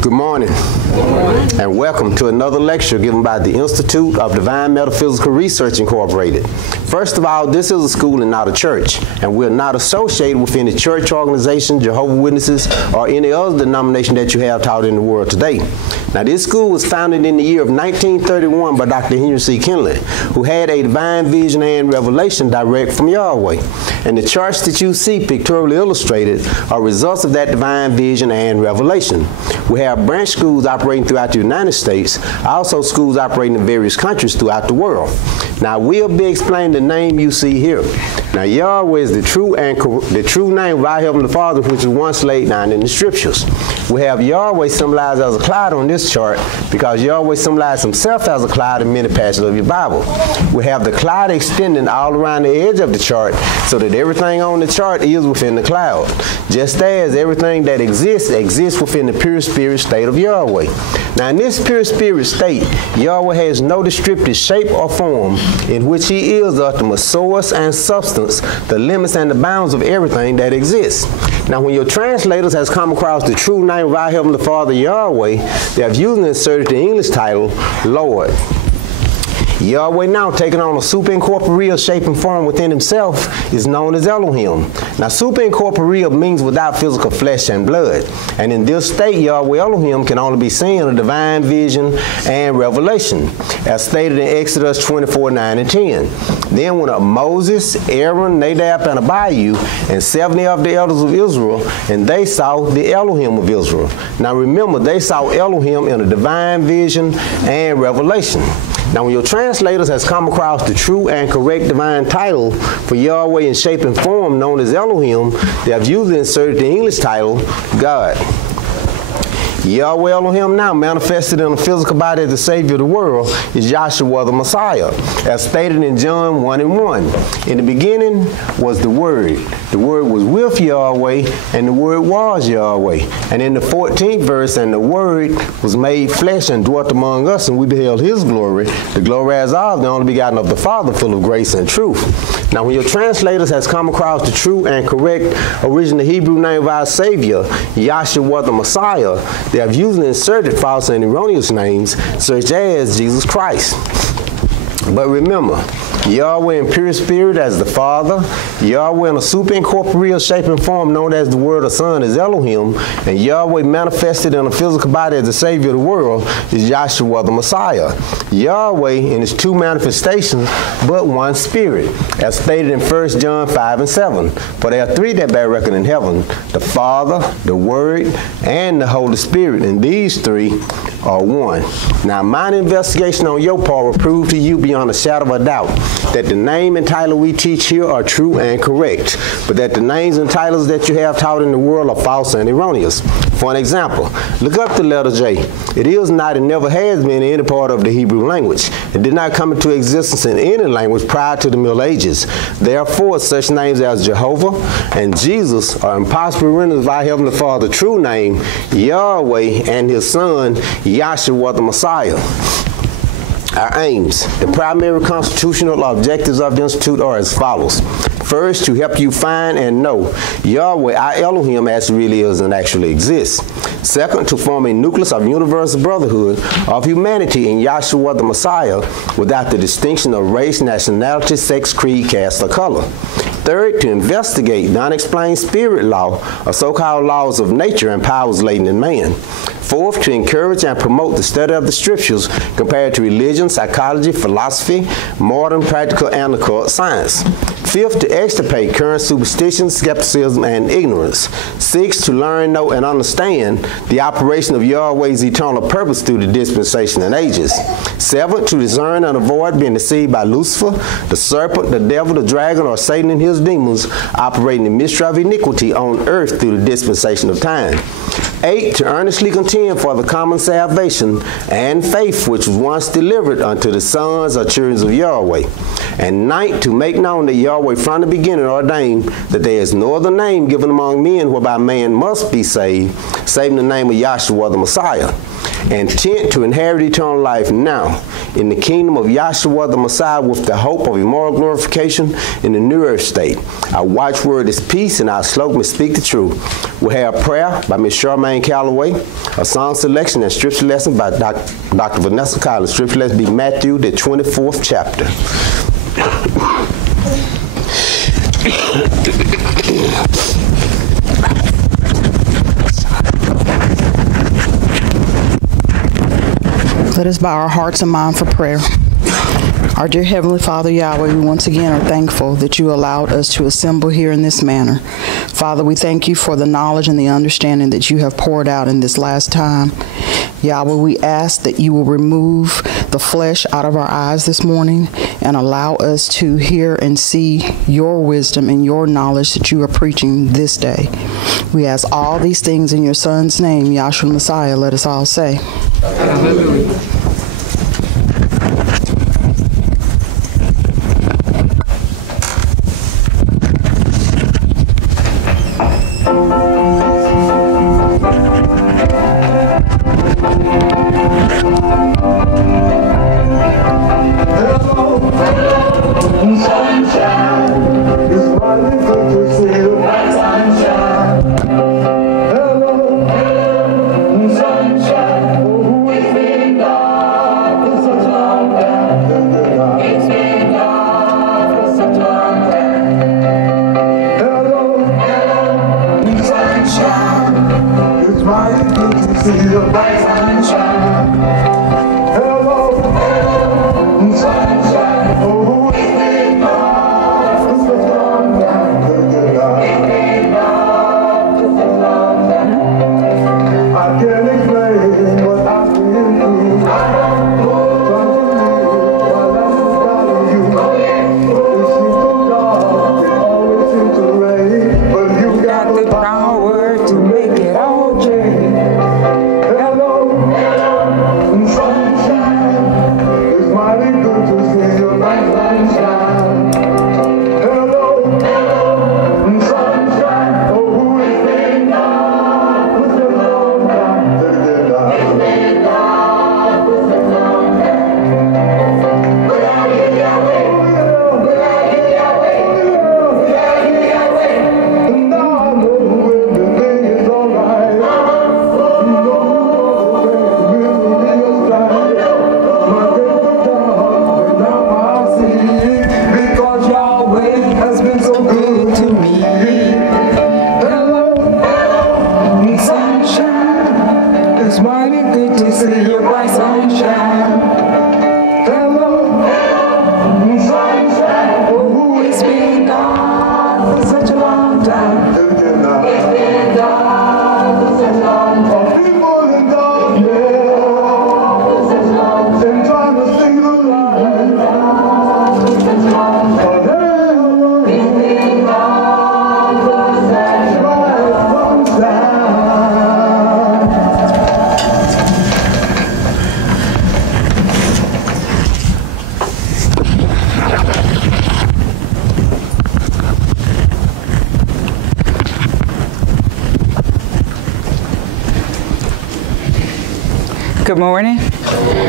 Good morning, and welcome to another lecture given by the Institute of Divine Metaphysical Research Incorporated. First of all, this is a school and not a church, and we're not associated with any church organization, Jehovah's Witnesses, or any other denomination that you have taught in the world today. Now, this school was founded in the year of 1931 by Dr. Henry C. Kinley, who had a divine vision and revelation direct from Yahweh. And the charts that you see pictorially illustrated are results of that divine vision and revelation. We have branch schools operating throughout the United States, also schools operating in various countries throughout the world. Now, we'll be explaining the name you see here. Now, Yahweh is the true name of our Heavenly Father, which was once laid down in the Scriptures. We have Yahweh symbolized as a cloud on this chart because Yahweh symbolized himself as a cloud in many passages of your Bible. We have the cloud extending all around the edge of the chart so that everything on the chart is within the cloud, just as everything that exists within the pure spirit state of Yahweh. Now, in this pure spirit state, Yahweh has no descriptive shape or form, in which he is the ultimate source and substance, the limits and the bounds of everything that exists. Now, when your translators has come across the true name of our Heavenly Father, Yahweh, they have usually inserted the English title, Lord. Yahweh, now taking on a superincorporeal shape and form within himself, is known as Elohim. Now, superincorporeal means without physical flesh and blood. And in this state, Yahweh Elohim can only be seen in a divine vision and revelation, as stated in Exodus 24:9 and 10. Then went up Moses, Aaron, Nadab, and Abihu, and 70 of the elders of Israel, and they saw the Elohim of Israel. Now remember, they saw Elohim in a divine vision and revelation. Now, when your translators has come across the true and correct divine title for Yahweh in shape and form known as Elohim, they have usually inserted the English title, God. Yahweh Elohim, now manifested in a physical body as the Savior of the world, is Yahshua the Messiah, as stated in John 1:1. In the beginning was the Word. The Word was with Yahweh, and the Word was Yahweh. And in the 14th verse, and the Word was made flesh and dwelt among us, and we beheld his glory, the glory as of the only begotten of the Father, full of grace and truth. Now, when your translators has come across the true and correct original Hebrew name of our Savior, Yahshua the Messiah, they have usually inserted false and erroneous names, such as Jesus Christ. But remember, Yahweh in pure spirit as the Father, Yahweh in a superincorporeal shape and form known as the Word of Son is Elohim, and Yahweh manifested in a physical body as the Savior of the world is Yahshua the Messiah. Yahweh in his two manifestations, but one Spirit, as stated in 1 John 5:7. For there are three that bear record in heaven, the Father, the Word, and the Holy Spirit, and these three are one. Now, my investigation on your part will prove to you beyond a shadow of a doubt that the name and title we teach here are true and correct, but that the names and titles that you have taught in the world are false and erroneous. For an example, look up the letter J. It is not and never has been in any part of the Hebrew language. It did not come into existence in any language prior to the Middle Ages. Therefore, such names as Jehovah and Jesus are impossible renderings of our Heavenly Father's true name, Yahweh, and his Son, Yahshua the Messiah. Our aims. The primary constitutional objectives of the Institute are as follows. First, to help you find and know Yahweh, our Elohim, as it really is and actually exists. Second, to form a nucleus of universal brotherhood of humanity in Yahshua the Messiah without the distinction of race, nationality, sex, creed, caste, or color. Third, to investigate the unexplained spirit law, or so-called laws of nature and powers latent in man. Fourth, to encourage and promote the study of the Scriptures compared to religion, psychology, philosophy, modern, practical, and occult science. Fifth, to extirpate current superstition, skepticism, and ignorance. Sixth, to learn, know, and understand the operation of Yahweh's eternal purpose through the dispensation and ages. Seventh, to discern and avoid being deceived by Lucifer, the serpent, the devil, the dragon, or Satan and his demons operating the mystery of iniquity on earth through the dispensation of time. 8, to earnestly contend for the common salvation and faith which was once delivered unto the sons or children of Yahweh. And 9, to make known that Yahweh Yahweh from the beginning ordained that there is no other name given among men whereby man must be saved, saving the name of Yahshua the Messiah, intent to inherit eternal life now in the kingdom of Yahshua the Messiah with the hope of immortal glorification in the new earth state. Our watchword is peace, and our slogan is speak the truth. We'll have prayer by Ms. Charmaine Calloway, a song selection and scripture lesson by Dr. Vanessa Collins. Scripture lesson be Matthew, the 24th chapter. Let us bow our hearts and mind for prayer. Our dear Heavenly Father, Yahweh, we once again are thankful that you allowed us to assemble here in this manner. Father, we thank you for the knowledge and the understanding that you have poured out in this last time. Yahweh, we ask that you will remove the flesh out of our eyes this morning and allow us to hear and see your wisdom and your knowledge that you are preaching this day. We ask all these things in your Son's name, Yahshua Messiah. Let us all say, Hallelujah. Good morning.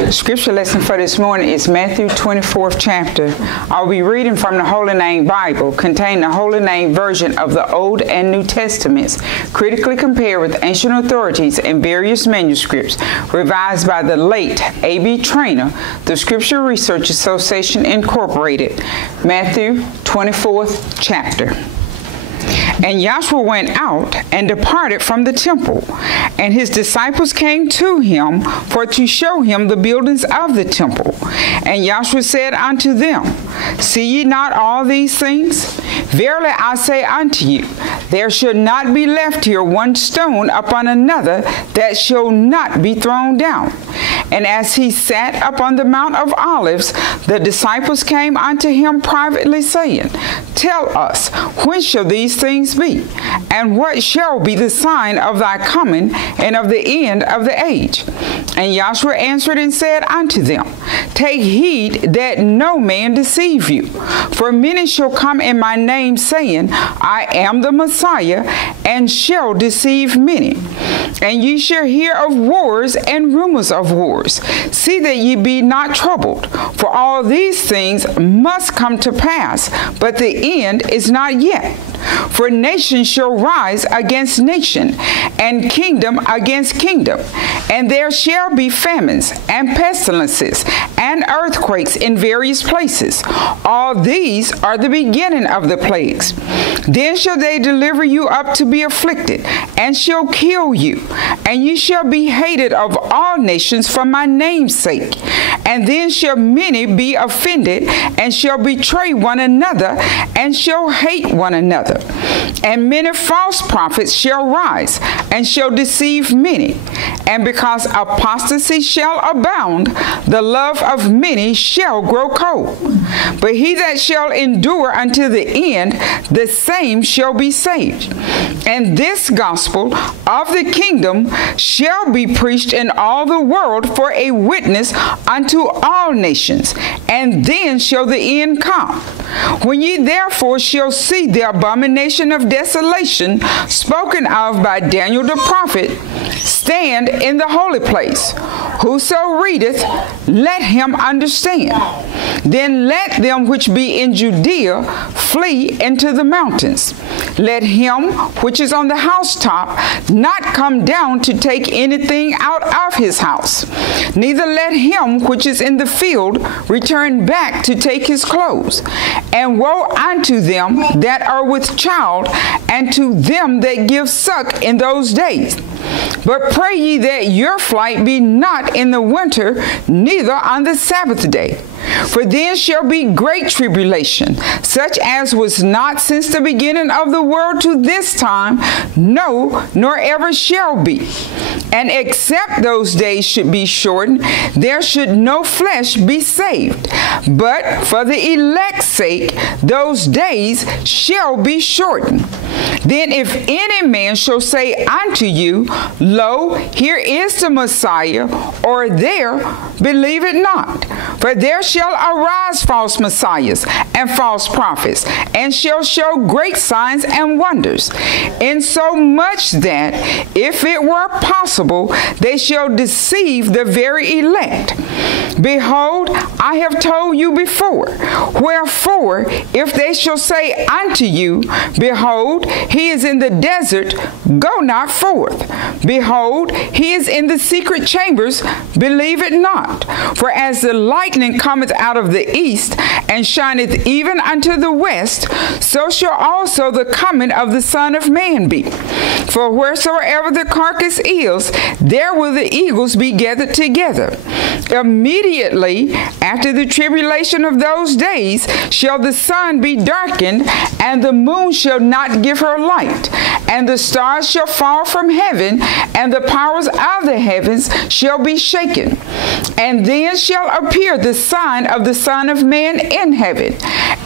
Scripture lesson for this morning is Matthew 24th chapter. I'll be reading from the Holy Name Bible, containing the Holy Name version of the Old and New Testaments, critically compared with ancient authorities and various manuscripts, revised by the late A.B. Trainer, the Scripture Research Association, Incorporated. Matthew 24th chapter. And Yahshua went out and departed from the temple, and his disciples came to him for to show him the buildings of the temple. And Yahshua said unto them, See ye not all these things? Verily I say unto you, there shall not be left here one stone upon another that shall not be thrown down. And as he sat upon the Mount of Olives, the disciples came unto him privately, saying, Tell us, when shall these things be? And what shall be the sign of thy coming and of the end of the age? And Joshua answered and said unto them, Take heed that no man deceive you. For many shall come in my name, saying, I am the Messiah, and shall deceive many. And ye shall hear of wars and rumors of wars. See that ye be not troubled, for all these things must come to pass, but the end is not yet. For nation shall rise against nation, and kingdom against kingdom. And there shall be famines, and pestilences, and earthquakes in various places. All these are the beginning of the plagues. Then shall they deliver you up to be afflicted, and shall kill you. And ye shall be hated of all nations for my name's sake. And then shall many be offended, and shall betray one another, and shall hate one another. And many false prophets shall rise, and shall deceive many. And because apostasy shall abound, the love of many shall grow cold. But he that shall endure unto the end, the same shall be saved. And this gospel of the kingdom shall be preached in all the world for a witness unto all nations, and then shall the end come. When ye therefore shall see the abomination of desolation spoken of by Daniel the prophet stand in the holy place, whoso readeth, let him understand. Then let them which be in Judea flee into the mountains. Let him which is on the housetop not come down to take anything out of his house. Neither let him which is in the field return back to take his clothes. And woe unto them that are with child, and to them that give suck in those days. But pray ye that your flight be not in the winter, neither on the Sabbath day. For then shall be great tribulation, such as was not since the beginning of the world to this time, no, nor ever shall be. And except those days should be shortened, there should no flesh be saved. But for the elect's sake, those days shall be shortened. Then if any man shall say unto you, Lo, here is the Messiah, or there, believe it not. For there shall arise false messiahs and false prophets, and shall show great signs and wonders, insomuch that, if it were possible, they shall deceive the very elect. Behold, I have told you before. Wherefore, if they shall say unto you, Behold, he is in the desert, go not forth. Behold, he is in the secret chambers, believe it not. For as the lightning cometh out of the east, and shineth even unto the west, so shall also the coming of the Son of Man be. For wheresoever the carcass is, there will the eagles be gathered together. Immediately after the tribulation of those days shall the sun be darkened, and the moon shall not give her light, and the stars shall fall from heaven, and the powers of the heavens shall be shaken. And then shall appear the sign of the Son of Man in heaven.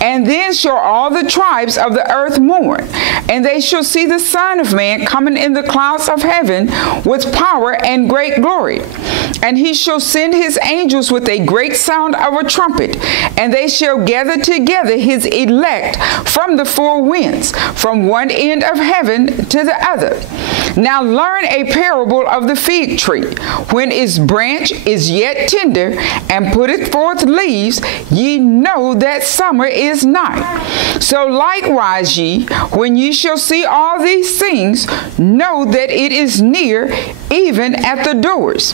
And then shall all the tribes of the earth mourn, and they shall see the Son of Man coming in the clouds of heaven with power and great glory. And he shall send his angels with a great sound of a trumpet, and they shall gather together his elect from the four winds, from one end of heaven to the other. Now learn a parable of the fig tree. When its branch is yet tender, and putteth forth leaves, ye know that summer is nigh. So likewise ye, when ye shall see all these things, know that it is near, even at the doors.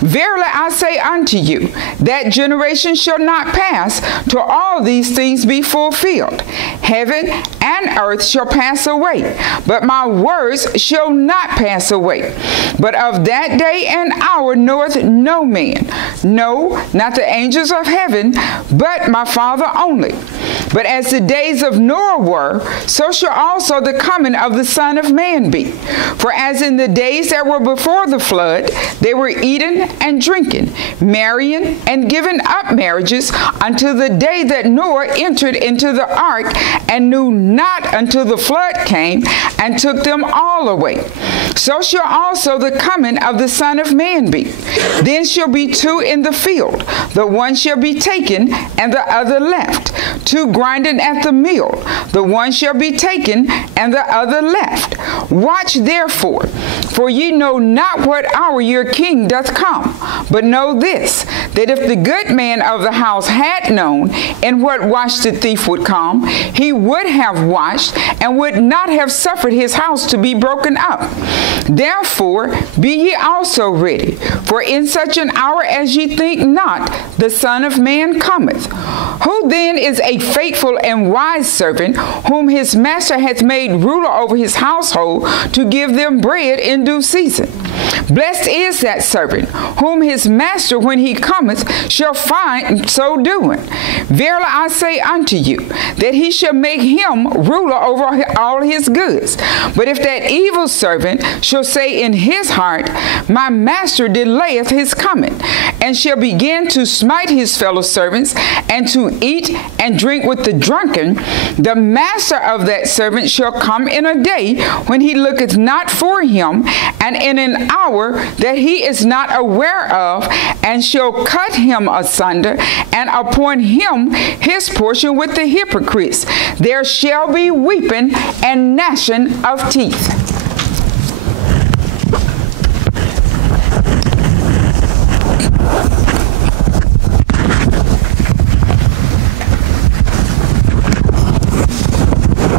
Verily I say unto you, that generation shall not pass till all these things be fulfilled. Heaven and earth shall pass away, but my words shall not pass away. But of that day and hour knoweth no man, no, not the angels of heaven, but my Father only. But as the days of Noah were, so shall also the coming of the Son of Man be. For as in the days that were before the flood, they were eaten and drinking, marrying and giving up marriages until the day that Noah entered into the ark, and knew not until the flood came and took them all away. So shall also the coming of the Son of Man be. Then shall be two in the field, the one shall be taken and the other left. Two grinding at the mill, the one shall be taken and the other left. Watch therefore, for ye know not what hour your king doth come. But know this, that if the good man of the house had known in what watch the thief would come, he would have watched and would not have suffered his house to be broken up. Therefore be ye also ready, for in such an hour as ye think not, the Son of Man cometh. Who then is a faithful and wise servant, whom his master hath made ruler over his household, to give them bread in due season? Blessed is that servant, whom his master, when he cometh, shall find so doing. Verily I say unto you, that he shall make him ruler over all his goods. But if that evil servant shall say in his heart, my master delayeth his coming, and shall begin to smite his fellow servants, and to eat and drink with the drunken, the master of that servant shall come in a day when he looketh not for him, and in an hour that he is not aware of, and shall cut him asunder, and appoint him his portion with the hypocrites. There shall be weeping and gnashing of teeth.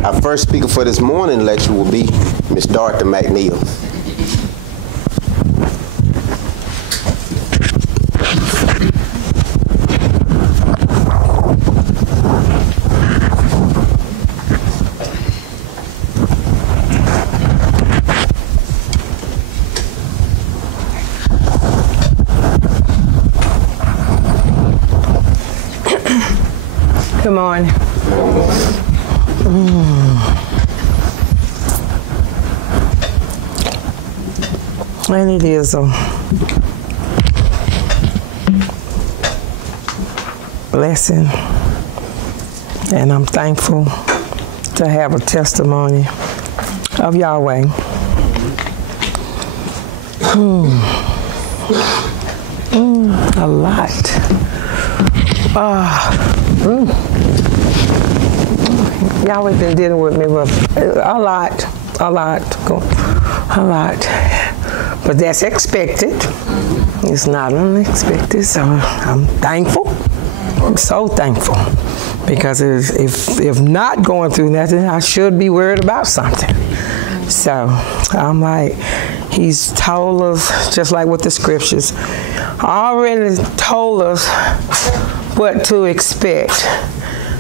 Our first speaker for this morning lecture will be Ms. Dorothy McNeil. Good morning. And it is a blessing, and I'm thankful to have a testimony of Yahweh. A lot. Yahweh been dealing with me with a lot. But that's expected. It's not unexpected, so I'm thankful. I'm so thankful. Because if not going through nothing, I should be worried about something. So I'm like, he's told us, just like with the scriptures, already told us what to expect.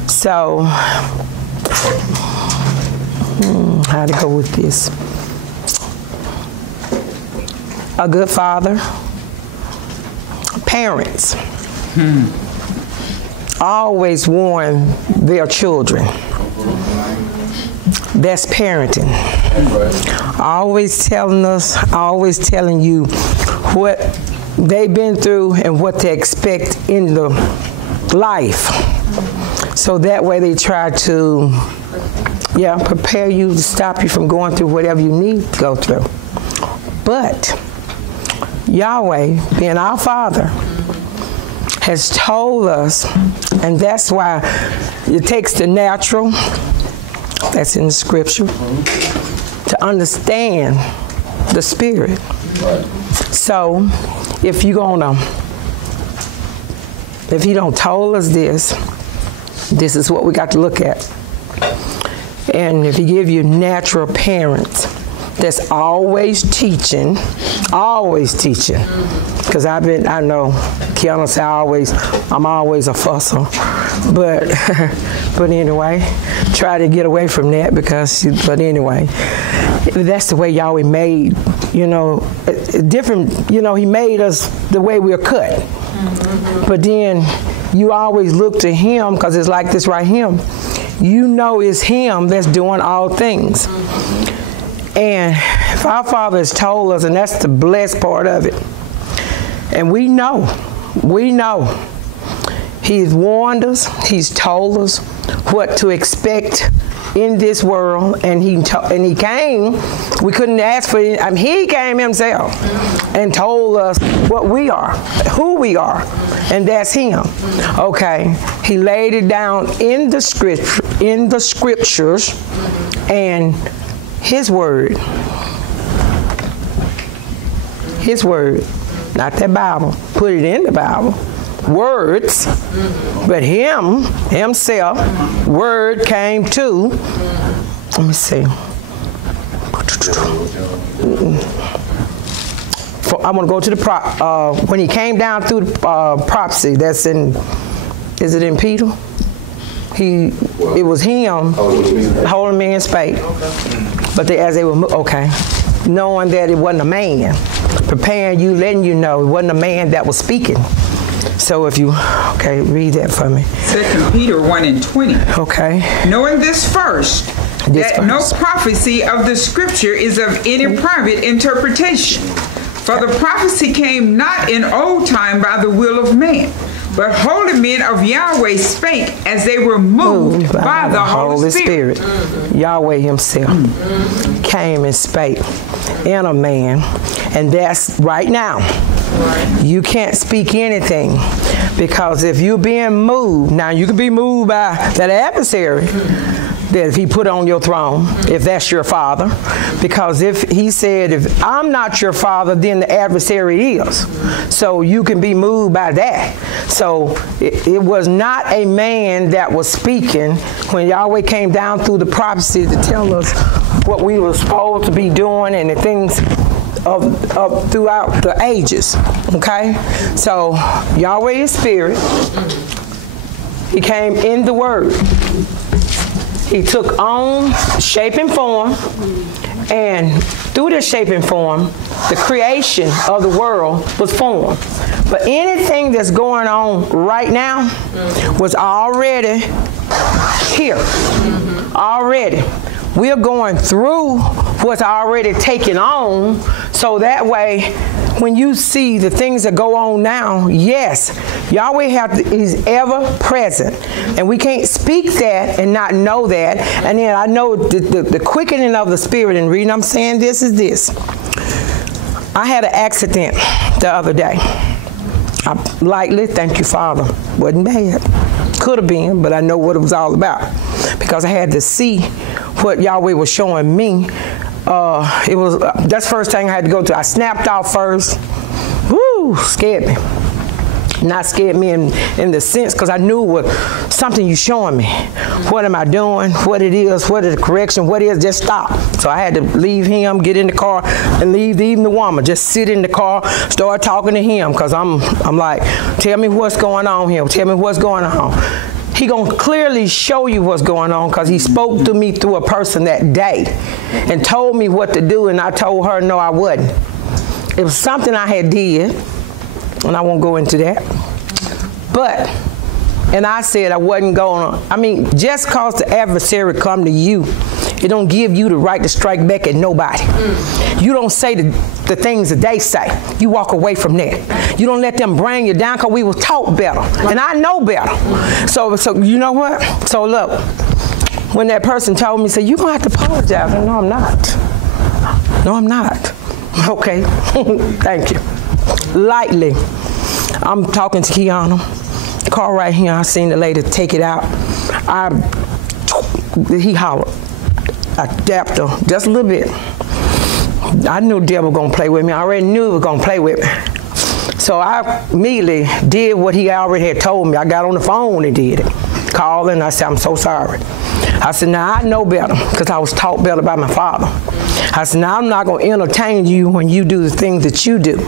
So, how to go with this? A good father, parents, always warn their children. That's parenting. Always telling us, always telling you what they've been through and what to expect in the life. So that way they try to, prepare you to stop you from going through whatever you need to go through. But Yahweh, being our Father, has told us, and that's why it takes the natural, that's in the scripture, to understand the spirit. So if he don't told us this is what we got to look at. And if he give you natural parents that's always teaching, because I know Kiana say I'm always a fusser, but anyway, try to get away from that but anyway, that's the way Yahweh made, different, he made us the way we're cut. But then you always look to him, because it's like this right here. It's him that's doing all things. And if our Father has told us, and that's the blessed part of it, And we know. He's warned us. He's told us what to expect in this world, and he came. We couldn't ask for it. He came himself and told us what we are, who we are, and that's him. Okay, he laid it down in the scriptures, and his word, not that Bible. Put it in the Bible. Words, but himself, word came to. Let me see. I want to go to the when he came down through the prophecy. That's in. Is it in Peter? It was him holding me in spake. But as they were knowing that it wasn't a man, preparing you, letting you know it wasn't a man that was speaking. So if you, read that for me. 2 Peter 1:20. Okay. Knowing this first, that no prophecy of the scripture is of any private interpretation. For the prophecy came not in old time by the will of man, but holy men of Yahweh spake as they were moved by the Holy Spirit. Yahweh himself came and spake in a man, and that's right now. You can't speak anything, because if you're being moved, now you can be moved by that adversary that if he put on your throne, if that's your father, because if he said, if I'm not your father, then the adversary is. So you can be moved by that. So it was not a man that was speaking when Yahweh came down through the prophecy to tell us what we were supposed to be doing and the things of throughout the ages. Okay? So Yahweh is spirit. He came in the word. He took on shape and form, and through this shape and form, the creation of the world was formed. But anything that's going on right now was already here. Already. We're going through what's already taken on, so that way when you see the things that go on now, yes, Yahweh is ever present. And we can't speak that and not know that. And then I know the quickening of the spirit, and reading I'm saying this is this. I had an accident the other day. Lightly, thank you, Father. Wasn't bad. Could have been, but I know what it was all about. Because I had to see what Yahweh was showing me. That's the first thing I had to go to. I snapped off first. Woo, scared me. Not scared me in the sense, because I knew what something you showing me. What am I doing? What it is? What is the correction? What is? Just stop. So I had to leave him, get in the car, and leave even the woman. Just sit in the car, start talking to him, because I'm like, tell me what's going on here. Tell me what's going on. He gonna clearly show you what's going on, because he spoke to me through a person that day and told me what to do, and I told her no, I wouldn't. It was something I had did, and I won't go into that. But, and I said I wasn't going to, just cause the adversary come to you, it don't give you the right to strike back at nobody. You don't say the things that they say. You walk away from that. You don't let them bring you down, because we were taught better. And I know better. So you know what? So look, when that person told me, say, you're going to have to apologize. No, I'm not. No, I'm not. Okay. Thank you. Lightly. I'm talking to Kiana. Car right here. I seen the lady take it out. He hollered. I dapped her just a little bit. I knew the devil was going to play with me. I already knew he was going to play with me. So I immediately did what he already had told me. I got on the phone and did it. Called and I said, I'm so sorry. I said, now I know better, because I was taught better by my father. I said, now I'm not going to entertain you when you do the things that you do.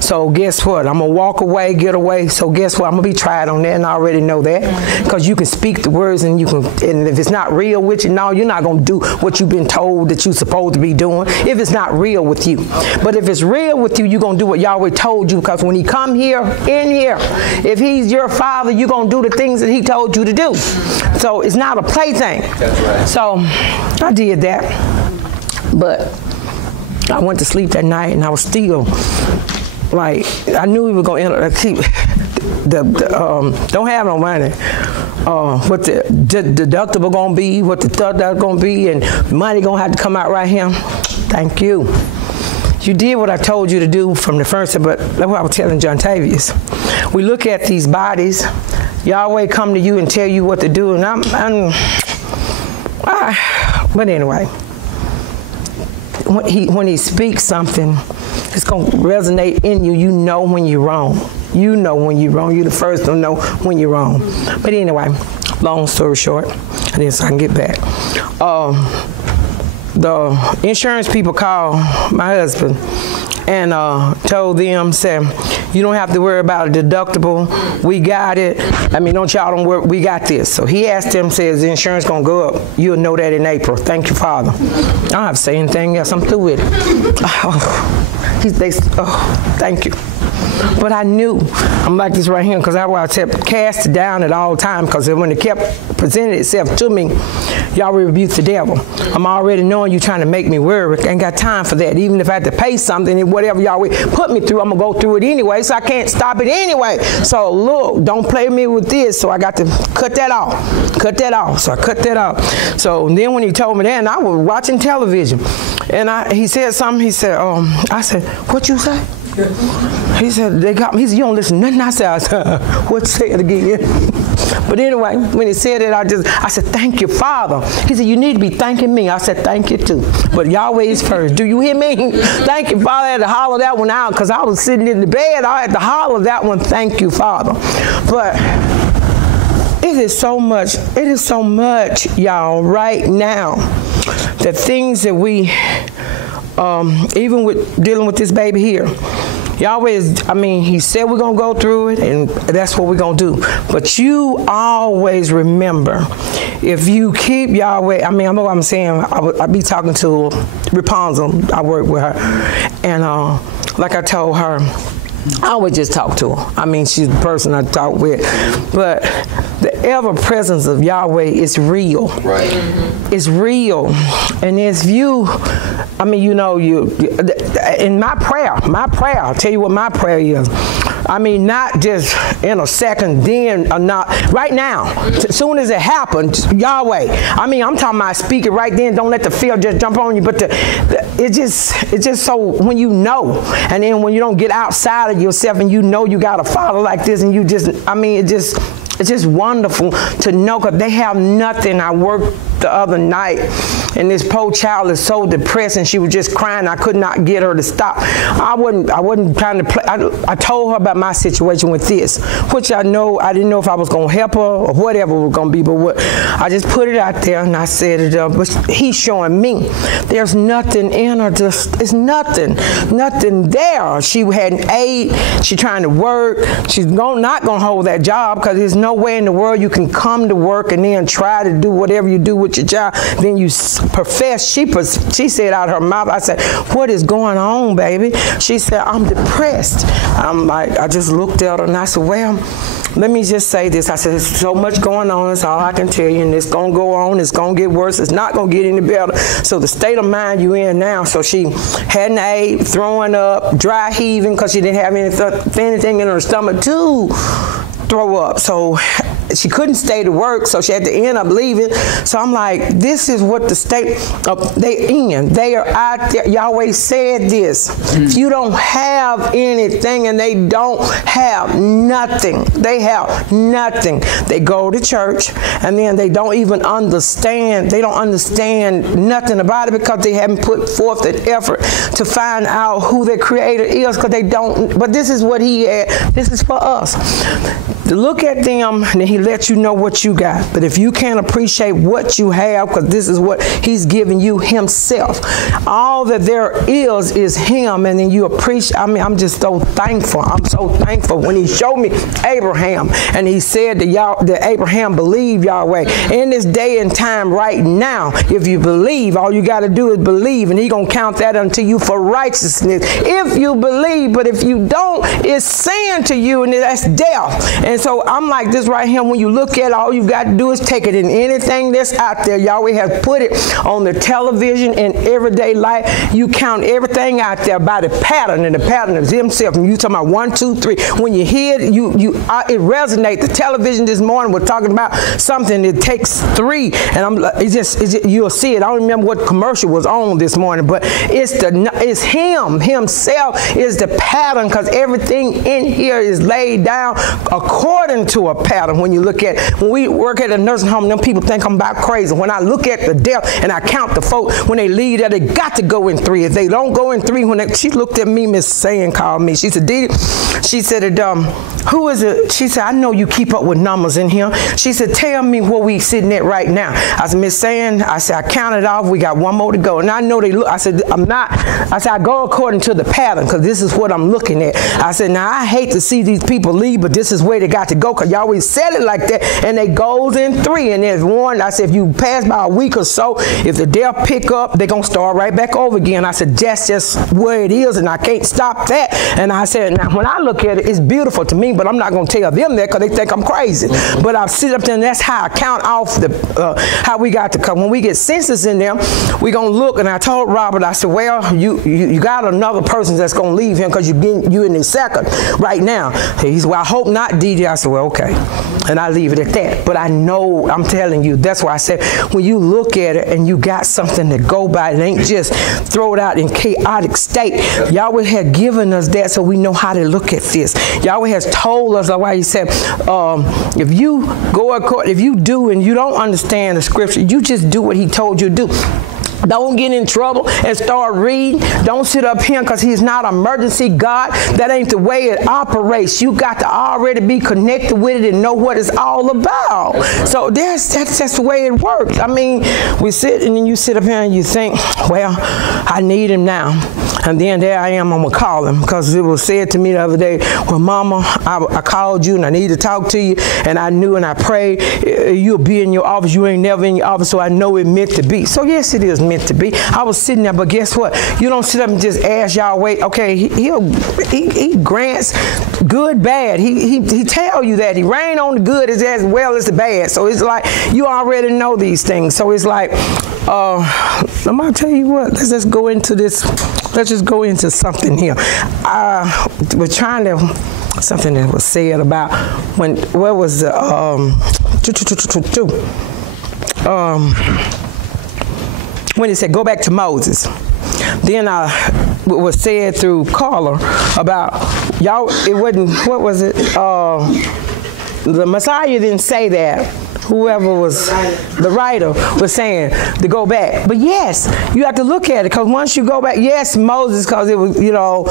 So guess what? I'm going to walk away, get away. So guess what? I'm going to be tried on that, and I already know that. Because you can speak the words, and and if it's not real with you, no, you're not going to do what you've been told that you're supposed to be doing if it's not real with you. But if it's real with you, you're going to do what Yahweh told you, because when he come here, in here, if he's your father, you're going to do the things that he told you to do. So it's not a plaything. That's right. So I did that. But I went to sleep that night, and I was still like, I knew we were going to end up, don't have no money. What the deductible going to be, what the thought that's going to be, and money going to have to come out right here. Thank you. You did what I told you to do from the first, but that's what I was telling John Tavius. We look at these bodies, Yahweh come to you and tell you what to do, and but anyway, when he speaks something, it's going to resonate in you. You know when you're wrong. You know when you're wrong. You're the first to know when you're wrong. But anyway, long story short, and then so I can get back. The insurance people called my husband and told them, said, you don't have to worry about a deductible. We got it. I mean, don't worry. We got this. So he asked them, says, the insurance going to go up. You'll know that in April. Thank you, Father. I don't have to say anything else. I'm through with it. Thank you. But I knew, I'm like this right here, because I was cast it down at all times, because when it kept presenting itself to me, y'all rebuke the devil. I'm already knowing you trying to make me worry. I ain't got time for that. Even if I had to pay something, and whatever y'all put me through, I'm going to go through it anyway, so I can't stop it anyway. So look, don't play me with this, so I got to cut that off. Cut that off. So I cut that off. So then when he told me that, and I was watching television, and he said something, he said, I said, what you say? He said, they got me. He said, you don't listen to nothing I said. What, say it again? But anyway, when he said it, I said, thank you, Father. He said, you need to be thanking me. I said, thank you too. But Yahweh is first. Do you hear me? Thank you, Father. I had to holler that one out because I was sitting in the bed. I had to holler that one, thank you, Father. But it is so much, y'all, right now, the things that we, even with dealing with this baby here, Yahweh is, he said we're going to go through it, and that's what we're going to do. But you always remember, if you keep Yahweh, I know what I'm saying. I be talking to Rapunzel. I work with her. And like I told her, I always just talk to her. She's the person I talk with. But the ever-presence of Yahweh is real. Right. Mm-hmm. It's real. And it's you, in my prayer, I'll tell you what my prayer is. Not just in a second, then or not. Right now, as soon as it happens, Yahweh. I'm talking about speak it right then. Don't let the fear just jump on you. But it's just so when you know, and then when you don't get outside of yourself and you know you got a father like this, and you just, it's just wonderful to know, because they have nothing. I worked the other night, and this poor child is so depressed, and she was just crying. I could not get her to stop. I wasn't trying to play. I told her about my situation with this, which I didn't know if I was going to help her or whatever it was going to be, but I just put it out there, and I said it up. But he's showing me there's nothing in her. It's nothing there. She had an aide. She's trying to work. She's not going to hold that job, because there's no way in the world you can come to work and then try to do whatever you do with your job. Then you profess. She said out of her mouth, I said, what is going on, baby? She said, I'm depressed. I just looked at her and I said, well, let me just say this. I said, there's so much going on. That's all I can tell you. And it's going to go on. It's going to get worse. It's not going to get any better. So the state of mind you in now. So she had an aide, throwing up, dry heaving, because she didn't have anything in her stomach to throw up. So she couldn't stay to work, so she had to end up leaving. So I'm like, this is what the state they in. They are out there. Yahweh said this. If you don't have anything, and they don't have nothing. They have nothing. They go to church, and then they don't even understand. They don't understand nothing about it, because they haven't put forth the effort to find out who their creator is, because they don't. But this is what he had. This is for us. To look at them, and he lets you know what you got. But if you can't appreciate what you have, because this is what he's giving you himself, all that there is him, and then you appreciate. I'm just so thankful. I'm so thankful when he showed me Abraham, and he said that Abraham believed Yahweh. In this day and time right now, if you believe, all you got to do is believe, and he's going to count that unto you for righteousness. If you believe, but if you don't, it's sin to you, and that's death. And And so I'm like this right here. When you look at it, all you got to do is take it in anything that's out there. Yahweh has put it on the television in everyday life. You count everything out there by the pattern, and the pattern is himself. And you talking about 1, 2, 3. When you hear it, it resonates. The television this morning was talking about something that takes 3, and you'll see it. I don't remember what commercial was on this morning, but it's him himself is the pattern, because everything in here is laid down according to a pattern. When you look at, when we work at a nursing home, them people think I'm about crazy. When I look at the death and I count the folk, when they leave there, they got to go in 3. If they don't go in 3, she looked at me, Miss Saying called me. She said, Dee, she said, who is it? She said, I know you keep up with numbers in here. She said, tell me where we sitting at right now. I said, Miss Saying, I said, I counted off. We got 1 more to go. And I know they look. I said, I go according to the pattern, because this is what I'm looking at. I said, now I hate to see these people leave, but this is where they got to go, because y'all always said it like that, and they goes in 3, and there's 1. I said, if you pass by a week or so, if the death pick up, they're going to start right back over again. I said, that's just where it is, and I can't stop that. And I said, now when I look at it, it's beautiful to me, but I'm not going to tell them that, because they think I'm crazy. But I sit up there, and that's how I count off how we got to come. When we get census in them, we're going to look, and I told Robert, I said, well, you got another person that's going to leave him, because you in his second right now. He said, well, I hope not, Dee. I said, well, okay. And I leave it at that. But I know, I'm telling you, that's why I said, when you look at it and you got something to go by, it ain't just throw it out in chaotic state. Yahweh had given us that so we know how to look at this. Yahweh has told us, that's why he said, if you do and you don't understand the scripture, you just do what he told you to do. Don't get in trouble and start reading. Don't sit up here, because he's not an emergency God. That ain't the way it operates. You got to already be connected with it and know what it's all about. So that's the way it works. I mean, we sit and then you sit up here and you think, well, I need him now. And then there I am, I'm going to call him, because it was said to me the other day, well, Mama, I called you and I need to talk to you, and I knew and I prayed you'll be in your office. You ain't never in your office, so I know it meant to be. So yes, it is meant to be. I was sitting there, but guess what? You don't sit up and just ask Yahweh. Okay, he grants good, bad. He tell you that he rain on the good as well as the bad. So it's like you already know these things. So it's like, I'm gonna tell you what. Let's just go into this. Let's just go into something here. We're trying to something that was said about when what was the when he said, go back to Moses. Then was said through Carla about, y'all, it wasn't, what was it? The Messiah didn't say that. Whoever was the writer was saying to go back. But yes, you have to look at it, because once you go back, yes, Moses, because it was, you know,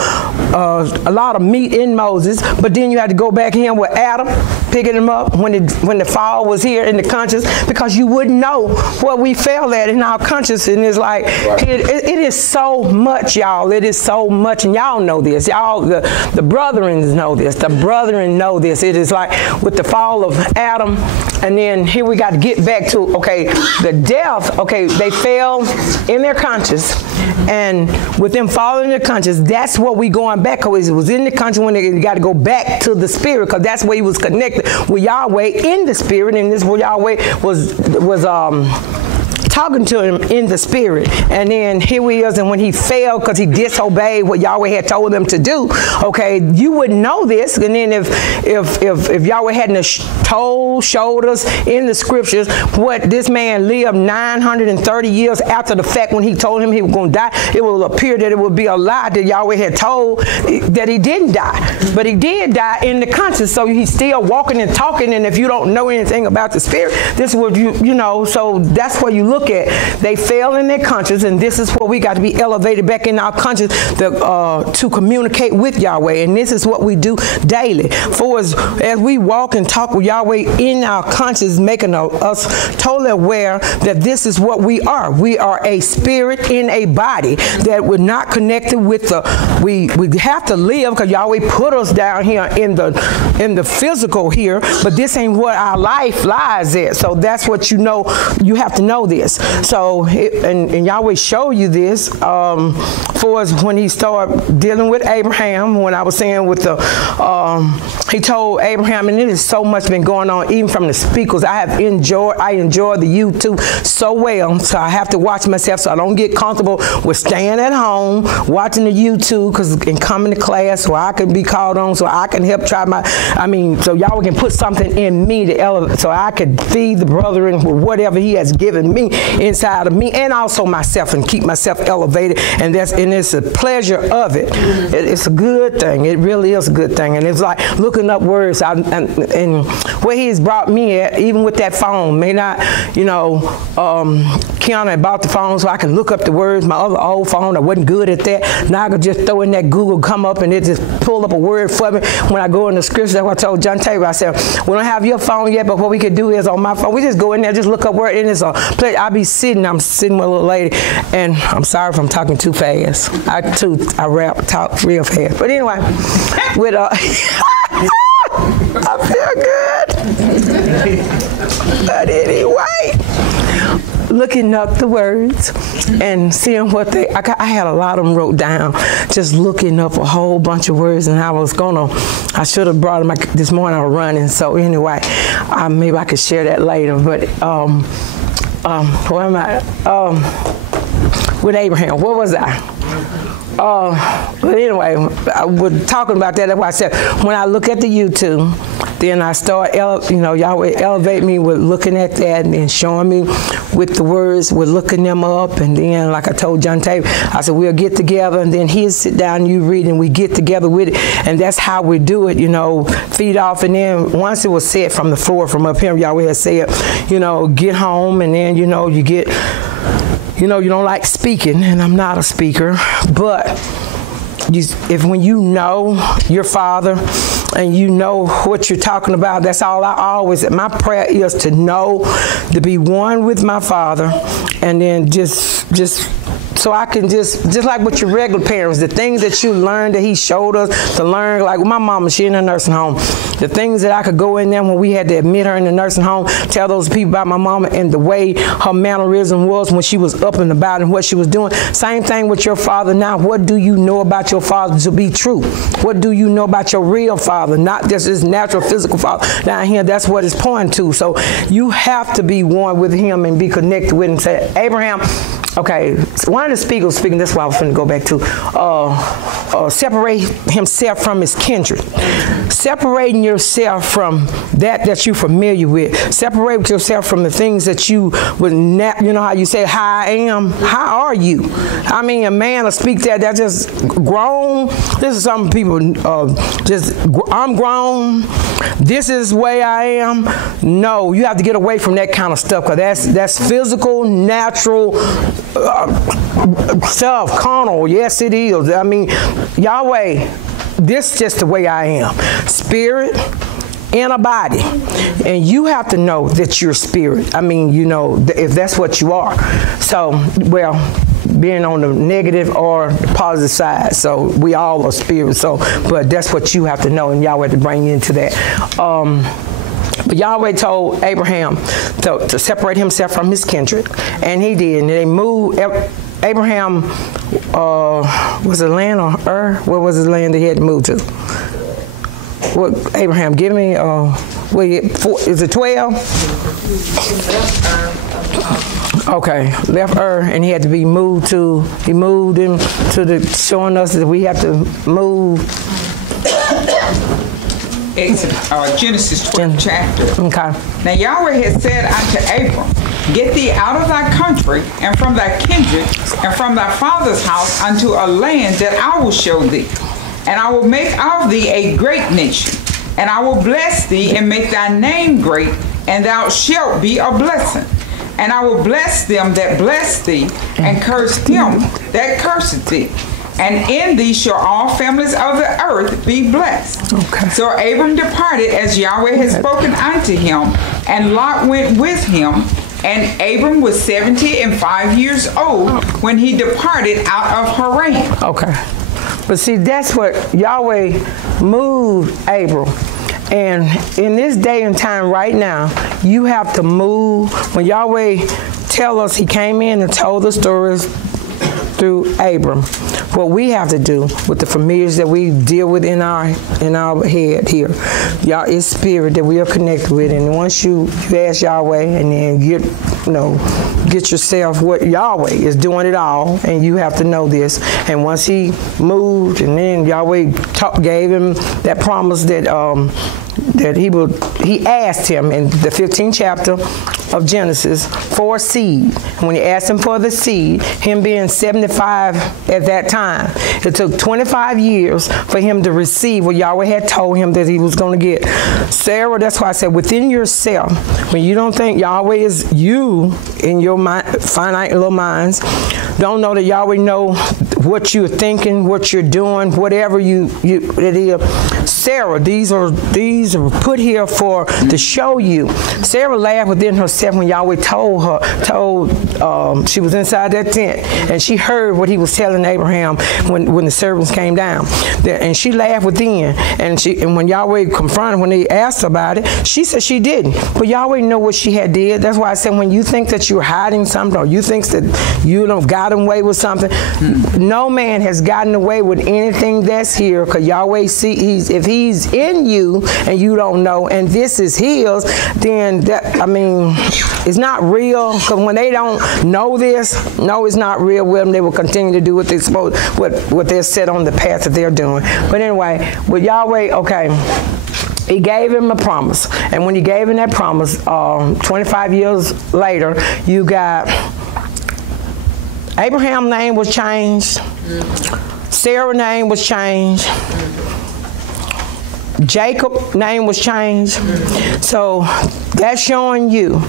a lot of meat in Moses, but then you had to go back in with Adam, picking him up when the fall was here in the conscience, because you wouldn't know what we fell at in our conscience. And it's like, it is so much, y'all. It is so much, and y'all know this. Y'all, the brethren know this. The brethren know this. It is like with the fall of Adam, and then here we got to get back to, okay, the death, okay, they fell in their conscience, and with them falling in their conscience, that's what we going back, because it was in the conscience when they got to go back to the spirit, because that's where he was connected with Yahweh in the spirit, and this where Yahweh was talking to him in the spirit. And then here he is, and when he failed because he disobeyed what Yahweh had told him to do, okay, you wouldn't know this. And then if Yahweh hadn't showed us in the scriptures what this man lived 930 years after the fact, when he told him he was going to die, it will appear that it would be a lie that Yahweh had told that he didn't die. But he did die in the conscience, so he's still walking and talking. And if you don't know anything about the spirit, this is what you know, so that's where you look at. They fail in their conscience, and this is where we got to be elevated back in our conscience to communicate with Yahweh. And this is what we do daily. For as we walk and talk with Yahweh in our conscience, making us totally aware that this is what we are. We are a spirit in a body, that we're not connected with we have to live, because Yahweh put us down here in the physical here, but this ain't what our life lies at. So that's what you know. You have to know this. So, and Yahweh showed you this for us when he started dealing with Abraham, when I was saying with the, he told Abraham, and it is so much been going on, even from the speakers. I enjoy the YouTube so well, so I have to watch myself so I don't get comfortable with staying at home, watching the YouTube, and coming to class so I can be called on, so I can help try so y'all can put something in me to elevate, so I could feed the brethren with whatever he has given me inside of me, and also myself, and keep myself elevated, and it's a pleasure of it. It's a good thing. It really is a good thing, and it's like looking up words, and where he has brought me at, even with that phone, may not, Kiana bought the phone so I can look up the words. My other old phone, I wasn't good at that. Now I could just throw in that Google, come up, and it just pull up a word for me. When I go in the scripture, that's what I told John Taylor. I said, we don't have your phone yet, but what we could do is on my phone, we just go in there, just look up word, and it's a place. I'm sitting with a little lady, and I'm sorry if I'm talking too fast. I talk real fast. But anyway, with I feel good. But anyway, looking up the words and seeing what I had a lot of them wrote down, just looking up a whole bunch of words, and I should have brought them this morning. I was running, so anyway, maybe I could share that later. But where am I? With Abraham, what was I? But anyway, I was talking about that. That's why I said, when I look at the YouTube, then I start, Yahweh elevate me with looking at that, and then showing me with the words, with looking them up. And then, like I told John Taylor, I said, we'll get together, and then he'll sit down, you read, and we get together with it. And that's how we do it, feed off. And then once it was said from the floor, from up here, Yahweh had said, get home, and then, you get, you don't like speaking, and I'm not a speaker, but when you know your Father and you know what you're talking about, that's all my prayer is to know, to be one with my Father, and then just so I can just like with your regular parents, the things that you learned that he showed us to learn, like my mama, she in a nursing home, the things that I could go in there when we had to admit her in the nursing home, tell those people about my mama and the way her mannerism was when she was up and about and what she was doing. Same thing with your father now. What do you know about your father to be true? What do you know about your real father? Not just his natural physical father down here. That's what it's pointing to. So you have to be one with him and be connected with him. Say, Abraham, okay, one of the speakers speaking, that's why I was going to go back to, separate himself from his kindred. Separating yourself from that you're familiar with. Separate yourself from the things that you would not, how you say, how I am, how are you? I mean, a man will speak that's just grown. This is some people, I'm grown. This is the way I am. No, you have to get away from that kind of stuff, because that's physical, natural, stuff, carnal. Yes, it is. I mean, Yahweh, this is just the way I am. Spirit in a body. And you have to know that you're spirit. I mean, if that's what you are. So, being on the negative or the positive side. So we all are spirit. So, but that's what you have to know, and Yahweh to bring you into that. But Yahweh told Abraham to separate himself from his kindred, and he did. And they moved. Abraham, was it land or Ur? What was the land that he had to move to? What, Abraham, give me, is it 12? Okay, left Ur, and he had to be moved to, he moved him to showing us that we have to move. Genesis 12th chapter. Okay. Now Yahweh had said unto Abram, get thee out of thy country, and from thy kindred, and from thy father's house, unto a land that I will show thee. And I will make of thee a great nation, and I will bless thee, and make thy name great, and thou shalt be a blessing. And I will bless them that bless thee, and curse him that curseth thee. And in thee shall all families of the earth be blessed. Okay. So Abram departed as Yahweh had spoken unto him, and Lot went with him. And Abram was 75 years old when he departed out of Haran. Okay. But see, that's what Yahweh moved Abram. And in this day and time right now, you have to move. When Yahweh tell us he came in and told the stories through Abram. What we have to do with the familiars that we deal with in our head here, y'all, it's spirit that we are connected with. And once you ask Yahweh and then get yourself what Yahweh is doing it all, and you have to know this. And once he moved, and then Yahweh gave him that promise that he asked him in the 15th chapter of Genesis for a seed. And when he asked him for the seed, him being 75 at that time, it took 25 years for him to receive what Yahweh had told him that he was going to get. Sarah, that's why I said within yourself, when you don't think Yahweh is you in your finite little minds, don't know that Yahweh know what you're thinking, what you're doing, whatever it is. Sarah, these are put here to show you. Sarah laughed within herself when Yahweh told she was inside that tent, and she heard what he was telling Abraham when the servants came down, and she laughed within. And when Yahweh confronted, when he asked about it, she said she didn't. But Yahweh knew what she had did. That's why I said when you think that you're hiding something, or you think that you don't got away with something, no man has gotten away with anything that's here, because Yahweh if he's in you and you don't know, and this is his, then it's not real. Because when they don't know this, no, it's not real with them. They will continue to do what they're supposed, what they're set on the path that they're doing. But anyway, with Yahweh, okay, he gave him a promise, and when he gave him that promise, 25 years later, you got Abraham's name was changed. Sarah's name was changed. Jacob's name was changed. So that's showing you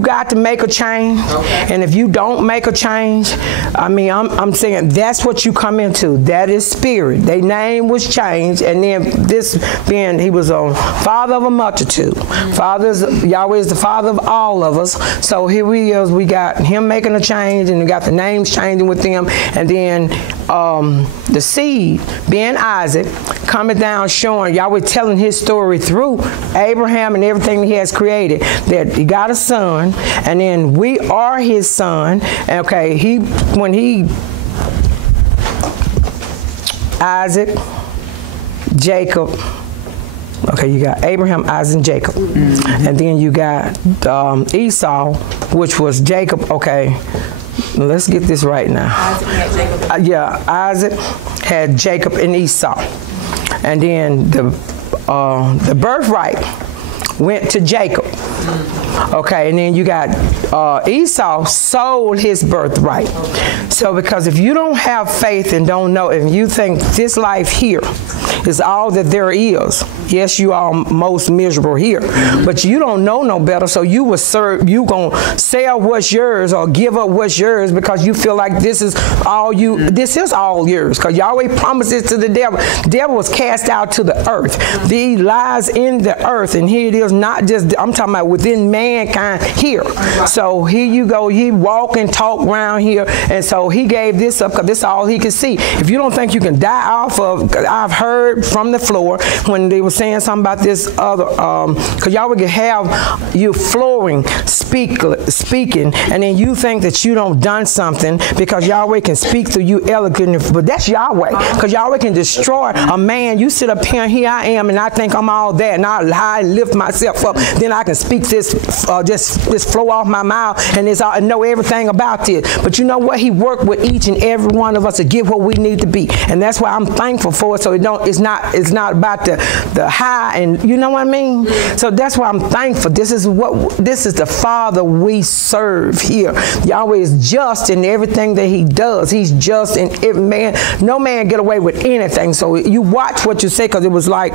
got to make a change. Okay. And if you don't make a change, I'm saying that's what you come into. That is spirit. Their name was changed, and then he was a father of a multitude. Yahweh is the father of all of us. So here we got him making a change, and we got the names changing with them, and then the seed being Isaac coming down, showing Yahweh telling his story through Abraham and everything he has created, that he got a son, and then we are his son. Okay, Isaac, Jacob. Okay, you got Abraham, Isaac, and Jacob. And then you got Esau, which was Jacob. Okay, let's get this right now. Isaac had Jacob. Isaac had Jacob and Esau. And then the birthright went to Jacob. Okay, and then you got Esau sold his birthright. So because if you don't have faith and don't know, if you think this life here is all that there is, yes, you are most miserable here, but you don't know no better, so you will gonna sell what's yours or give up what's yours because you feel like this is all yours, because Yahweh promises to the devil. The devil was cast out to the earth. He lies in the earth, and here it is, not just, I'm talking about within mankind here. So here you go, he walk and talk around here, and so he gave this up because this is all he could see. If you don't think you can die off of, I've heard from the floor when they were saying something about this other, because Yahweh can have you flooring, speaking, and then you think that you don't done something because Yahweh can speak through you eloquently, but that's Yahweh, because Yahweh can destroy a man. You sit up here and here I am, and I think I'm all that, and I lift myself up, then I can speak this, just flow off my mouth, and I know everything about it. But you know what? He worked with each and every one of us to get what we need to be, and that's why I'm thankful for it. So it's not about the high, and you know what I mean. So that's why I'm thankful. This is the Father we serve here. Yahweh is just in everything that He does. He's just in every man. No man get away with anything. So you watch what you say, because it was like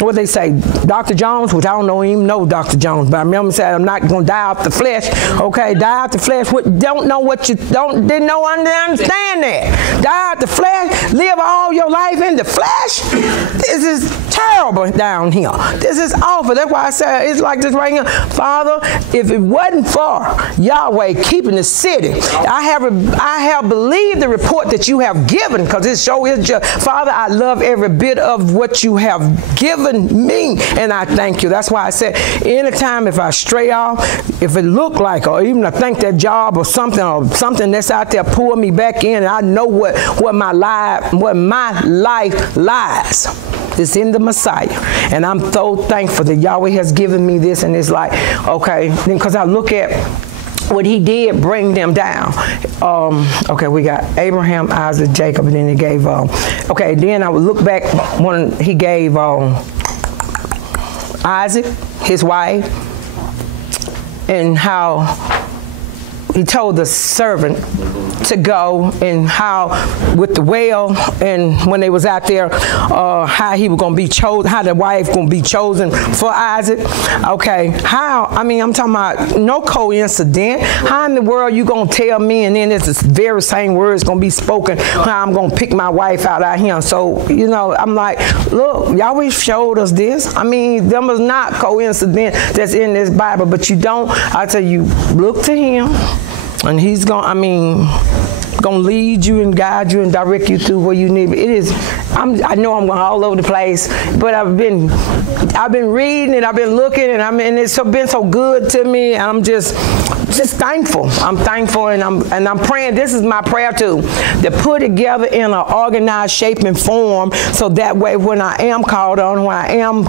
what they say, Dr. Jones, which I don't even know Dr. Jones, but I remember saying, I'm not going to die off the flesh. Okay, die off the flesh. Don't know what you didn't understand that. Die off the flesh. Live all your life in the flesh. This is terrible down here. This is awful. That's why I say it's like this right here. Father, if it wasn't for Yahweh keeping the city, I have believed the report that you have given, because it show is just, Father, I love every bit of what you have given me, and I thank you. That's why I said, anytime if I stray off, if it look like, or even I think that job or something that's out there pull me back in, and I know what my life lies. It's in the Messiah. And I'm so thankful that Yahweh has given me this, and it's like, okay, then because I look at what he did, bring them down. Okay, we got Abraham, Isaac, Jacob, and then he gave, okay, then I would look back when he gave Isaac, his wife, and how he told the servant to go, and how with the well, and when they was out there, how he was going to be chosen, how the wife going to be chosen for Isaac. Okay, how, I mean, I'm talking about no coincidence. How in the world you going to tell me, and then it's the very same words going to be spoken, how I'm going to pick my wife out here. So, you know, I'm like, look, Yahweh showed us this. I mean, there was not coincidence that's in this Bible, but you don't, I tell you, look to him. And he's going to lead you and guide you and direct you through where you need. It is, I know I'm going all over the place, but I've been reading and I've been looking, and it's been so good to me. And I'm just thankful. I'm thankful, and I'm praying. This is my prayer too, to put together in an organized shape and form, so that way when I am called on, when I am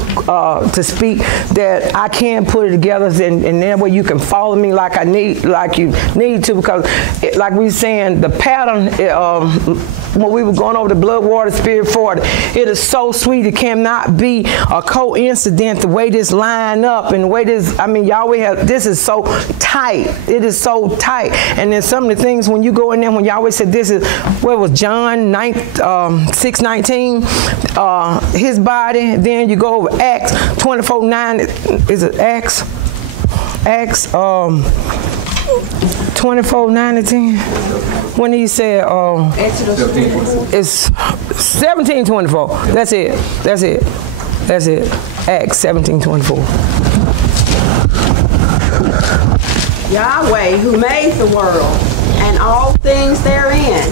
to speak, that I can put it together, and that way you can follow me like you need to, because like we were saying, the pattern, when we were going over the blood, water, spirit, 40, it is so sweet. It cannot be a coincidence the way this line up, and the way this, I mean, Yahweh has, this is so tight. It is so tight. And then some of the things, when you go in there, when Yahweh said this is, what was John 6:19, his body, then you go over Acts 24:9, is it Acts 24:9-10, when he said, it's 17:24. That's it. Acts 17:24. Yahweh, who made the world and all things therein,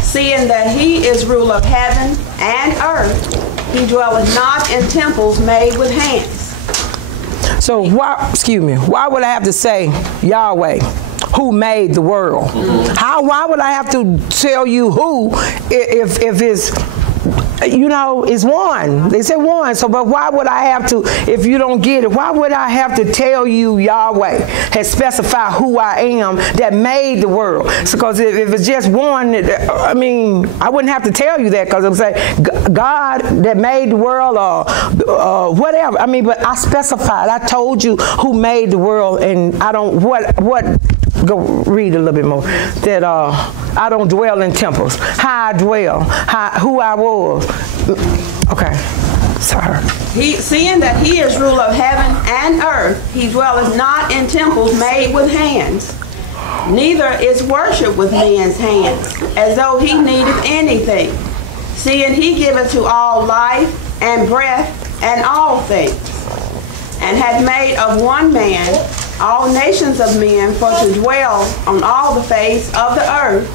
seeing that he is ruler of heaven and earth, he dwelleth not in temples made with hands. So why would I have to say Yahweh, who made the world? Why would I have to tell you who if it's, you know, it's one? They said one. So, but why would I have to, if you don't get it, why would I have to tell you Yahweh has specified who I am that made the world? Because if it's just one, I mean, I wouldn't have to tell you that, because I'm saying God that made the world, or whatever. I mean, but I specified. I told you who made the world, and I don't, go read a little bit more. That I don't dwell in temples. How I dwell, who I was. Okay, sorry. Seeing that he is ruler of heaven and earth, he dwelleth not in temples made with hands, neither is worship with men's hands, as though he needed anything. Seeing he giveth to all life and breath and all things, and hath made of one man all nations of men for to dwell on all the face of the earth,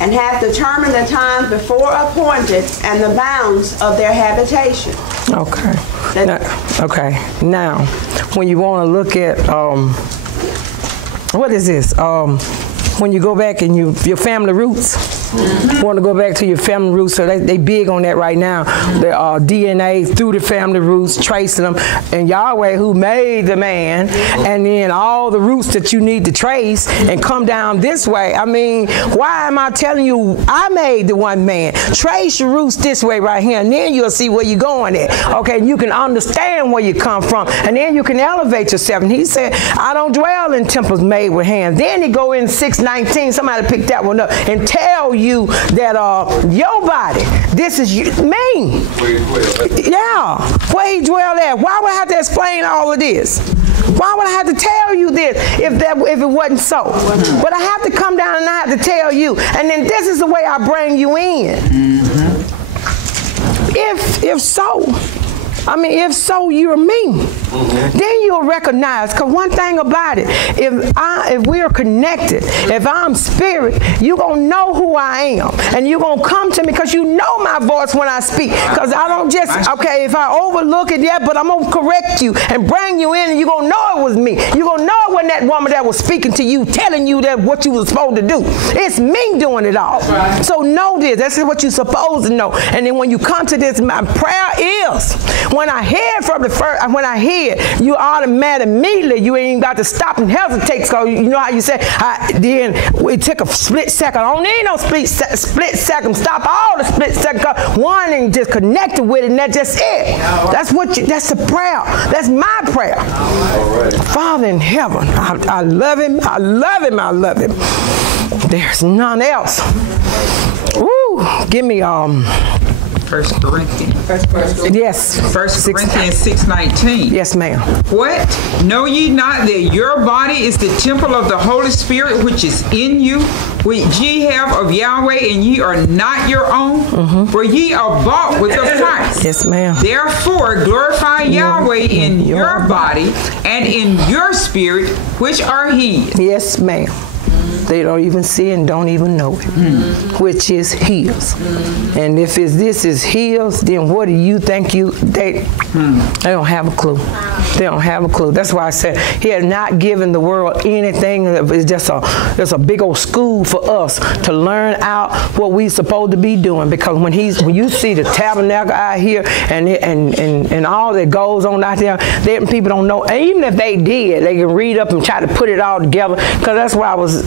and hath determined the times before appointed and the bounds of their habitation. Okay. Now, when you want to look at, what is this? When you go back and your family roots, you want to go back to your family roots, so they big on that right now. The DNA through the family roots, tracing them, and Yahweh who made the man, and then all the roots that you need to trace and come down this way. I mean, why am I telling you I made the one man? Trace your roots this way right here, and then you'll see where you're going at. Okay, and you can understand where you come from, and then you can elevate yourself. And he said, I don't dwell in temples made with hands. Then he go in 6:19, somebody pick that one up, and tell you that your body, this is me. Yeah, where he dwell at. Why would I have to explain all of this? Why would I have to tell you this if it wasn't so? But I have to come down and I have to tell you, and then this is the way I bring you in. if so, if so, you're me. Then you'll recognize, because one thing about it, if we're connected, if I'm spirit, you're going to know who I am. And you're going to come to me because you know my voice when I speak. Because I don't just, if I overlook it, but I'm going to correct you and bring you in, and you're going to know it was me. You're going to know it wasn't that woman that was speaking to you, telling you that what you was supposed to do. It's me doing it all. Right. So know this. That's what you're supposed to know. And then when you come to this, my prayer is, when I hear from the first, when I hear, you automatically, immediately, you ain't even got to stop and hesitate. So you know how you say, then it took a split second. I don't need no split second. Stop all the split second. One and just connected with it, and that's just it. That's that's the prayer. That's my prayer. Right. Father in heaven, I love him. I love him. I love him. There's none else. Woo! Give me 1 Corinthians. Yes. 1 Corinthians 6:19. Yes, ma'am. What? Know ye not that your body is the temple of the Holy Spirit which is in you, which ye have of Yahweh, and ye are not your own? For ye are bought with a price. Yes, ma'am. Therefore glorify Yahweh in your body and in your spirit, which are His. Yes, ma'am. They don't even see and don't even know it, which is His. And if this is His, then what do you think they don't have a clue. They don't have a clue. That's why I said He has not given the world anything. It's just a big old school for us to learn out what we supposed to be doing. Because when you see the tabernacle out here and all that goes on out there, people don't know. And even if they did, they can read up and try to put it all together. Because that's why I was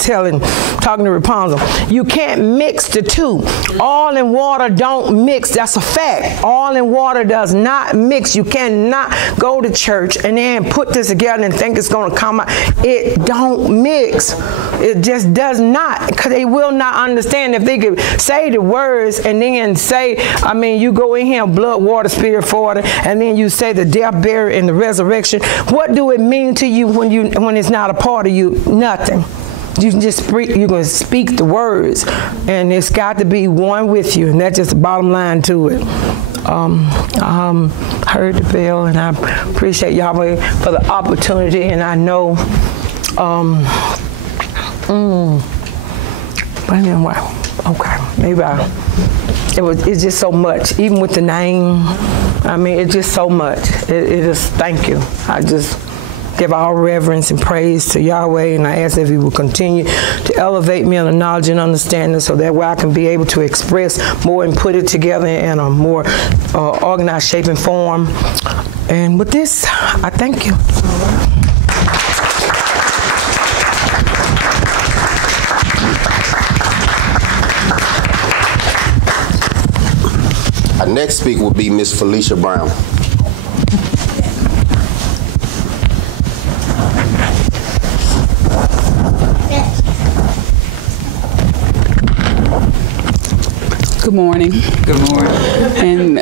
talking to Rapunzel, you can't mix the two. Oil and water don't mix. That's a fact. Oil and water does not mix. You cannot go to church and then put this together and think it's going to come out. It don't mix. It just does not, because they will not understand. If they could say the words and then say, you go in here, blood, water, spirit, water, and then you say the death, burial, and the resurrection. What do it mean to you when it's not a part of you? Nothing. You can just you're going to speak the words, and it's got to be one with you, and that's just the bottom line to it. Heard the bell, and I appreciate Yahweh for the opportunity, and I know, it's just so much, even with the name. It's just so much. It is, thank you. I just give all reverence and praise to Yahweh, and I ask that He will continue to elevate me in the knowledge and understanding, so that way I can be able to express more and put it together in a more organized shape and form. And with this, I thank you. Our next speaker will be Miss Felicia Brown. Good morning. Good morning. And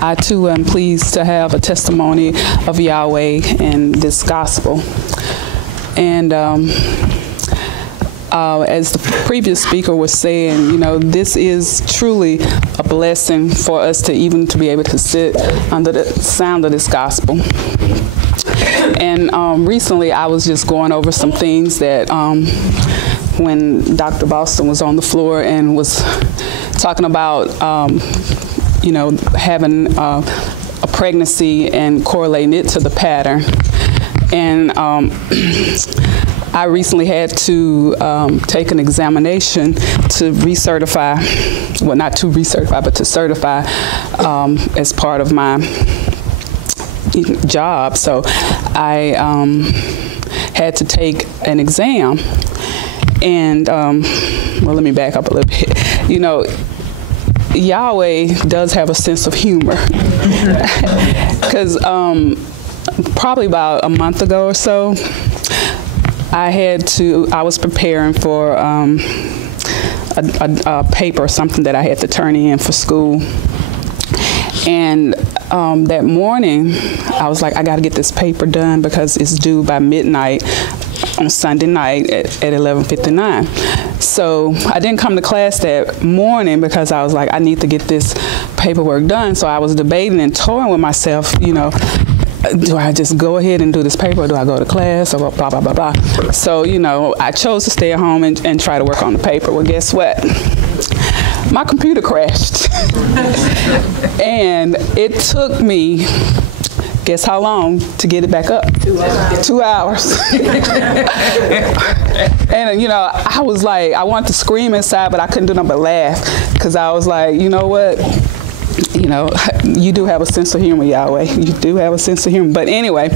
I too am pleased to have a testimony of Yahweh in this gospel. And as the previous speaker was saying, this is truly a blessing for us to be able to sit under the sound of this gospel. And recently I was just going over some things that when Dr. Boston was on the floor and was talking about, having a pregnancy and correlating it to the pattern. And I recently had to take an examination to recertify, well, not to recertify, but to certify as part of my job. So I had to take an exam. And, let me back up a little bit. Yahweh does have a sense of humor. Because probably about a month ago or so, I was preparing for a paper or something that I had to turn in for school. And that morning, I was like, I got to get this paper done because it's due by midnight on Sunday night at 11:59. So I didn't come to class that morning because I was like, I need to get this paperwork done. So I was debating and toying with myself, you know, do I just go ahead and do this paper, or do I go to class, or blah, blah, blah, blah. So, you know, I chose to stay at home and try to work on the paper. Well, guess what? My computer crashed. And it took me, guess how long to get it back up? 2 hours. And, you know, I was like, I wanted to scream inside, but I couldn't do nothing but laugh, because I was like, you know what? You know, you do have a sense of humor, Yahweh. You do have a sense of humor. But anyway,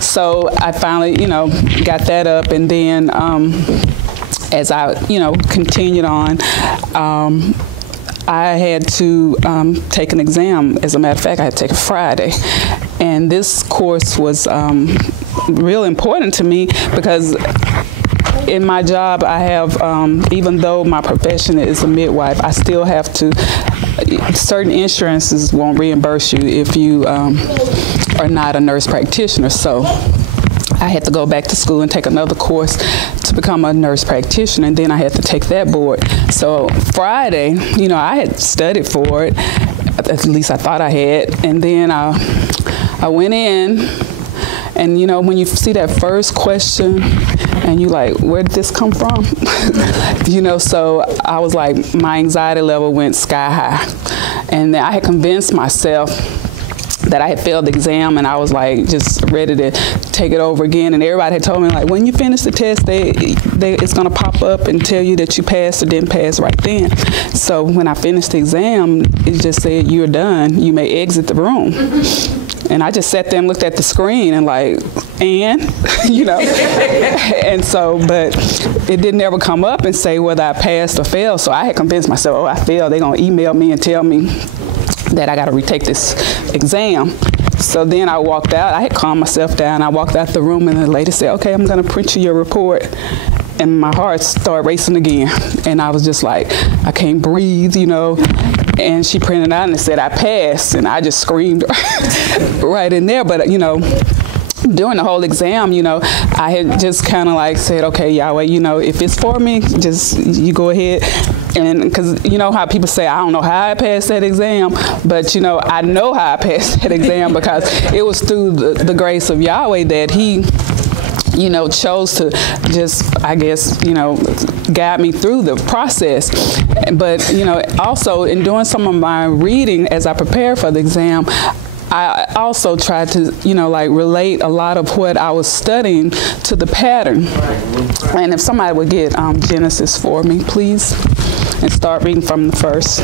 so I finally, you know, got that up. And then as I, you know, continued on, I had to take an exam. As a matter of fact, I had to take it Friday. And this course was real important to me, because in my job, I have, even though my profession is a midwife, I still have to, certain insurances won't reimburse you if you are not a nurse practitioner. So I had to go back to school and take another course to become a nurse practitioner, and then I had to take that board. So Friday, you know, I had studied for it, at least I thought I had, and then I went in, and you know, when you see that first question, and you like, where did this come from? You know, so I was like, my anxiety level went sky high. And then I had convinced myself that I had failed the exam, and I was like just ready to take it over again. And everybody had told me, like, when you finish the test, it's gonna pop up and tell you that you passed or didn't pass right then. So when I finished the exam, it just said, you're done, you may exit the room. And I just sat there and looked at the screen and like, and, you know, and so, but it didn't ever come up and say whether I passed or failed. So I had convinced myself, oh, I failed. They're gonna email me and tell me that I gotta retake this exam. So then I walked out. I had calmed myself down. I walked out the room, and the lady said, okay, I'm gonna print you your report. And my heart started racing again. And I was just like, I can't breathe, you know. And she printed out and it said I passed, and I just screamed right in there. But, you know, during the whole exam, you know, I had just kind of like said, okay, Yahweh, you know, if it's for me, just you go ahead. And because you know how people say, I don't know how I passed that exam, but, you know, I know how I passed that exam, because it was through the grace of Yahweh that he, you know, chose to just, I guess, you know, guide me through the process. But, you know, also in doing some of my reading as I prepared for the exam, I also tried to, you know, like relate a lot of what I was studying to the pattern. And if somebody would get Genesis for me, please, and start reading from the first.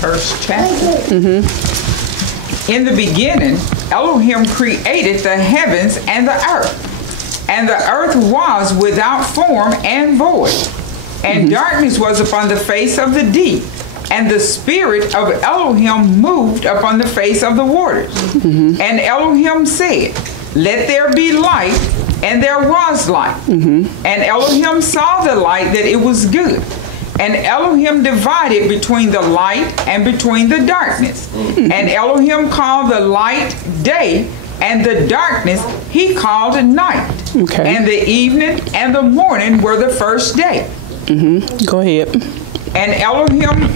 First chapter. In the beginning, Elohim created the heavens and the earth. And the earth was without form and void. And darkness was upon the face of the deep. And the spirit of Elohim moved upon the face of the waters. And Elohim said, let there be light. And there was light. And Elohim saw the light, that it was good. And Elohim divided between the light and between the darkness. And Elohim called the light day, and the darkness he called night. Okay. And the evening and the morning were the first day. Go ahead. And Elohim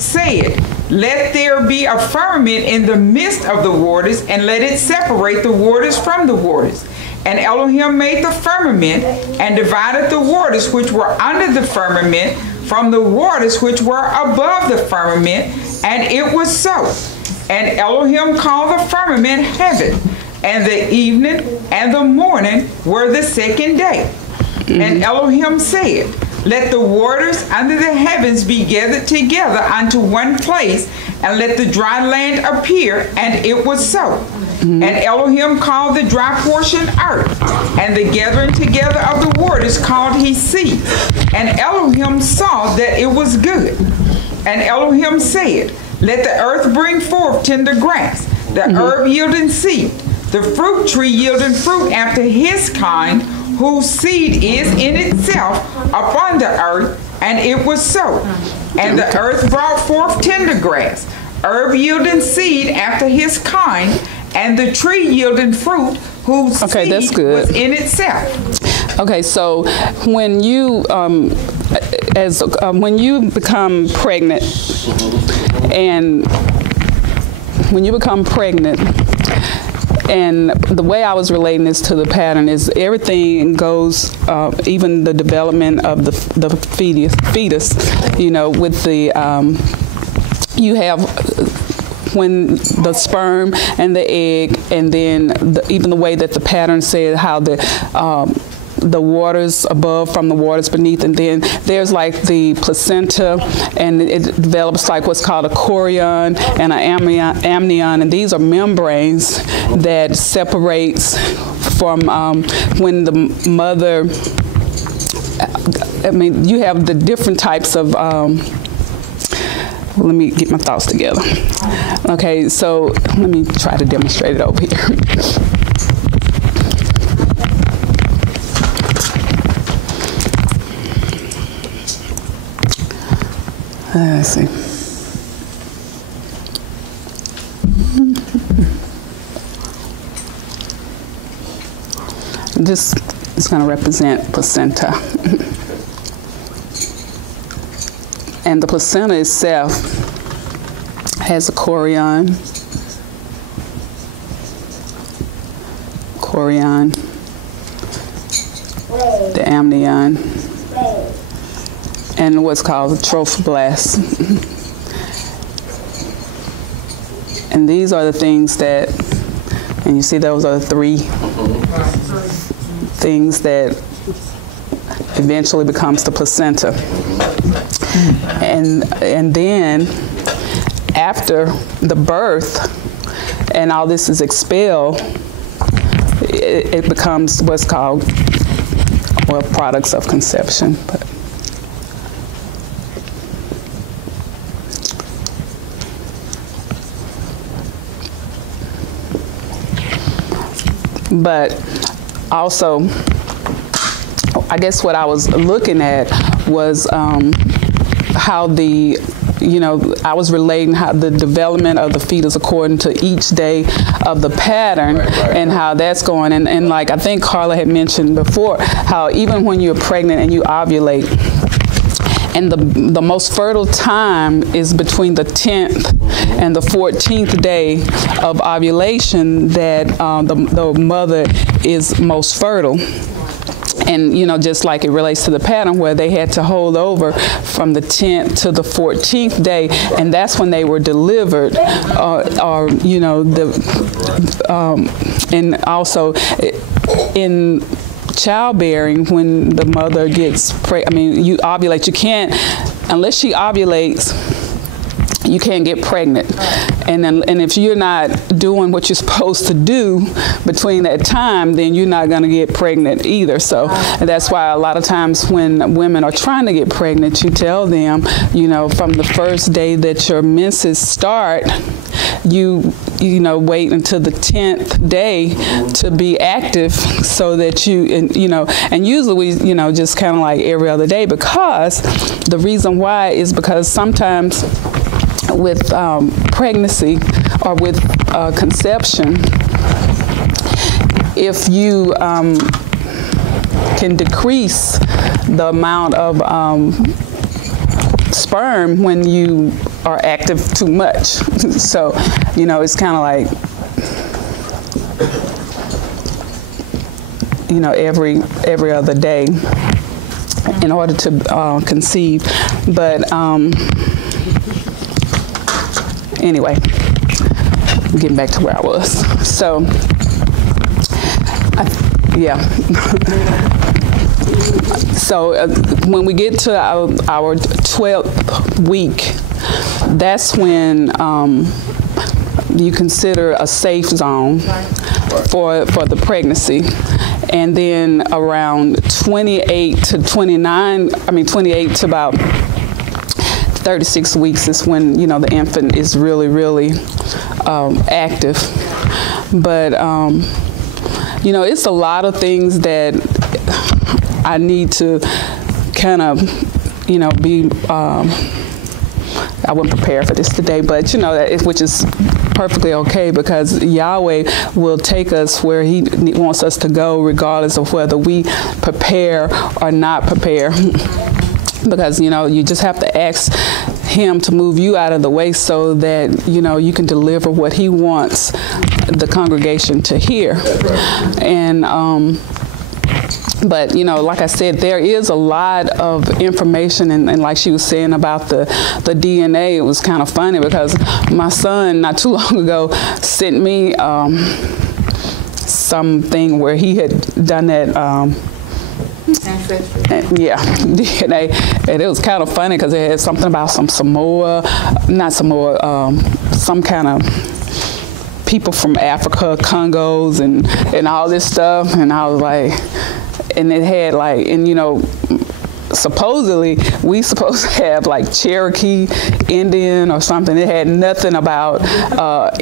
said, let there be a firmament in the midst of the waters, and let it separate the waters from the waters. And Elohim made the firmament, and divided the waters which were under the firmament from the waters which were above the firmament, and it was so. And Elohim called the firmament heaven, and the evening and the morning were the second day. And Elohim said, let the waters under the heavens be gathered together unto one place, and let the dry land appear, and it was so. And Elohim called the dry portion earth, and the gathering together of the waters called he sea. And Elohim saw that it was good. And Elohim said, let the earth bring forth tender grass, the herb yielding seed, the fruit tree yielding fruit after his kind, whose seed is in itself upon the earth. And it was so. And the earth brought forth tender grass, herb yielding seed after his kind, and the tree yielding fruit whose seed was in itself. Okay, so when you, as when you become pregnant, and the way I was relating this to the pattern is everything goes, even the development of the fetus, with the, you have when the sperm and the egg, and then even the way that the pattern said how the waters above from the waters beneath, and then there's like the placenta, and it develops like what's called a chorion and an amnion, and these are membranes that separates from when the mother, you have the different types of let me get my thoughts together. Okay, so let me try to demonstrate it over here. Let's see. This is going to represent placenta. And the placenta itself has a chorion, the amnion, and what's called the trophoblast. And these are the things that, and you see those are the three things that eventually becomes the placenta. And then after the birth and all this is expelled, it becomes what's called, well, products of conception. But also, I guess what I was looking at was how I was relating how the development of the fetus according to each day of the pattern, and how that's going. And like I think Carla had mentioned before, how even when you're pregnant and you ovulate, and the most fertile time is between the 10th and the 14th day of ovulation, that the mother is most fertile. And, just like it relates to the pattern where they had to hold over from the 10th to the 14th day, and that's when they were delivered, and also in childbearing, when the mother gets you ovulate, you can't, unless she ovulates, you can't get pregnant. And if you're not doing what you're supposed to do between that time, then you're not going to get pregnant either. So that's why a lot of times when women are trying to get pregnant, you tell them, from the first day that your menses start, you wait until the 10th day to be active, so that and usually we, just kind of like every other day, because the reason why is because sometimes with pregnancy or with conception, if you can decrease the amount of sperm when you are active too much. So, it's kind of like, every other day in order to conceive. But anyway, getting back to where I was. So, So when we get to our 12th week, that's when you consider a safe zone for the pregnancy. And then around 28 to about 36 weeks is when, the infant is really, really active. But, it's a lot of things that I need to kind of, be, I wasn't prepared for this today, but, which is perfectly okay, because Yahweh will take us where He wants us to go, regardless of whether we prepare or not prepare. because, you know, you just have to ask him to move you out of the way so that, you know, you can deliver what he wants the congregation to hear. And but, you know, like I said, there is a lot of information, and like she was saying about the DNA, it was kind of funny because my son not too long ago sent me something where he had done that yeah, DNA, and it was kind of funny because it had something about some some kind of people from Africa, Congos, and all this stuff, and I was like, and it had like, and you know, supposedly we supposed to have like Cherokee Indian or something. It had nothing about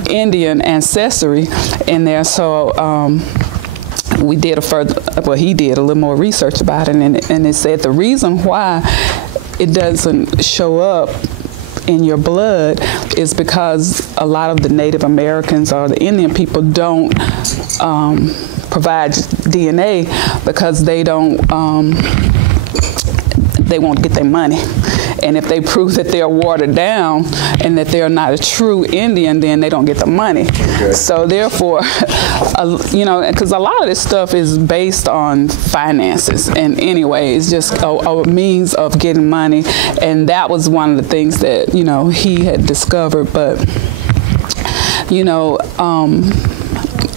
Indian ancestry in there, so we did he did a little more research about it, and it said the reason why it doesn't show up in your blood is because a lot of the Native Americans or the Indian people don't provide DNA because they won't get their money. And if they prove that they're watered down and that they're not a true Indian, then they don't get the money. Okay. So therefore, you know, because a lot of this stuff is based on finances. And anyway, it's just a means of getting money. And that was one of the things that, you know, he had discovered. But, you know,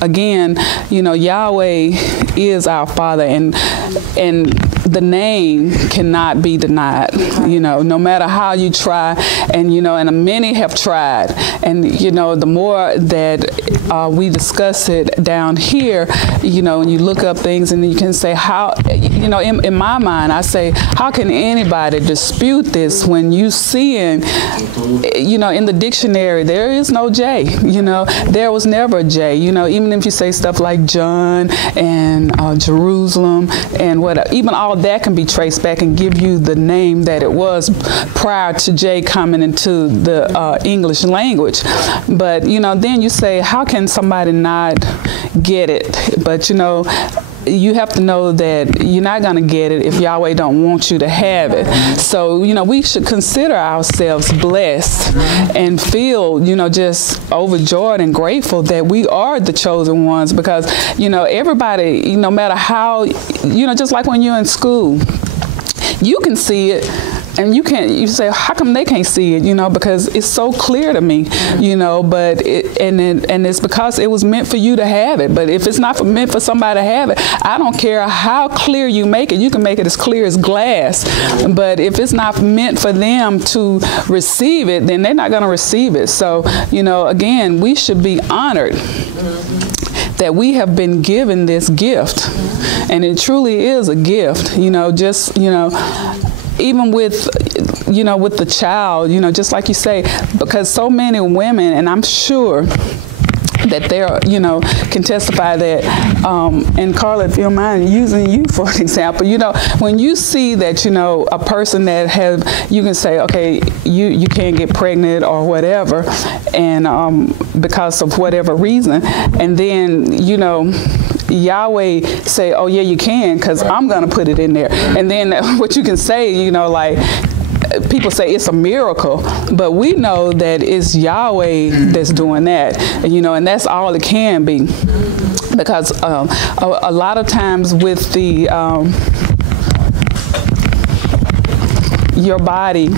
again, you know, Yahweh is our Father, and the name cannot be denied, you know, no matter how you try. And, you know, and many have tried. And, you know, the more that we discuss it down here, you know, and you look up things and you can say how, you know, in my mind, I say, how can anybody dispute this when you seeing, you know, in the dictionary, there is no J, you know, there was never a J, you know, even if you say stuff like John and Jerusalem and what, even all that can be traced back and give you the name that it was prior to J coming into the English language. But, you know, then you say, how can somebody not get it? But, you know, you have to know that you're not going to get it if Yahweh don't want you to have it. So, you know, we should consider ourselves blessed and feel, you know, just overjoyed and grateful that we are the chosen ones, because, you know, everybody, no matter how, you know, just like when you're in school, you can see it. And you say, how come they can't see it? You know, because it's so clear to me, you know, but and it's because it was meant for you to have it. But if it's not meant for somebody to have it, I don't care how clear you make it. You can make it as clear as glass. But if it's not meant for them to receive it, then they're not going to receive it. So, you know, again, we should be honored that we have been given this gift. And it truly is a gift, you know, just, you know, even with, you know, with the child, you know, just like you say, because so many women, and I'm sure that they're, you know, can testify that, and Carla, if you don't mind using you for an example, you know, when you see that, you know, a person that have, you can say, okay, you can't get pregnant or whatever, and because of whatever reason, and then, you know, Yahweh say, oh yeah, you can, because I'm going to put it in there. And then what you can say, you know, like, people say it's a miracle, but we know that it's Yahweh that's doing that, and, you know, and that's all it can be. Because a lot of times with the, your body,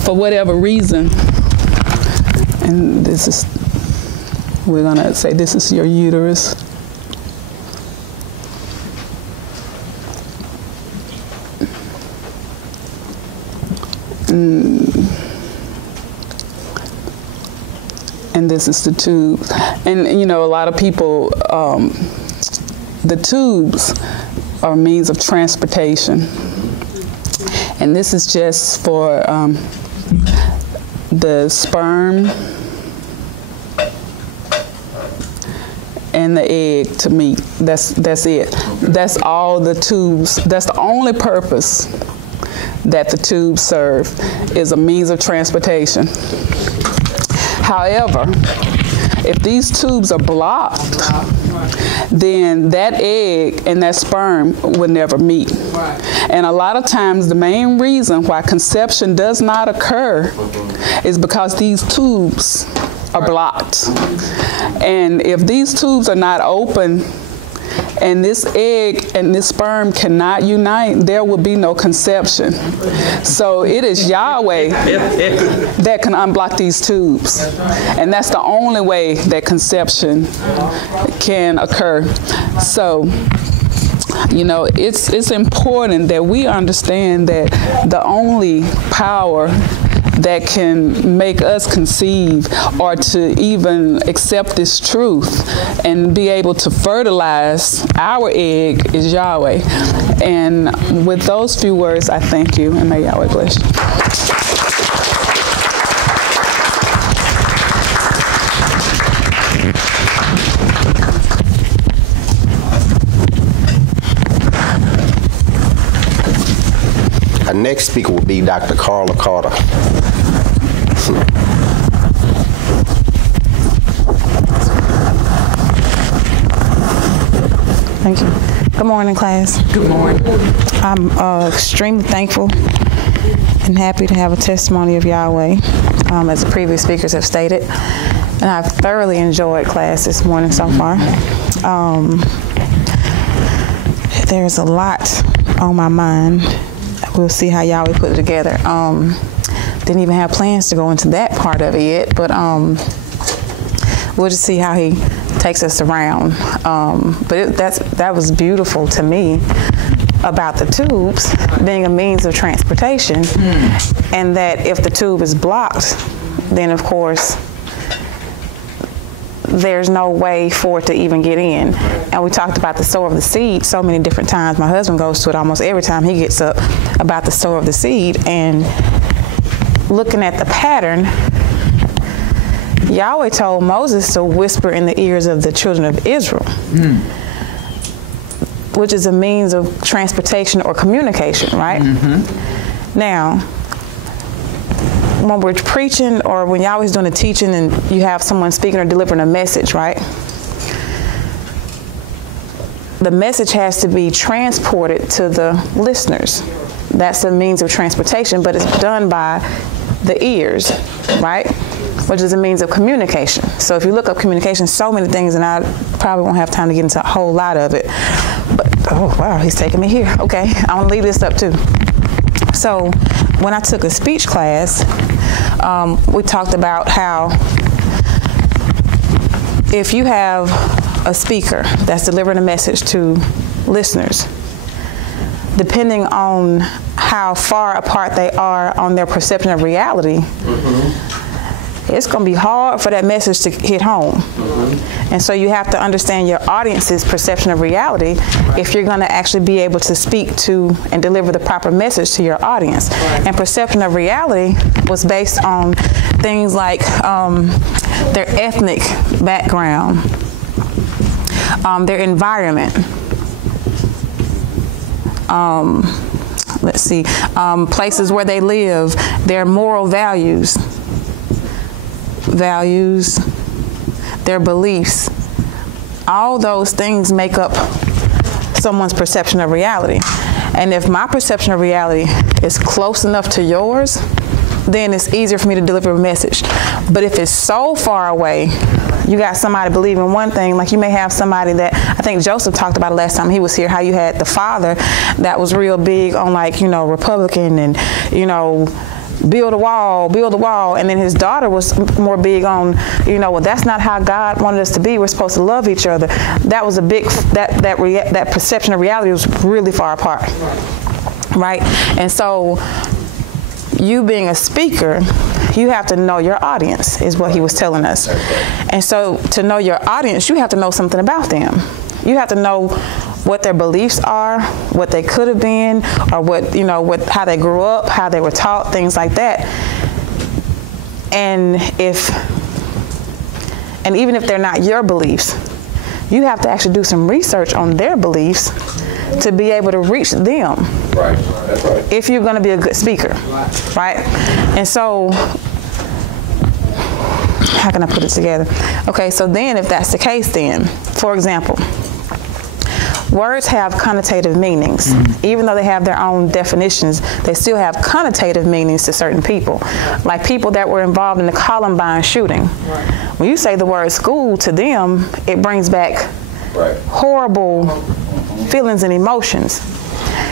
for whatever reason, and this is, we're going to say this is your uterus. And this is the tube. And, you know, a lot of people, the tubes are means of transportation. And this is just for the sperm and the egg to meet. That's it. That's all the tubes. That's the only purpose that the tubes serve, is a means of transportation. However, if these tubes are blocked, then that egg and that sperm would never meet. And a lot of times the main reason why conception does not occur is because these tubes are blocked. And if these tubes are not open and this egg and this sperm cannot unite, there will be no conception. So it is Yahweh that can unblock these tubes. And that's the only way that conception can occur. So, you know, it's important that we understand that the only power that can make us conceive or to even accept this truth and be able to fertilize our egg is Yahweh. And with those few words, I thank you, and may Yahweh bless you. Our next speaker will be Dr. Carla Carter. Thank you. Good morning, class. Good morning. I'm extremely thankful and happy to have a testimony of Yahweh, as the previous speakers have stated. And I've thoroughly enjoyed class this morning so far. There's a lot on my mind. We'll see how Yahweh put it together. Didn't even have plans to go into that part of it yet, but we'll just see how he takes us around. But that was beautiful to me about the tubes being a means of transportation, and that if the tube is blocked, then of course there's no way for it to even get in. And we talked about the sower of the seed so many different times. My husband goes to it almost every time he gets up about the sower of the seed. And looking at the pattern, Yahweh told Moses to whisper in the ears of the children of Israel, which is a means of transportation or communication, right? Now, when we're preaching or when Yahweh's doing a teaching and you have someone speaking or delivering a message, right? The message has to be transported to the listeners. That's a means of transportation, but it's done by the ears, right? Which is a means of communication. So if you look up communication, so many things, and I probably won't have time to get into a whole lot of it. But, oh wow, he's taking me here. Okay, I want to leave this up too. So when I took a speech class, we talked about how if you have a speaker that's delivering a message to listeners, depending on how far apart they are on their perception of reality, it's going to be hard for that message to hit home. And so you have to understand your audience's perception of reality if you're going to actually be able to speak to and deliver the proper message to your audience. And perception of reality was based on things like their ethnic background, their environment, places where they live, their moral values, their beliefs. All those things make up someone's perception of reality. And if my perception of reality is close enough to yours, then it's easier for me to deliver a message. But if it's so far away, you got somebody believing one thing, like you may have somebody that, I think Joseph talked about it last time he was here, how you had the father that was real big on, like, you know, Republican and, you know, build a wall, and then his daughter was more big on, you know, well, that's not how God wanted us to be. We're supposed to love each other. That was a big, that perception of reality was really far apart, right? And so you being a speaker, you have to know your audience, is what he was telling us. And so to know your audience, you have to know something about them. You have to know what their beliefs are, what they could have been, or what, you know, how they grew up, how they were taught, things like that. And even if they're not your beliefs, you have to actually do some research on their beliefs to be able to reach them. Right. That's right. If you're going to be a good speaker, right? And so how can I put it together? Okay, so then if that's the case then, for example, words have connotative meanings. Even though they have their own definitions, they still have connotative meanings to certain people. Like people that were involved in the Columbine shooting. When you say the word school to them, it brings back horrible feelings and emotions.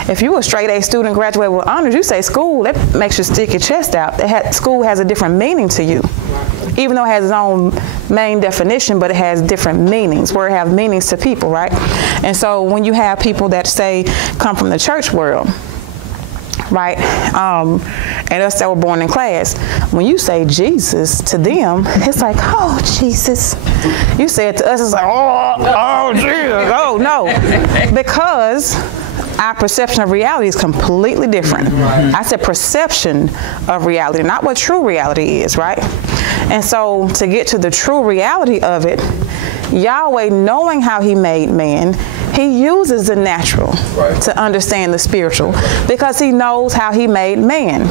If you're a straight A student, graduated with honors, you say school, that makes you stick your chest out. School has a different meaning to you. Even though it has its own main definition, but it has different meanings, where it have meanings to people, right? And so when you have people that say, come from the church world, right, and us that were born in class, when you say Jesus to them, it's like, oh, Jesus. You say it to us, it's like, oh, Jesus, oh, no. Because our perception of reality is completely different. I said perception of reality, not what true reality is, right? And so to get to the true reality of it, Yahweh, knowing how he made man, he uses the natural to understand the spiritual because he knows how he made man.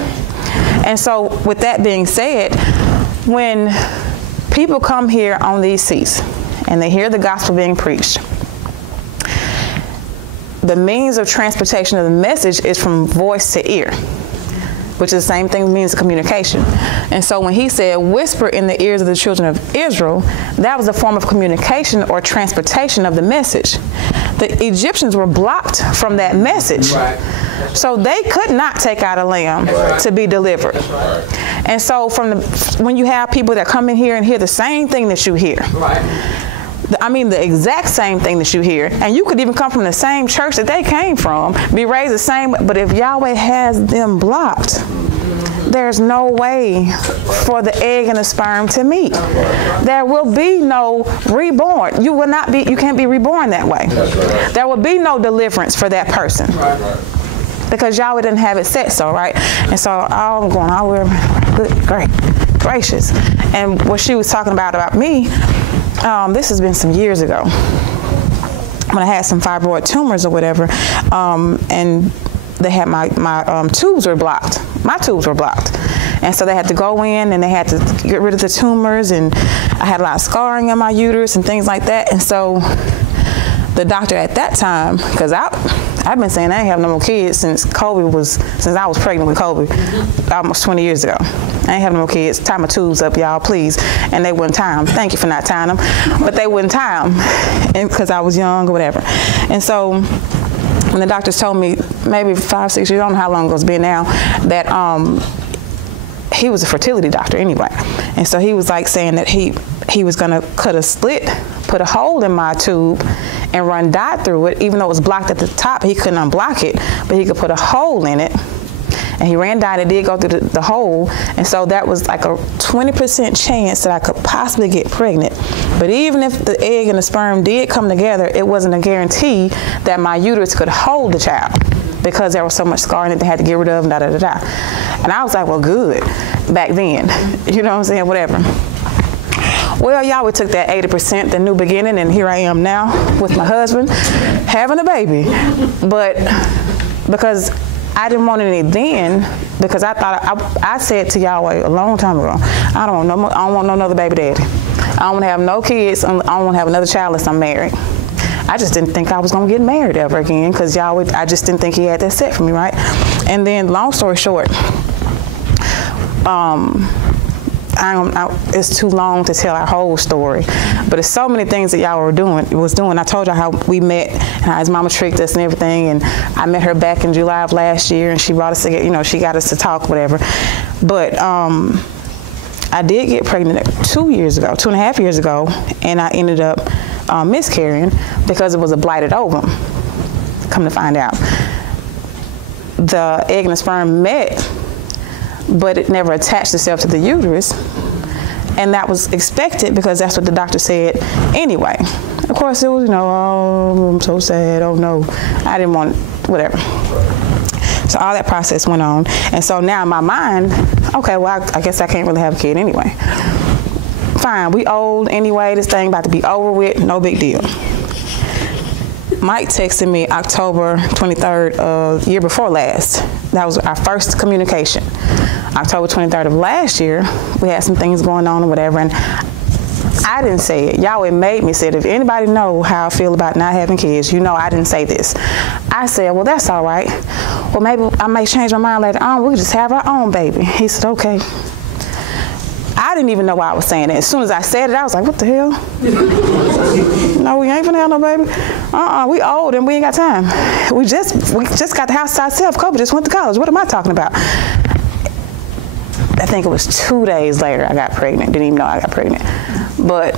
And so with that being said, when people come here on these seats and they hear the gospel being preached, the means of transportation of the message is from voice to ear, which is the same thing, means of communication. And so when he said, whisper in the ears of the children of Israel, that was a form of communication or transportation of the message. The Egyptians were blocked from that message. So they could not take out a lamb to be delivered. And so when you have people that come in here and hear the same thing that you hear, I mean the exact same thing that you hear, and you could even come from the same church that they came from, be raised the same, but if Yahweh has them blocked, there's no way for the egg and the sperm to meet. There will be no reborn. You can't be reborn that way. There will be no deliverance for that person. Because Yahweh didn't have it set so, right? And so I'm going, good, great, gracious. And what she was talking about me, this has been some years ago when I had some fibroid tumors or whatever, and they had my tubes were blocked. My tubes were blocked. And so they had to go in and they had to get rid of the tumors, and I had a lot of scarring in my uterus and things like that. And so the doctor at that time, because I've been saying I ain't have no more kids since I was pregnant with Kobe almost 20 years ago. I ain't have no more kids. Tie my tubes up, y'all, please. And they wouldn't tie them. Thank you for not tying them. But they wouldn't tie them because I was young or whatever. And so when the doctors told me, maybe 5, 6 years, I don't know how long ago it's been now, that he was a fertility doctor anyway. And so he was like saying that he was going to cut a slit, put a hole in my tube, and run dye through it. Even though it was blocked at the top, he couldn't unblock it, but he could put a hole in it. And he ran dye, and it did go through the hole. And so that was like a 20% chance that I could possibly get pregnant. But even if the egg and the sperm did come together, it wasn't a guarantee that my uterus could hold the child, because there was so much scarring that they had to get rid of, and da-da-da-da. And I was like, well, good, back then. You know what I'm saying? Whatever. Well, Yahweh took that 80%, the new beginning, and here I am now with my husband, having a baby. But because I didn't want any then, because I thought, I said to Yahweh a long time ago, I don't want no other baby daddy. I don't want to have no kids. I don't want to have another child unless I'm married. I just didn't think I was going to get married ever again, because Yahweh, I just didn't think he had that set for me, right? And then, long story short, it's too long to tell our whole story, but it's so many things that y'all was doing. I told y'all how we met and how his mama tricked us and everything, and I met her back in July of last year, and she brought us to she got us to talk, whatever. But I did get pregnant 2.5 years ago, and I ended up miscarrying because it was a blighted ovum. Come to find out, the egg and the sperm met, but it never attached itself to the uterus, and that was expected because that's what the doctor said anyway. Of course, it was, oh, I'm so sad, oh no, I didn't want, whatever. So all that process went on, and so now in my mind, okay, well, I guess I can't really have a kid anyway. Fine, we old anyway, this thing about to be over with, no big deal. Mike texted me October 23rd of year before last. That was our first communication. October 23rd of last year, we had some things going on or whatever, and I didn't say it. Yahweh made me say it. If anybody know how I feel about not having kids, you know I didn't say this. I said, well, that's all right. Well, maybe I may change my mind later on. We could just have our own baby. He said, okay. I didn't even know why I was saying it. As soon as I said it, I was like, what the hell? No, we ain't finna have no baby. We old and we ain't got time. We just got the house to ourselves. Kobe just went to college. What am I talking about? I think it was 2 days later I got pregnant. Didn't even know I got pregnant. But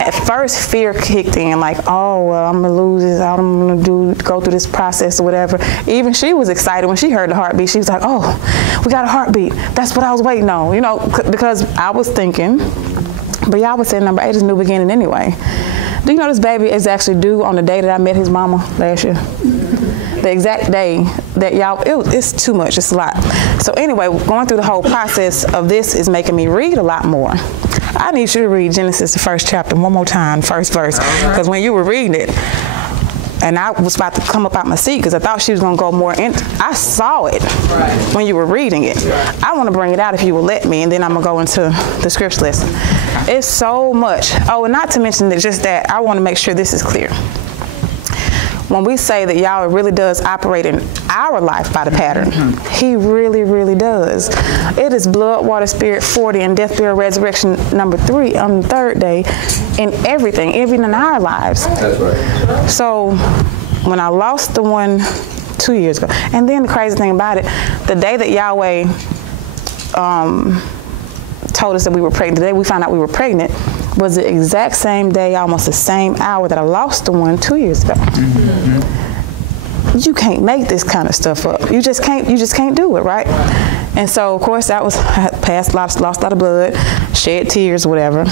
at first fear kicked in, like, oh, well, I'm gonna lose this. I'm gonna go through this process or whatever. Even she was excited when she heard the heartbeat. She was like, oh, we got a heartbeat. That's what I was waiting on, you know, because I was thinking, but y'all would say number 8 is new beginning anyway. Do you know this baby is actually due on the day that I met his mama last year? The exact day that y'all, it's too much, it's a lot. So anyway, going through the whole process of this is making me read a lot more. I need you to read Genesis, the first chapter, one more time, first verse, because when you were reading it, and I was about to come up out my seat because I thought she was going to go more in. I saw it when you were reading it. I want to bring it out if you will let me, and then I'm going to go into the scripture lesson. It's so much. Oh, and not to mention that just that, I want to make sure this is clear. When we say that Yahweh really does operate in our life by the pattern, he really, really does. It is blood, water, spirit, 40, and death, burial, resurrection, number 3 on the 3rd day in everything, even in our lives. That's right. So when I lost the one 2 years ago, and then the crazy thing about it, the day that Yahweh told us that we were pregnant, the day we found out we were pregnant, was the exact same day, almost the same hour that I lost the one 2 years ago. You can't make this kind of stuff up. You just can't do it, right? And so, of course, I lost a lot of blood, shed tears, whatever.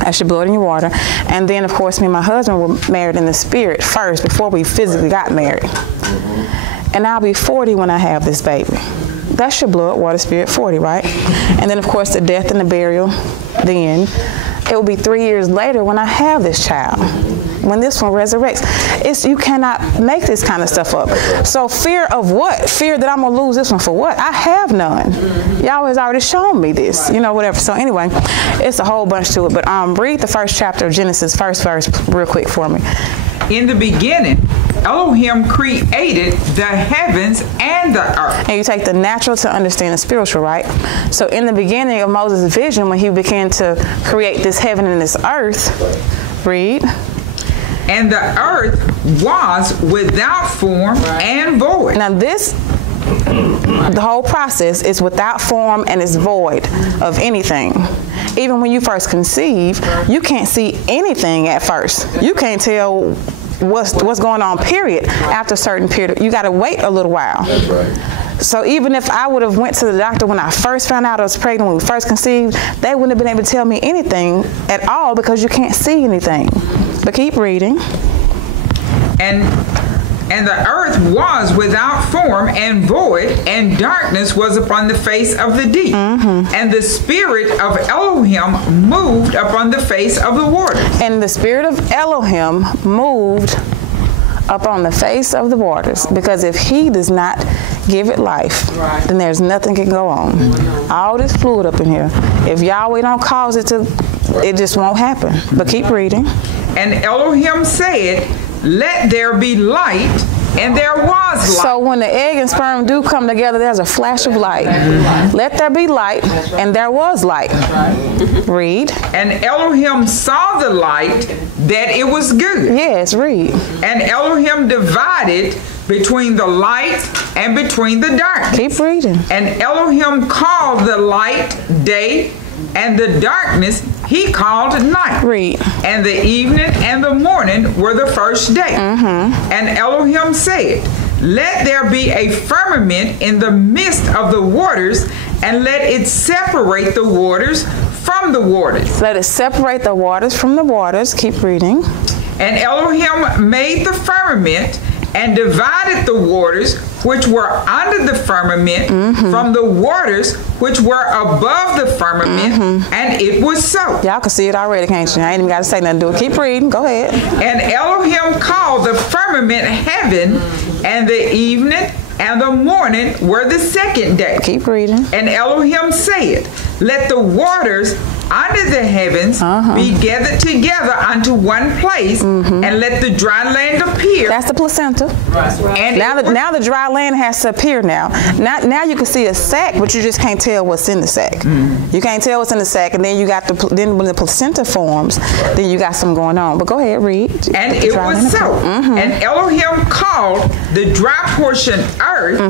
That's your blood in your water. And then, of course, me and my husband were married in the spirit first, before we physically got married. And I'll be 40 when I have this baby. That's your blood, water, spirit, 40, right? And then, of course, the death and the burial, then. It will be 3 years later when I have this child, when this one resurrects. You cannot make this kind of stuff up. So fear of what? Fear that I'm going to lose this one for what? I have none. Yahweh has already shown me this, you know, whatever. So anyway, it's a whole bunch to it. But read the first chapter of Genesis, first verse, real quick for me. In the beginning, Elohim created the heavens and the earth. And you take the natural to understand the spiritual, right? So in the beginning of Moses' vision, when he began to create this heaven and this earth, read. And the earth was without form and void. Now the whole process is without form and is void of anything. Even when you first conceive, you can't see anything at first. You can't tell what's going on, period, after a certain period. You got to wait a little while. That's right. So even if I would have went to the doctor when I first found out I was pregnant, when we first conceived, they wouldn't have been able to tell me anything at all because you can't see anything. But keep reading. And the earth was without form and void, and darkness was upon the face of the deep. And the spirit of Elohim moved upon the face of the waters. And the spirit of Elohim moved upon the face of the waters, because if he does not give it life, then there's nothing can go on. All this fluid up in here, if Yahweh don't cause it to, it just won't happen. But keep reading. And Elohim said, let there be light, and there was light. So when the egg and sperm do come together, there's a flash of light. Let there be light, and there was light. Read. And Elohim saw the light, that it was good. Yes, read. And Elohim divided between the light and between the darkness. Keep reading. And Elohim called the light day, and the darkness he called night. Read. And the evening and the morning were the first day. And Elohim said, let there be a firmament in the midst of the waters, and let it separate the waters from the waters. Let it separate the waters from the waters. Keep reading. And Elohim made the firmament and divided the waters which were under the firmament from the waters which were above the firmament, and it was so. Y'all can see it already, can't you? I ain't even got to say nothing to it. Keep reading. Go ahead. And Elohim called the firmament heaven, and the evening and the morning were the second day. Keep reading. And Elohim said, let the waters under the heavens be gathered together unto one place, and let the dry land appear. That's the placenta. And now the dry land has to appear now. Now you can see a sac, but you just can't tell what's in the sac. You can't tell what's in the sac, and then you got then when the placenta forms, then you got something going on. But go ahead, read. And it was so. And Elohim called the dry portion earth,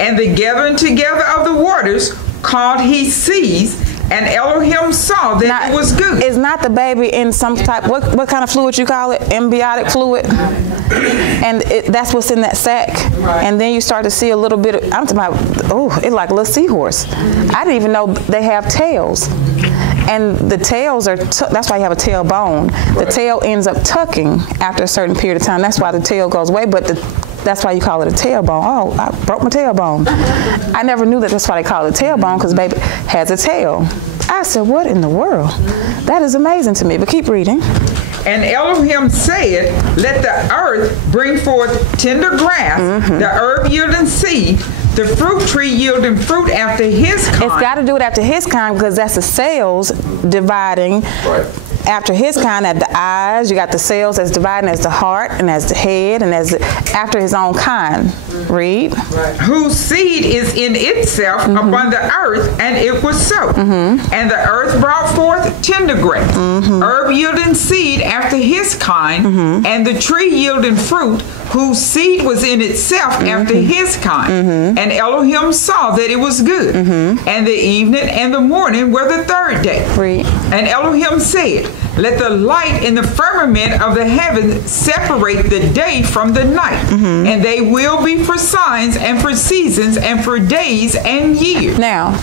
and the gathering together of the waters called he seas. And Elohim saw that it was good. Is not the baby in some type, what kind of fluid you call it? Embiotic fluid? And that's what's in that sac. And then you start to see a little bit of, I'm talking about, it's like a little seahorse. I didn't even know they have tails. And the tails are, that's why you have a tailbone. The tail ends up tucking after a certain period of time. That's why the tail goes away, but that's why you call it a tailbone. Oh, I broke my tailbone. I never knew that's why they call it a tailbone, because baby has a tail. I said, what in the world? That is amazing to me, but keep reading. And Elohim said, let the earth bring forth tender grass, the herb yielding seed, the fruit tree yielding fruit after his kind. It's got to do it after his kind, because that's the cells dividing. After his kind, at the eyes, you got the cells that's dividing as the heart and as the head and as after his own kind. Read. Whose seed is in itself upon the earth, and it was so. And the earth brought forth tender grass, herb yielding seed after his kind, and the tree yielding fruit, whose seed was in itself after his kind. And Elohim saw that it was good. And the evening and the morning were the third day. Read. And Elohim said, let the light in the firmament of the heavens separate the day from the night, and they will be for signs and for seasons and for days and years. Now,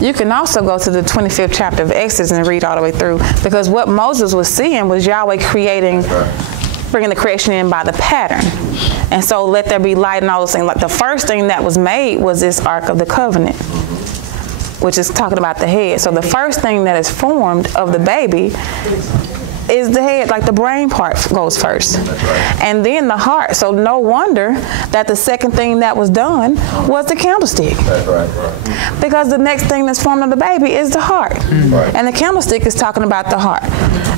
you can also go to the 25th chapter of Exodus and read all the way through, because what Moses was seeing was Yahweh bringing the creation in by the pattern. And so let there be light and all those things. Like the first thing that was made was this Ark of the Covenant, which is talking about the head. So the first thing that is formed of the baby is the head, like the brain part goes first. And then the heart. So no wonder that the second thing that was done was the candlestick. Because the next thing that's formed of the baby is the heart. And the candlestick is talking about the heart.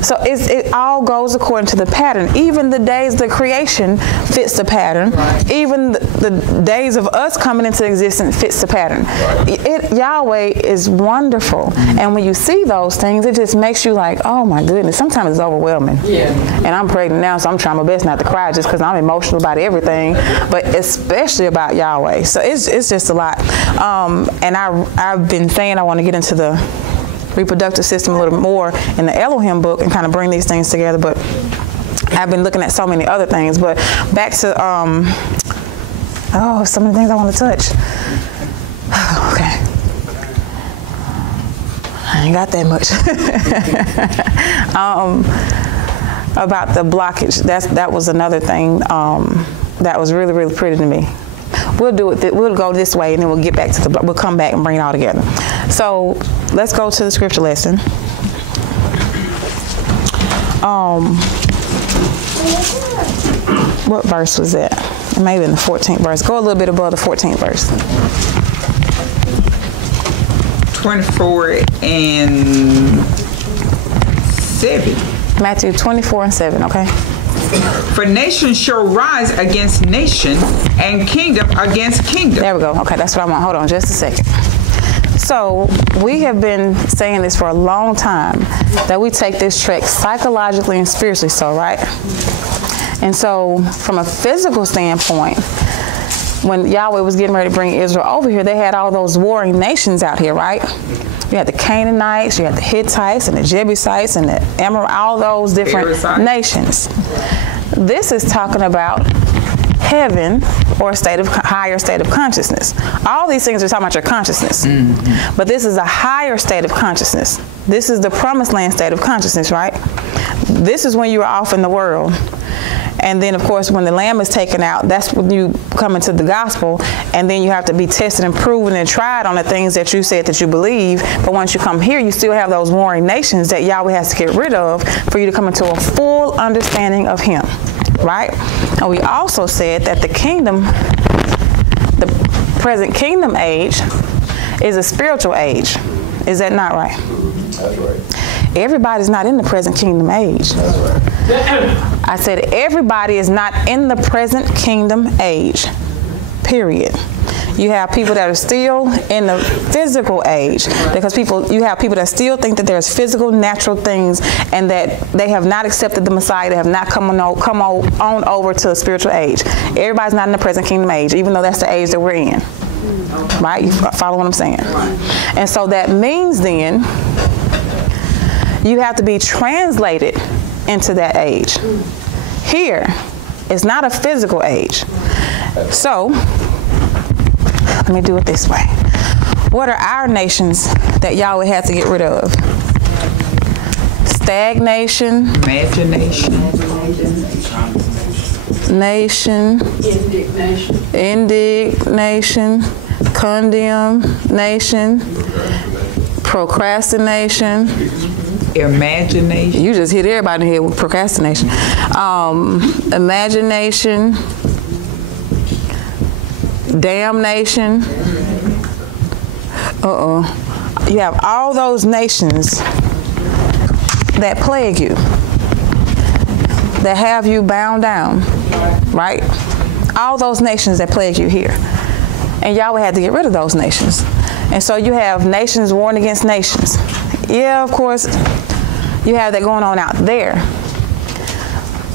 So it all goes according to the pattern. Even the days of the creation fits the pattern. Even the days of us coming into existence fits the pattern. Yahweh is wonderful. And when you see those things, it just makes you like, oh my goodness. Sometimes it's overwhelming. And I'm pregnant now, so I'm trying my best not to cry just because I'm emotional about everything, but especially about Yahweh. So it's just a lot. And I've been saying I want to get into the reproductive system a little more in the Elohim book and kind of bring these things together, but I've been looking at so many other things. But back to some of the things I want to touch. Okay, I ain't got that much. About the blockage, that was another thing that was really, really pretty to me. We'll do it. We'll go this way, and then we'll get back to we'll come back and bring it all together. So let's go to the scripture lesson. What verse was that? It may have been the 14th verse. Go a little bit above the 14th verse. 24 and 7. Matthew 24 and 7, okay? For nation shall rise against nation, and kingdom against kingdom. There we go. Okay, that's what I want. Hold on just a second. So we have been saying this for a long time, that we take this trek psychologically and spiritually, so right? And so from a physical standpoint, when Yahweh was getting ready to bring Israel over here, they had all those warring nations out here, right? You had the Canaanites, you had the Hittites, and the Jebusites, and the Amorites, all those different nations. This is talking about heaven, or higher state of consciousness. All these things are talking about your consciousness. But this is a higher state of consciousness. This is the promised land state of consciousness, right? This is when you are off in the world. And then, of course, when the lamb is taken out, that's when you come into the gospel, and then you have to be tested and proven and tried on the things that you said that you believe. But once you come here, you still have those warring nations that Yahweh has to get rid of for you to come into a full understanding of him, right? And we also said that the kingdom, the present kingdom age, is a spiritual age. Is that not right? That's right. Everybody's not in the present kingdom age. That's right. I said everybody is not in the present kingdom age, period. You have people that are still in the physical age, because you have people that still think that there's physical, natural things, and that they have not accepted the Messiah. They have not come on over to a spiritual age. Everybody's not in the present kingdom age, even though that's the age that we're in. Right? You follow what I'm saying? And so that means then you have to be translated into that age. Here, it's not a physical age. So, let me do it this way. What are our nations that Yahweh had to get rid of? Stagnation. Imagination. Nation. Indignation. Condemnation. Procrastination. Imagination. You just hit everybody in the head with procrastination. Imagination. Damnation. You have all those nations that plague you, that have you bound down, right? All those nations that plague you here. And Yahweh had to get rid of those nations. And so you have nations warring against nations. Yeah, of course, you have that going on out there.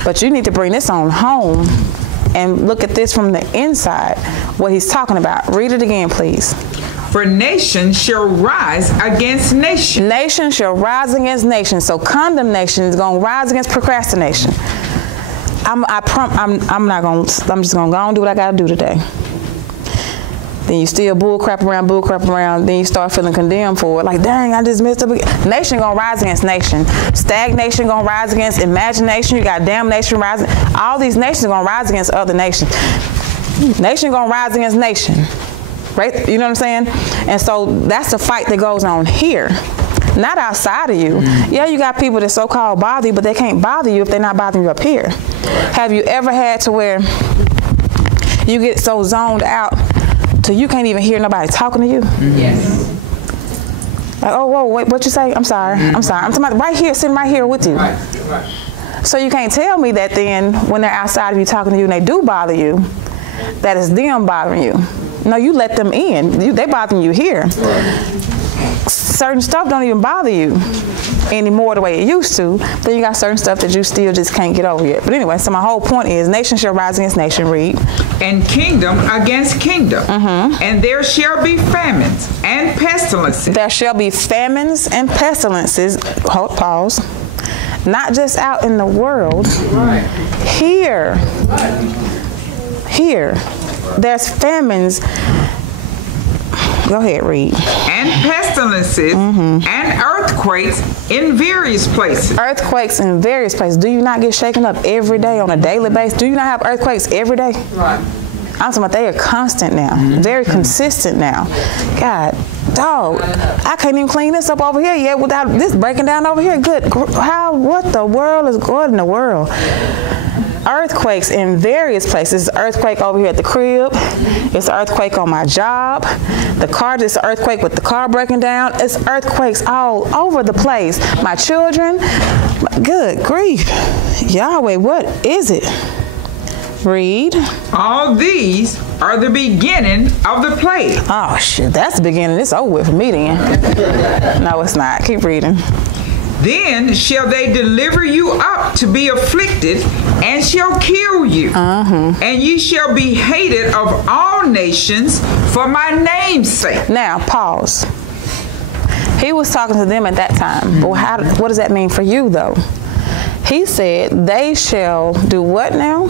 But you need to bring this on home and look at this from the inside, what he's talking about. Read it again, please. For nation shall rise against nation. Nation shall rise against nation. So condemnation is going to rise against procrastination. I'm just going to go and do what I got to do today. Then you still bull crap around, then you start feeling condemned for it. Like, dang, I just messed up again. Nation gonna rise against nation. Stagnation gonna rise against imagination. You got damnation rising. All these nations gonna rise against other nations. Nation gonna rise against nation. Right? You know what I'm saying? And so that's the fight that goes on here. Not outside of you. Yeah, you got people that so-called bother you, but they can't bother you if they're not bothering you up here. Have you ever had to where you get so zoned out till you can't even hear nobody talking to you? Yes. Like, oh, whoa, wait, what you say? I'm sorry. I'm talking about right here, sitting right here with you. Right. So you can't tell me that then when they're outside of you talking to you and they do bother you, that it's them bothering you. No, you let them in. They bothering you here. Certain stuff don't even bother you anymore the way it used to. Then you got certain stuff that you still just can't get over yet. But anyway, so my whole point is nation shall rise against nation. Read. And kingdom against kingdom. And there shall be famines and pestilences. There shall be famines and pestilences. Hold, pause. Not just out in the world. Right. Here. Here. There's famines. Go ahead, read. And pestilences and earthquakes in various places. Earthquakes in various places. Do you not get shaken up every day on a daily basis? Do you not have earthquakes every day? Right. I'm talking about they are constant now. Very consistent now. God, dog, I can't even clean this up over here yet without this breaking down over here. Good. What the world is going in the world? Earthquakes in various places. It's an earthquake over here at the crib. It's an earthquake on my job. The car, it's an earthquake with the car breaking down. It's earthquakes all over the place. My children, good grief. Yahweh, what is it? Read. All these are the beginning of the plague. Oh, shit, that's the beginning. It's over with for me then. No, it's not. Keep reading. Then shall they deliver you up to be afflicted, and shall kill you. And ye shall be hated of all nations for my name's sake. Now, pause. He was talking to them at that time. But what does that mean for you, though? He said, they shall do what now?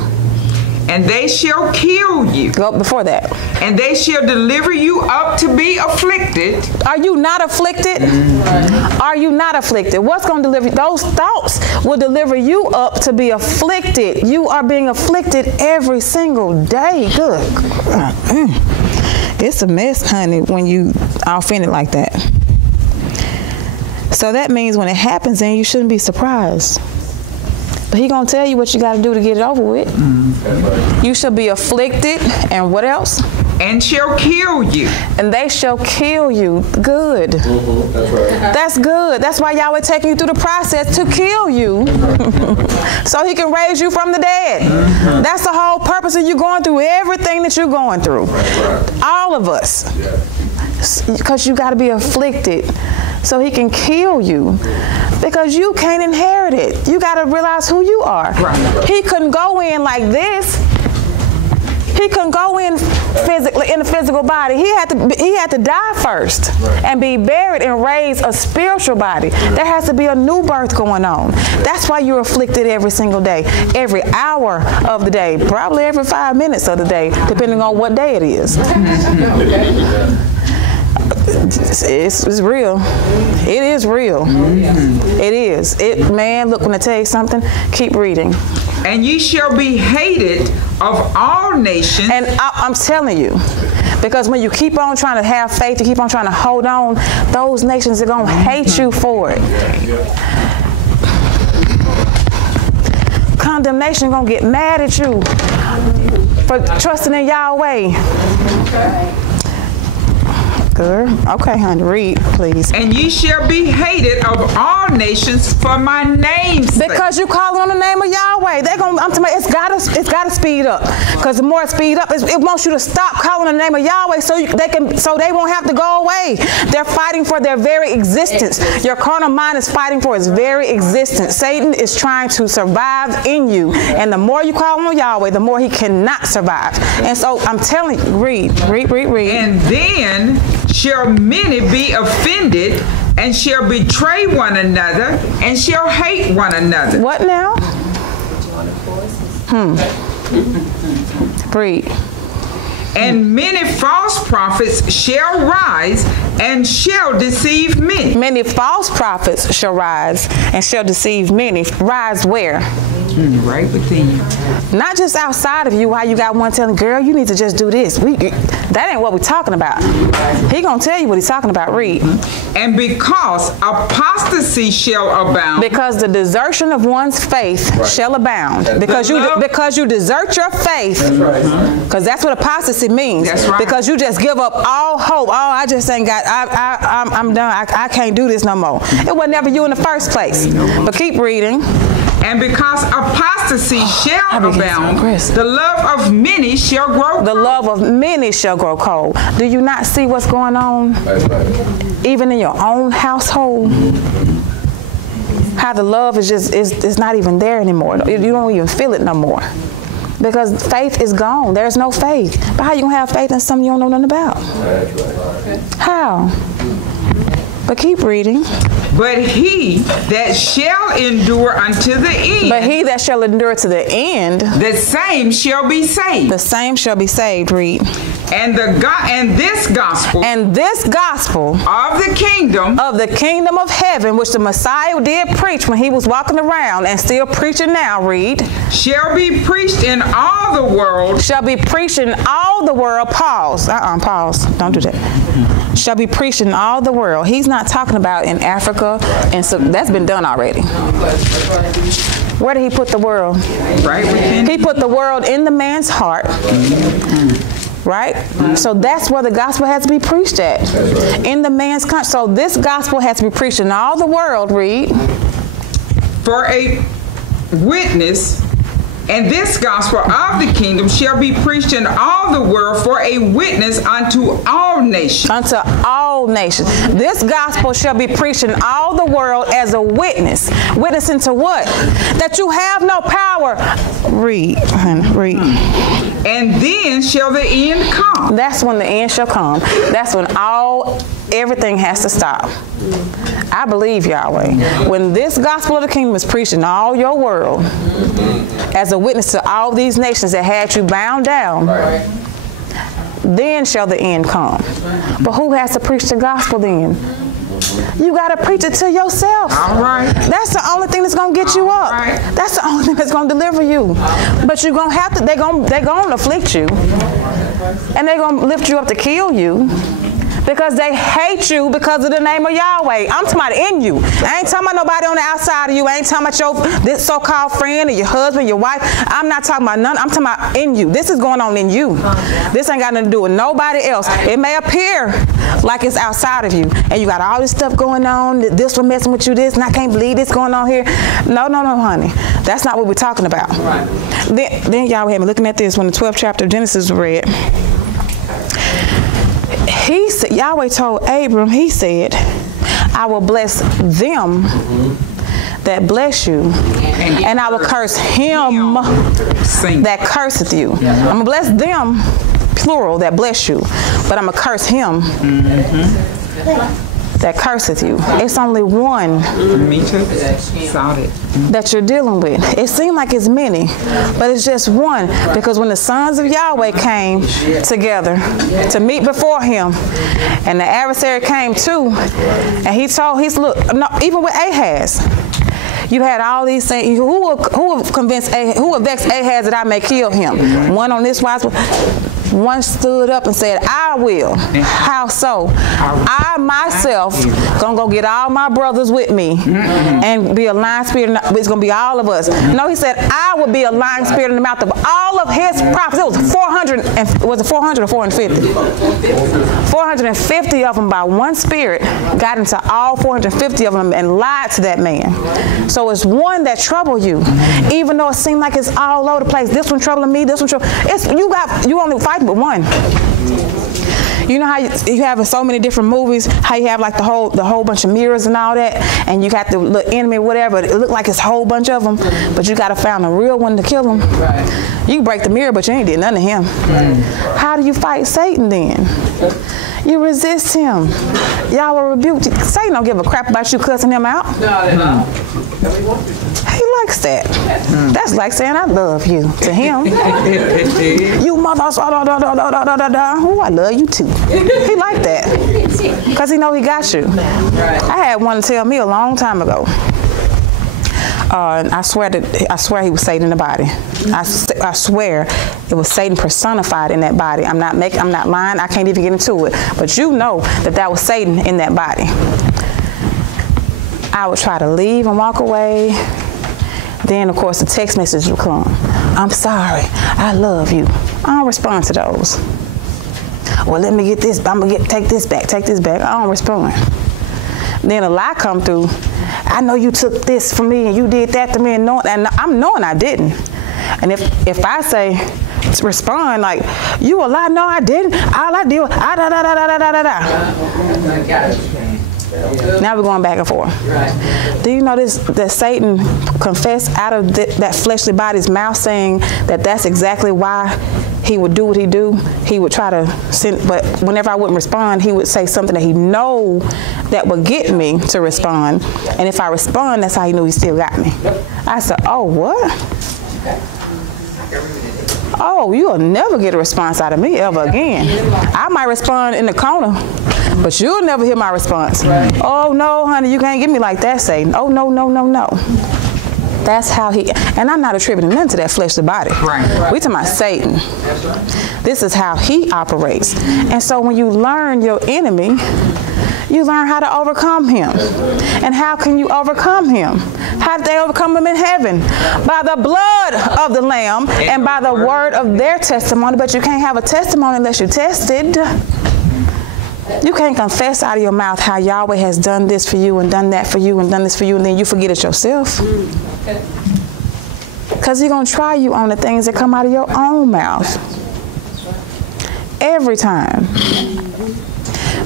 and they shall kill you. Go before that. And they shall deliver you up to be afflicted. Are you not afflicted? Are you not afflicted? What's going to deliver? Those thoughts will deliver you up to be afflicted. You are being afflicted every single day. Good. It's a mess, honey, when you are offended like that. So that means when it happens, then you shouldn't be surprised. But he gonna tell you what you got to do to get it over with. You shall be afflicted, and what else? And shall kill you. And they shall kill you. Good. That's right. That's good. That's why Yahweh taking you through the process to kill you, so he can raise you from the dead. That's the whole purpose of you going through everything that you're going through. All of us. Because you got to be afflicted so he can kill you, because you can't inherit it. You got to realize who you are. He couldn't go in like this. He couldn't go in physically in the physical body. He had to die first and be buried and raise a spiritual body. There has to be a new birth going on. That's why you're afflicted every single day, every hour of the day, probably every 5 minutes of the day, depending on what day it is. It's real. It is real. It is. Man, look, when I tell you something, keep reading. And ye shall be hated of all nations. And I'm telling you, because when you keep on trying to have faith, you keep on trying to hold on, those nations are going to hate you for it. Condemnation going to get mad at you for trusting in Yahweh. Good. Okay, honey, read, please. And ye shall be hated of all nations for my name's sake. Because you calling on the name of Yahweh. They're gonna. I'm telling you, it's gotta speed up. Because the more it speed up, it wants you to stop calling on the name of Yahweh, so they won't have to go away. They're fighting for their very existence. Your carnal mind is fighting for its very existence. Satan is trying to survive in you, and the more you call on Yahweh, the more he cannot survive. And so I'm telling you, read. And then shall many be offended, and shall betray one another, and shall hate one another. What now? Read. And many false prophets shall rise and shall deceive many. Many false prophets shall rise and shall deceive many. Rise where? Right within you. Not just outside of you, while you got one telling, girl, you need to just do this. That ain't what we're talking about. He gonna tell you what he's talking about. Read. And because apostasy shall abound. Because the desertion of one's faith shall abound. Because you desert your faith. Because that's what apostasy means. That's right. Because you just give up all hope. Oh, I just ain't got. I'm done. I can't do this no more. It was never you in the first place. But keep reading. And because apostasy shall abound, the love of many shall grow cold. The love of many shall grow cold. Do you not see what's going on? Even in your own household? How the love is not even there anymore. You don't even feel it no more. Because faith is gone. There's no faith. But how you going to have faith in something you don't know nothing about? How? But keep reading. But he that shall endure unto the end. But he that shall endure to the end. The same shall be saved. The same shall be saved. Read. And this gospel. And this gospel. Of the kingdom. Of the kingdom of heaven, which the Messiah did preach when he was walking around and still preaching now. Read. Shall be preached in all the world. Shall be preached in all the world. Pause. Pause. Don't do that. Shall be preached in all the world. He's not talking about in Africa, and so that's been done already. Where did he put the world? Right within. He put the world in the man's heart. Right? So that's where the gospel has to be preached at. In the man's conscience. So this gospel has to be preached in all the world. Read. For a witness. And this gospel of the kingdom shall be preached in all the world for a witness unto all nations. Unto all nations. This gospel shall be preached in all the world as a witness. Witnessing to what? That you have no power. Read. And then shall the end come. That's when the end shall come. That's when everything has to stop. I believe, Yahweh, when this gospel of the kingdom is preached in all your world, as a witness to all these nations that had you bound down, then shall the end come. But who has to preach the gospel then? You got to preach it to yourself. All right. That's the only thing that's going to get you up. Right. That's the only thing that's going to deliver you. But you're going to have to, they're going to afflict you. And they're going to lift you up to kill you. Because they hate you because of the name of Yahweh. I'm talking about in you. I ain't talking about nobody on the outside of you. I ain't talking about this so-called friend or your husband, your wife. I'm not talking about none. I'm talking about in you. This is going on in you. This ain't got nothing to do with nobody else. It may appear like it's outside of you. And you got all this stuff going on. This one messing with you, this, and I can't believe this going on here. No, honey. That's not what we're talking about. Then Yahweh had me looking at this when the 12th chapter of Genesis was read. Yahweh told Abram, he said, I will bless them that bless you, and I will curse him that curseth you. I'm going to bless them, plural, that bless you, but I'm going to curse him that curseth you. It's only one that you're dealing with. It seems like it's many, but it's just one. Because when the sons of Yahweh came together to meet before him, and the adversary came too, and he told, even with Ahaz, you had all these things. Who will vex Ahaz that I may kill him? One on this wise. One stood up and said, I will. How so? I myself gonna go get all my brothers with me and be a lying spirit. It's gonna be all of us. No, he said, I will be a lying spirit in the mouth of all of his prophets. It was 400, was it 400 or 450? 450 of them by one spirit got into all 450 of them and lied to that man. So it's one that trouble you, even though it seems like it's all over the place. This one troubling me, this one troubling. You only fight but one. You know how you have in so many different movies, how you have like the whole bunch of mirrors and all that, and you got the little enemy, whatever. It look like it's a whole bunch of them, but you got to find a real one to kill him. Right. You can break the mirror, but you ain't did nothing to him. How do you fight Satan then? You resist him. Y'all will rebuke you. Satan don't give a crap about you cussing him out. No. He likes that. That's like saying I love you to him. You mother, oh, I love you too. He like that because he know he got you. I had one tell me a long time ago. I swear he was Satan in the body. I swear it was Satan personified in that body. I'm not lying. I can't even get into it. But you know that was Satan in that body. I would try to leave and walk away. Then, of course, the text message would come. I'm sorry. I love you. I don't respond to those. Well, let me get this. Take this back. Take this back. I don't respond. Then a lie come through. I know you took this from me and you did that to me, and I'm knowing I didn't. And if I say, respond like, you a lie? No, I didn't. All I did was Now we're going back and forth. Do you know that Satan confessed out of that fleshly body's mouth, saying that that's exactly why he would do what he do? He would try to send, but whenever I wouldn't respond, he would say something that he know that would get me to respond. And if I respond, that's how he knew he still got me. I said, oh, what? Oh, you'll never get a response out of me ever again. I might respond in the corner, but you'll never hear my response. Oh, no, honey, you can't get me like that, Satan. Oh, no, no, no, no. That's how he, and I'm not attributing none to that fleshly body. We talking about Satan. This is how he operates. And so when you learn your enemy, you learn how to overcome him. And how can you overcome him? How did they overcome him in heaven? By the blood of the Lamb and by the word of their testimony. But you can't have a testimony unless you're tested. You can't confess out of your mouth how Yahweh has done this for you and done that for you and done this for you, and then you forget it yourself. Because he's going to try you on the things that come out of your own mouth. Every time.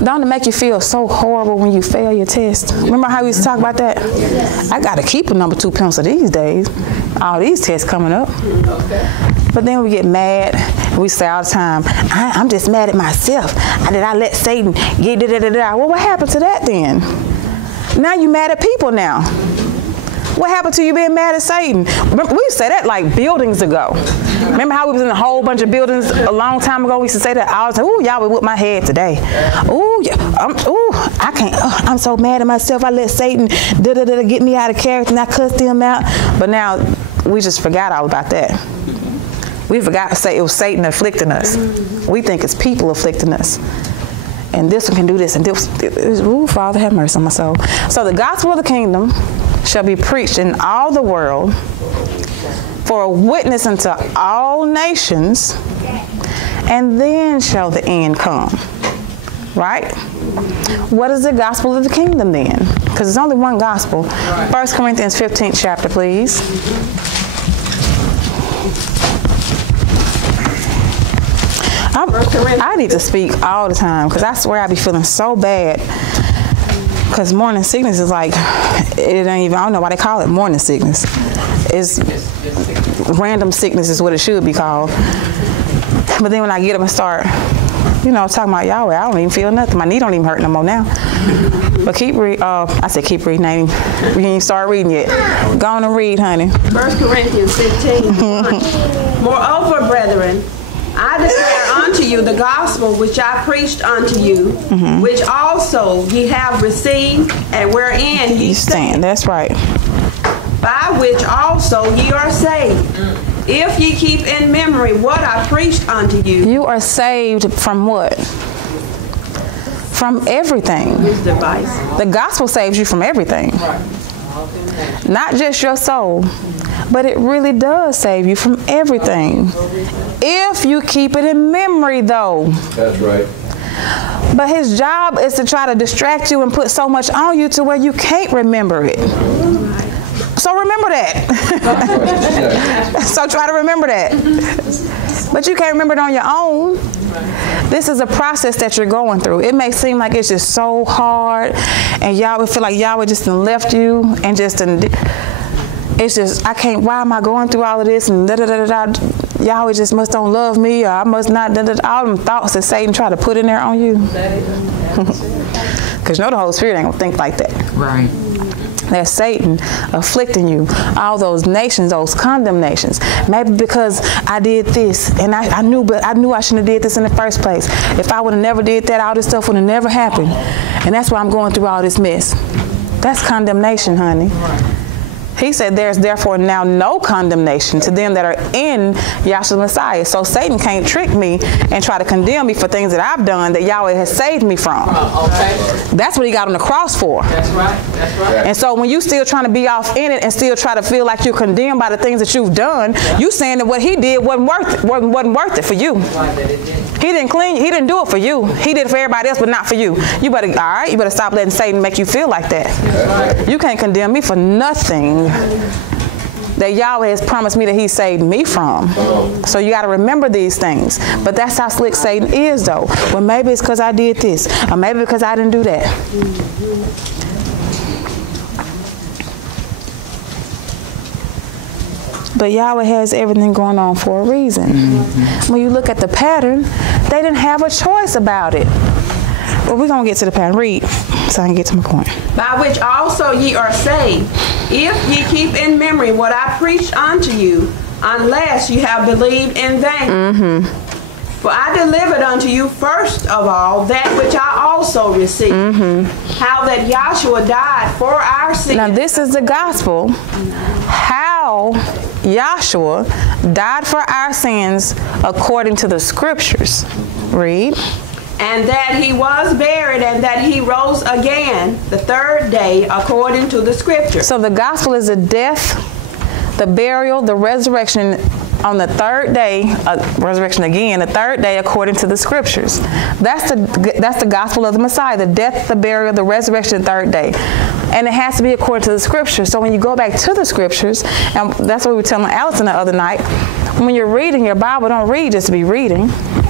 Don't it make you feel so horrible when you fail your test? Remember how we used to talk about that? I got to keep a number 2 pencil these days. All these tests coming up. But then we get mad We say all the time, I'm just mad at myself. Did I let Satan get da-da-da-da? Well, what happened to that then? Now you mad at people now. What happened to you being mad at Satan? Remember, we used to say that like buildings ago. Remember how we was in a whole bunch of buildings a long time ago? We used to say that all the time. Ooh, y'all would whip my head today. Ooh, I can't. I'm so mad at myself. I let Satan get me out of character and I cussed him out. But now we just forgot all about that. We forgot to say it was Satan afflicting us. We think it's people afflicting us. And this one can do this and this. Ooh, Father, have mercy on my soul. So the gospel of the kingdom shall be preached in all the world for a witness unto all nations, and then shall the end come. Right? What is the gospel of the kingdom then? Because there's only one gospel. 1 Corinthians 15th chapter, please. I need to speak all the time because I swear I be feeling so bad. Because morning sickness is like, it ain't even, I don't know why they call it morning sickness. It's random sickness is what it should be called. But then when I get up and start, talking about Yahweh, I don't even feel nothing. My knee don't even hurt no more now. But keep reading. I said keep reading. We ain't even start reading yet. Go on and read, honey. 1 Corinthians 15. Moreover, brethren, I declare unto you the gospel which I preached unto you, which also ye have received, and wherein ye stand. That's right. By which also ye are saved, if ye keep in memory what I preached unto you. You are saved from what? From everything. The gospel saves you from everything. Not just your soul, but it really does save you from everything. If you keep it in memory, though. That's right. But his job is to try to distract you and put so much on you to where you can't remember it. So remember that. So try to remember that. But you can't remember it on your own. This is a process that you're going through. It may seem like it's just so hard, and y'all would feel like Yahweh just done left you, and just it's just, I can't, why am I going through all of this, and da-da-da-da-da, Yahweh just must don't love me, or I must not, da-da-da, all them thoughts that Satan try to put in there on you. Because the Holy Spirit ain't going to think like that. Right. That's Satan afflicting you. All those nations, those condemnations. Maybe because I did this, and I knew I shouldn't have did this in the first place. If I would have never did that, all this stuff would have never happened. And that's why I'm going through all this mess. That's condemnation, honey. He said there's therefore now no condemnation to them that are in Yahshua Messiah. So Satan can't trick me and try to condemn me for things that I've done that Yahweh has saved me from. Okay. That's what he got on the cross for. That's right. That's right. And so when you still trying to be off in it and still try to feel like you're condemned by the things that you've done, you saying that what he did wasn't worth it for you. He didn't clean you. He didn't do it for you. He did it for everybody else, but not for you. You better stop letting Satan make you feel like that. You can't condemn me for nothing that Yahweh has promised me that he saved me from. So you got to remember these things. But that's how slick Satan is, though. Well, maybe it's because I did this, or maybe because I didn't do that. But Yahweh has everything going on for a reason. When you look at the pattern, they didn't have a choice about it. Well, we're going to get to the pattern. Read, so I can get to my point. By which also ye are saved, if ye keep in memory what I preached unto you, unless you have believed in vain. For I delivered unto you first of all that which I also received, how that Yahshua died for our sins. Now this is the gospel, how Yahshua died for our sins according to the scriptures. Read. And that he was buried, and that he rose again the third day according to the scripture. So the gospel is the death, the burial, the resurrection on the third day, resurrection again, the third day according to the scriptures. That's the gospel of the Messiah, the death, the burial, the resurrection, the third day. And it has to be according to the scriptures. So when you go back to the scriptures, and that's what we were telling Allison the other night, when you're reading your Bible, don't read just to be reading.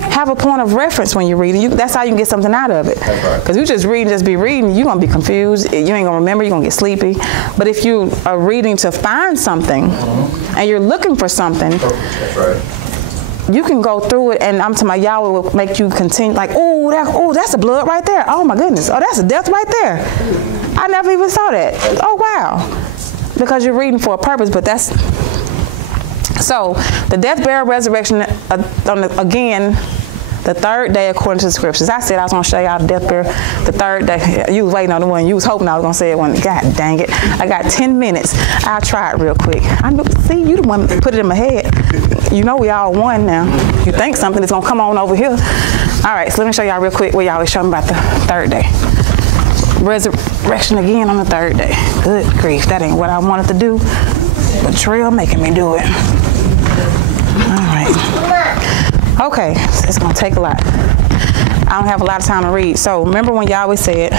Have a point of reference when you're reading. That's how you can get something out of it. Because you just read and just be reading, you're going to be confused. You ain't going to remember. You're going to get sleepy. But if you are reading to find something and you're looking for something, you can go through it, and I'm to my Yahweh will make you continue, like, oh, that's the blood right there. Oh my goodness. Oh, that's the death right there. I never even saw that. Oh wow. Because you're reading for a purpose, but that's, so the death, burial, resurrection, again, the third day according to the scriptures. I said I was going to show y'all the death, burial, the third day. You was waiting on the one. You was hoping I was going to say it one. God dang it. I got 10 minutes. I'll try it real quick. See, you the one that put it in my head. You know we all one now. You think something is going to come on over here. All right, so let me show y'all real quick what y'all was showing about the third day. Resurrection again on the third day. Good grief, that ain't what I wanted to do. But Trail making me do it. All right. Okay, it's gonna take a lot. I don't have a lot of time to read. So remember when Yahweh said,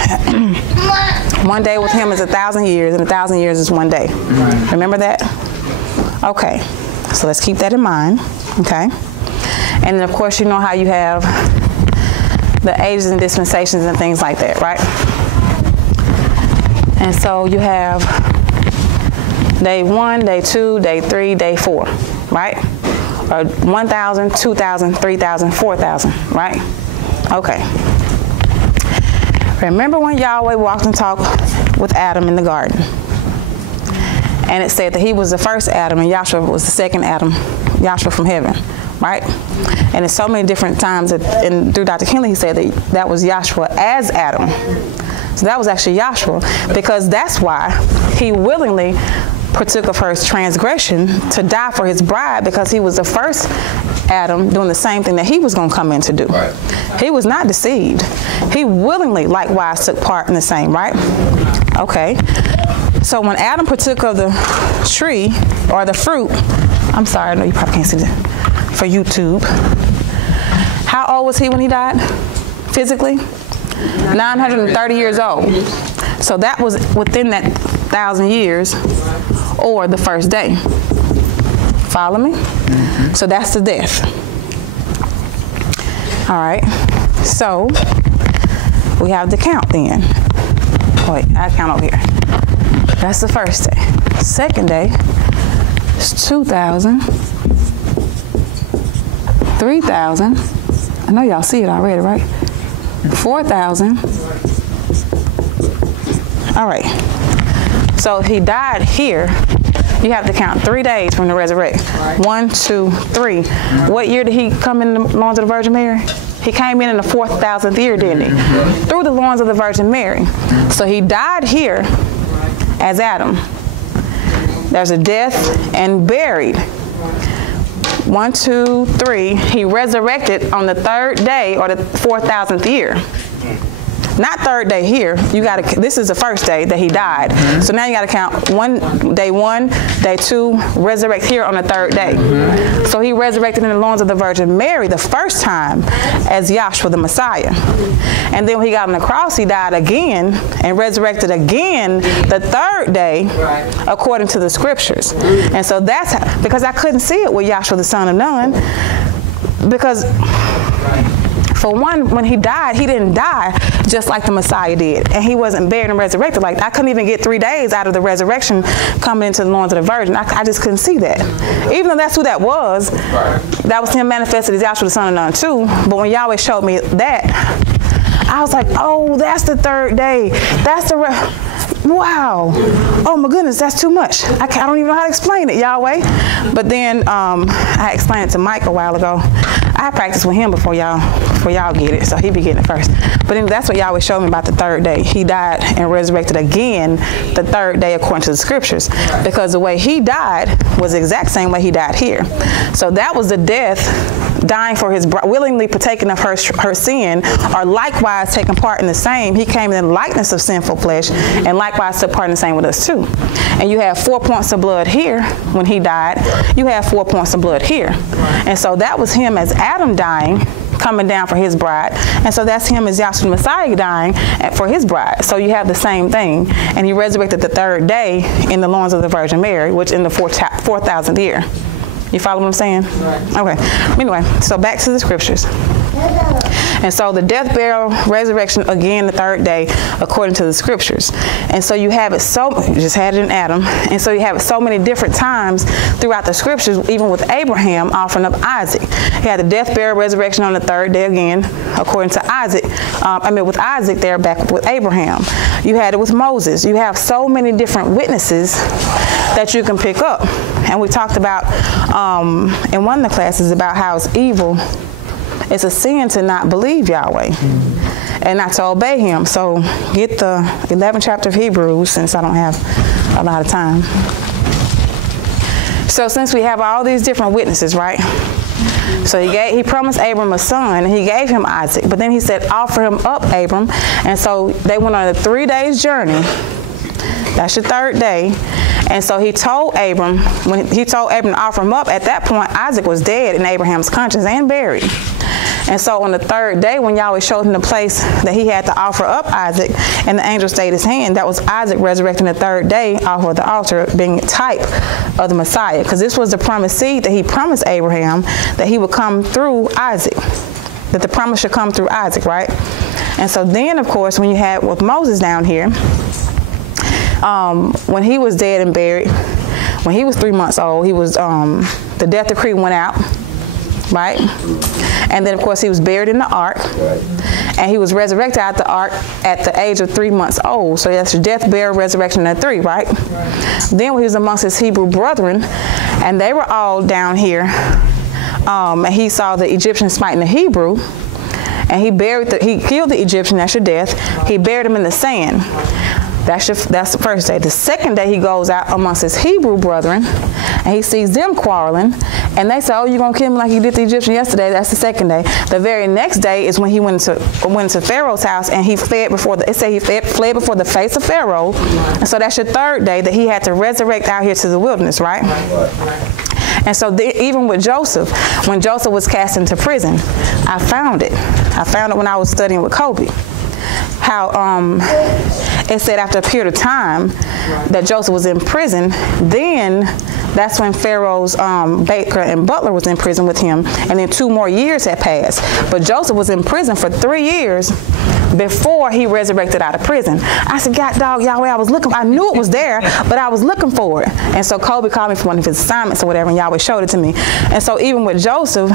one day with him is 1,000 years, and 1,000 years is one day. Remember that? Okay, so let's keep that in mind, okay? And then of course you know how you have the ages and dispensations and things like that, right? And so you have day 1, day 2, day 3, day 4, right? Or 1,000, 2,000, 3,000, 4,000, right? Okay. Remember when Yahweh walked and talked with Adam in the garden? And it said that he was the first Adam and Yahshua was the second Adam, Yahshua from heaven, right? And in so many different times, through Dr. Kinley, he said that was Yahshua as Adam. So that was actually Yahshua, because that's why he willingly partook of her transgression to die for his bride, because he was the first Adam doing the same thing that he was going to come in to do. Right. He was not deceived. He willingly likewise took part in the same, right? Okay. So when Adam partook of the tree or the fruit, I'm sorry, I know you probably can't see that for YouTube. How old was he when he died physically? 930 years old. So that was within that 1,000 years or the first day. Follow me? Mm-hmm. So that's the death. All right. So we have the count then. Wait, I count over here. That's the first day. Second day is 2,000, 3,000. I know y'all see it already, right? 4,000. All right. So he died here. You have to count 3 days from the resurrection. 1, 2, 3. What year did he come in the loins of the Virgin Mary? He came in the 4,000th year, didn't he? Through the loins of the Virgin Mary. So he died here as Adam. There's a death and buried. 1, 2, 3. He resurrected on the third day or the 4,000th year. Not third day here. You got to. This is the first day that he died. So now you got to count day 1, day 2, resurrect here on the third day. So he resurrected in the loins of the Virgin Mary the first time as Yahshua the Messiah. And then when he got on the cross, he died again and resurrected again the third day according to the scriptures. And so that's how, because I couldn't see it with Yahshua the Son of Nun, because for one, when he died, he didn't die just like the Messiah did. And he wasn't buried and resurrected. Like, I couldn't even get 3 days out of the resurrection coming into the loins of the Virgin. I just couldn't see that. Even though that's who that was him manifested as Yahshua the Son of Nun too. But when Yahweh showed me that, I was like, oh, that's the third day. That's the wow. Oh my goodness, that's too much. I don't even know how to explain it, Yahweh. But then I explained it to Mike a while ago. I practiced with him before y'all get it, so he be getting it first. But then that's what Yahweh showed me about the third day. He died and resurrected again the third day according to the scriptures, because the way he died was the exact same way he died here. So that was the death, dying for his willingly partaking of her sin, or likewise taking part in the same. He came in the likeness of sinful flesh, and likewise took part in the same with us too. And you have 4 points of blood here when he died. You have 4 points of blood here. And so that was him as Adam dying, coming down for his bride. And so that's him as Yahshua the Messiah dying for his bride. So you have the same thing. And he resurrected the third day in the loins of the Virgin Mary, which in the 4,000th year. You follow what I'm saying? Right. Okay. Anyway, so back to the scriptures. And so the death, burial, resurrection, again the third day, according to the scriptures. And so you have it just had it in Adam. And so you have it so many different times throughout the scriptures, even with Abraham offering up Isaac. He had the death, burial, resurrection on the third day again, according to Isaac. With Isaac there back with Abraham. You had it with Moses. You have so many different witnesses that you can pick up. And we talked about in one of the classes about how it's evil. It's a sin to not believe Yahweh and not to obey him. So get the 11th chapter of Hebrews, since I don't have a lot of time. So since we have all these different witnesses, right? So he promised Abram a son, and he gave him Isaac. But then he said, offer him up, Abram. And so they went on a 3 days journey. That's your third day. And so he told Abram, when he told Abram to offer him up, at that point, Isaac was dead in Abraham's conscience and buried. And so on the third day, when Yahweh showed him the place that he had to offer up Isaac, and the angel stayed his hand, that was Isaac resurrecting the third day off of the altar, being a type of the Messiah. Because this was the promised seed that he promised Abraham, that he would come through Isaac, that the promise should come through Isaac, right? And so then, of course, when you had with Moses down here, when he was dead and buried, when he was 3 months old, he was the death decree went out, right? And then, of course, he was buried in the ark, and he was resurrected out the ark at the age of 3 months old. So that's your death, burial, resurrection at 3, right? Then when he was amongst his Hebrew brethren, and they were all down here, and he saw the Egyptian smiting the Hebrew, and he killed the Egyptian. That's your death. He buried him in the sand. That's the first day. The second day, he goes out amongst his Hebrew brethren, and he sees them quarreling, and they say, "Oh, you're gonna kill me like you did the Egyptian yesterday." That's the second day. The very next day is when he went into Pharaoh's house, and he fled before fled before the face of Pharaoh. And so that's your third day that he had to resurrect out here to the wilderness, right? And so even with Joseph, when Joseph was cast into prison, I found it. I found it when I was studying with Kobe. How it said after a period of time that Joseph was in prison, then that's when Pharaoh's baker and butler was in prison with him, and then 2 more years had passed. But Joseph was in prison for 3 years before he resurrected out of prison. I said, God dog, Yahweh, I knew it was there, but I was looking for it. And so Kobe called me for one of his assignments or whatever, and Yahweh showed it to me. And so even with Joseph,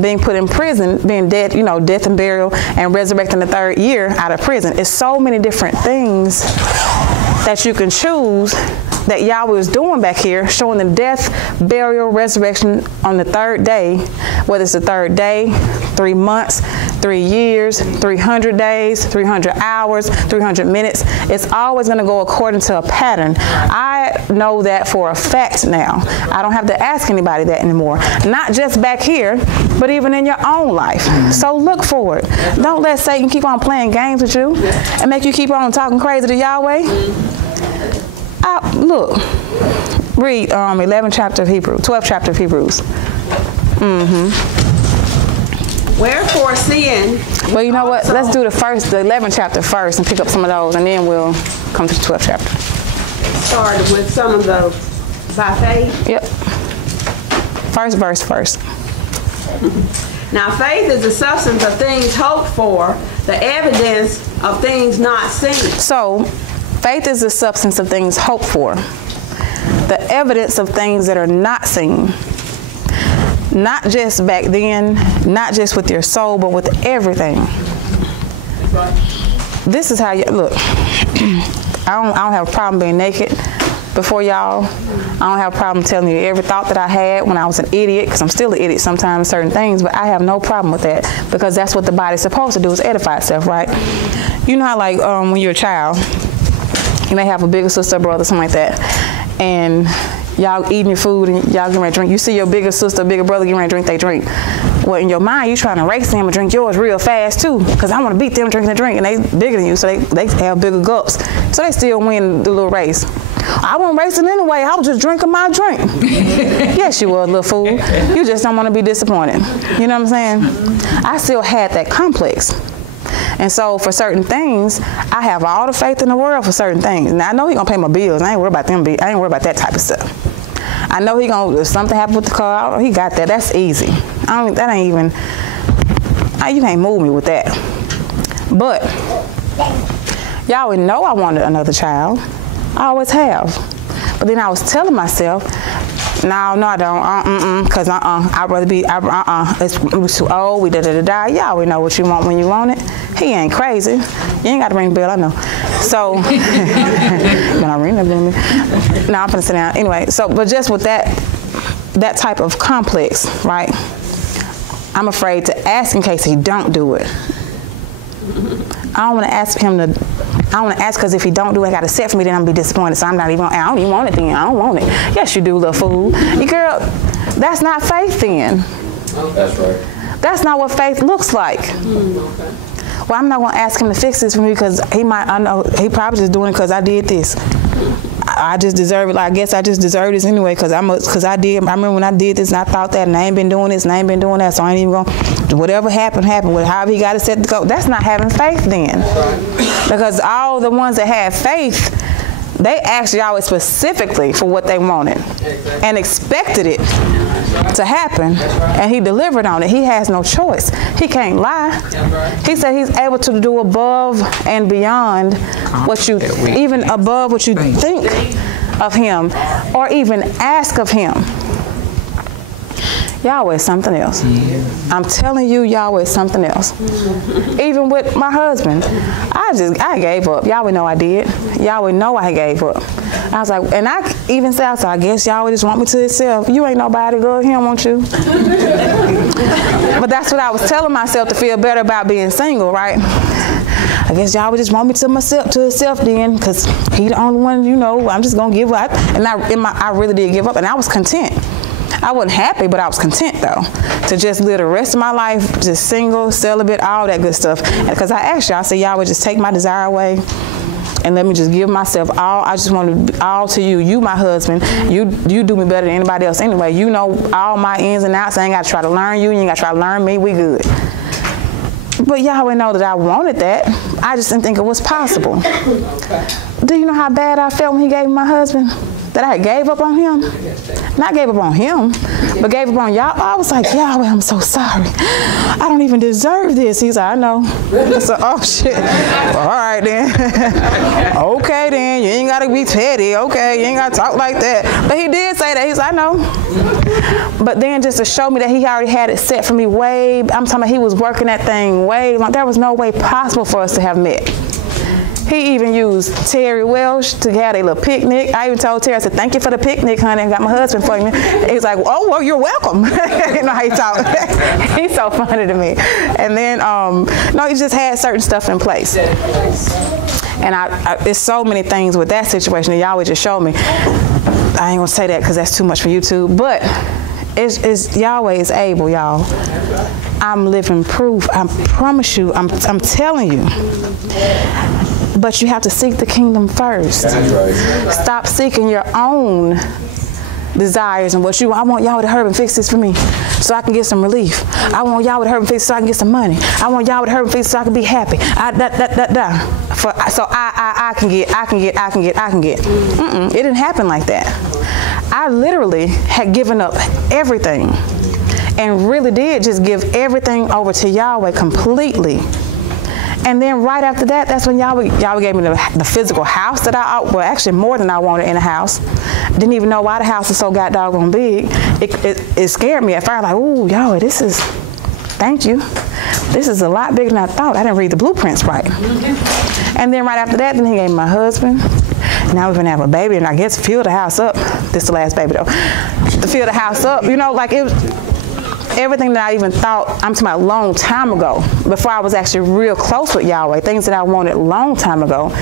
being put in prison, being dead, death and burial, and resurrecting the 3rd year out of prison. It's so many different things that you can choose that Yahweh is doing back here, showing the death, burial, resurrection on the 3rd day, whether it's the 3rd day, 3 months, 3 years, 300 days, 300 hours, 300 minutes. It's always going to go according to a pattern. I know that for a fact now. I don't have to ask anybody that anymore. Not just back here, but even in your own life. So look for it. Don't let Satan keep on playing games with you and make you keep on talking crazy to Yahweh. Look, read 11th chapter of Hebrews, 12th chapter of Hebrews. Wherefore seeing. Well, you know what? Let's do the 11th chapter first and pick up some of those, and then we'll come to the 12th chapter. Started with some of those by faith. Yep. First verse first. Now faith is the substance of things hoped for, the evidence of things not seen. So, faith is the substance of things hoped for, the evidence of things that are not seen. Not just back then, not just with your soul, but with everything. This is how you look. I don't have a problem being naked before y'all. I don't have a problem telling you every thought that I had when I was an idiot, because I'm still an idiot sometimes, certain things, but I have no problem with that, because that's what the body's supposed to do, is edify itself, right? You know how, like, when you're a child, you may have a bigger sister or brother, something like that, and y'all eating your food and y'all getting ready to drink. You see your bigger sister, bigger brother getting ready to drink, they drink. Well, in your mind, you trying to race them and drink yours real fast too, because I want to beat them drinking the drink, and they bigger than you, so they have bigger guts. So they still win the little race. I wasn't racing anyway. I was just drinking my drink. Yes, you were, little fool. You just don't want to be disappointed. You know what I'm saying? I still had that complex. And so for certain things, I have all the faith in the world for certain things. Now I know he's gonna pay my bills. I ain't worried about them. I ain't worried about that type of stuff. I know if something happened with the car, he got that. That's easy. That ain't even You can't move me with that. But y'all would know I wanted another child. I always have. But then I was telling myself, no, I don't. Because I'd rather be. It's too old. We da-da-da-da. Y'all always know what you want when you want it. He ain't crazy. You ain't got to ring the bell, I know. So, when I ring the bell, no, I'm finna sit down. Anyway, so, but just with that type of complex, right? I'm afraid to ask in case he don't do it. I don't want to ask him to. I don't want to ask because if he don't do it, I got to set for me, then I'm gonna be disappointed. So I'm not even. I don't even want it then. I don't want it. Yes, you do, little fool. Girl, that's not faith then. That's right. That's not what faith looks like. Well, I'm not gonna ask him to fix this for me because he might. I know he probably just doing it because I did this. I just deserve it. Like, I guess I just deserve this anyway because I did. I remember when I did this and I thought that, and I ain't been doing this and I ain't been doing that, so I ain't even gonna. Whatever happened. However he got it set to go. That's not having faith then. Because all the ones that had faith, they asked Yahweh specifically for what they wanted and expected it to happen, and he delivered on it. He has no choice. He can't lie. He said he's able to do above and beyond even above what you think of him or even ask of him. Yahweh is something else. I'm telling you, Yahweh is something else. Even with my husband, I gave up. Yahweh know I did. Yahweh know I gave up. I was like, and I even said, I guess Yahweh just want me to himself. You ain't nobody, girl. He don't want you. But that's what I was telling myself to feel better about being single, right? I guess Yahweh just want me to himself then, because he the only one, I'm just going to give up. And I really did give up, and I was content. I wasn't happy, but I was content, though, to just live the rest of my life, just single, celibate, all that good stuff. Because I asked y'all, I said, Yahweh, just take my desire away and let me just give myself all. I just want to be all to you. You, my husband. You do me better than anybody else anyway. You know all my ins and outs. I ain't got to try to learn you. You ain't got to try to learn me. We good. But Yahweh know that I wanted that. I just didn't think it was possible. Do you know how bad I felt when he gave me my husband? That I gave up on him? Not gave up on him, but gave up on y'all. I was like, Yahweh, I'm so sorry. I don't even deserve this. He's like, I know. I said, oh, shit. Well, all right, then. Okay, then. You ain't got to be petty. Okay, you ain't got to talk like that. But he did say that. He's like, I know. But then just to show me that he already had it set for me I'm talking about he was working that thing way long. There was no way possible for us to have met. He even used Terry Welsh to have a little picnic. I even told Terry, I said, thank you for the picnic, honey. I got my husband for me. He's like, oh, well, you're welcome. You know how he talks. He's so funny to me. And then, he just had certain stuff in place. And there's so many things with that situation that Yahweh just showed me. I ain't going to say that because that's too much for YouTube. But it's Yahweh is able, y'all. I'm living proof. I promise you. I'm telling you. But you have to seek the kingdom first. Stop seeking your own desires and what you want. I want Yahweh to hurry and fix this for me so I can get some relief. I want Yahweh to hurry and fix it so I can get some money. I want Yahweh to hurry and fix it so I can be happy. So I can get. It didn't happen like that. I literally had given up everything and really did just give everything over to Yahweh completely. And then right after that, that's when Yahweh gave me the physical house that actually more than I wanted in a house. Didn't even know why the house was so doggone big. It scared me at first. Like, ooh, Yahweh, thank you. This is a lot bigger than I thought. I didn't read the blueprints right. And then right after that, then he gave me my husband. Now we're gonna have a baby, and I guess fill the house up. This is the last baby though. To fill the house up, like it was. Everything that I even thought, I'm talking about a long time ago, before I was actually real close with Yahweh, things that I wanted a long time ago,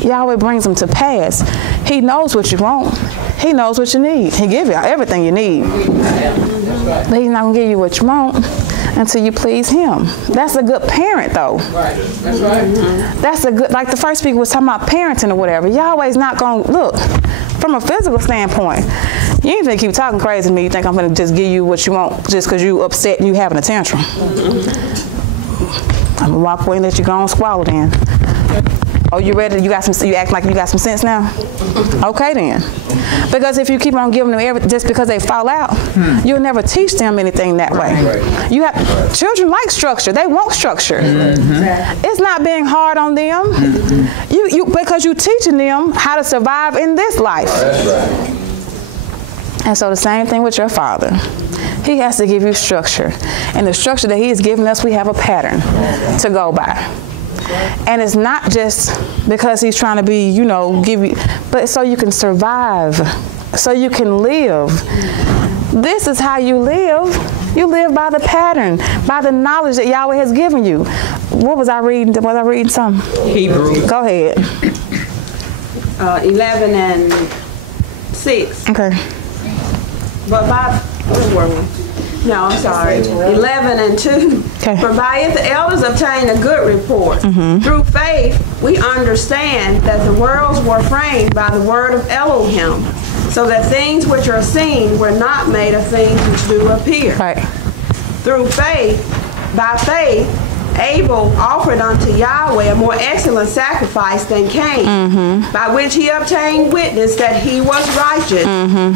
Yahweh brings them to pass. He knows what you want. He knows what you need. He gives you everything you need. But he's not going to give you what you want until you please him. That's a good parent, though. That's right. That's a good, like the first speaker was talking about parenting or whatever. Yahweh's not going to, look, from a physical standpoint, you ain't gonna keep talking crazy to me. You think I'm gonna just give you what you want just because you upset and you having a tantrum. I'm gonna walk away and let you go on squalor then. Oh, you ready? You act like you got some sense now? Okay then. Because if you keep on giving them just because they fall out, you'll never teach them anything that way. You have children like structure. They want structure. It's not being hard on them. Because you're teaching them how to survive in this life. And so the same thing with your Father. He has to give you structure. And the structure that He has given us, we have a pattern to go by. And it's not just because He's trying to be, give you, but so you can survive, so you can live. This is how you live. You live by the pattern, by the knowledge that Yahweh has given you. What was I reading? Was I reading something? Hebrews. Go ahead. 11 and 6. Okay. But where were we? No, I'm sorry. 11 and 2. Okay. For by it the elders obtained a good report. Through faith, we understand that the worlds were framed by the word of Elohim, so that things which are seen were not made of things which do appear. Right. Through faith, by faith, Abel offered unto Yahweh a more excellent sacrifice than Cain, by which he obtained witness that he was righteous,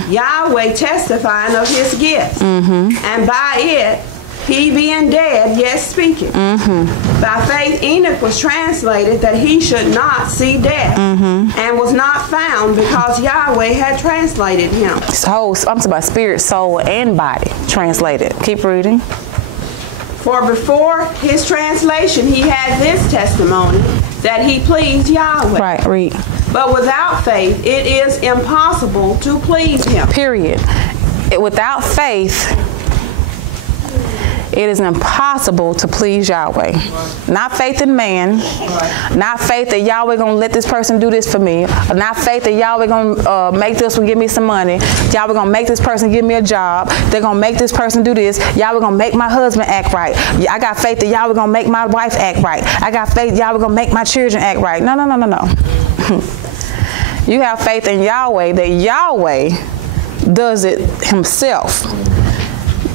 Yahweh testifying of his gifts, and by it he being dead yet speaking. By faith Enoch was translated that he should not see death, and was not found because Yahweh had translated him. So I'm talking about spirit, soul, and body translated. Keep reading. For before his translation he had this testimony, that he pleased Yahweh. Right, read. But without faith it is impossible to please him. Period. Without faith, it is impossible to please Yahweh. Not faith in man, not faith that Yahweh gonna let this person do this for me, or not faith that Yahweh gonna make this one give me some money, Yahweh gonna make this person give me a job, they're gonna make this person do this, Yahweh gonna make my husband act right. I got faith that Yahweh gonna make my wife act right. I got faith Yahweh gonna make my children act right. No. You have faith in Yahweh that Yahweh does it himself.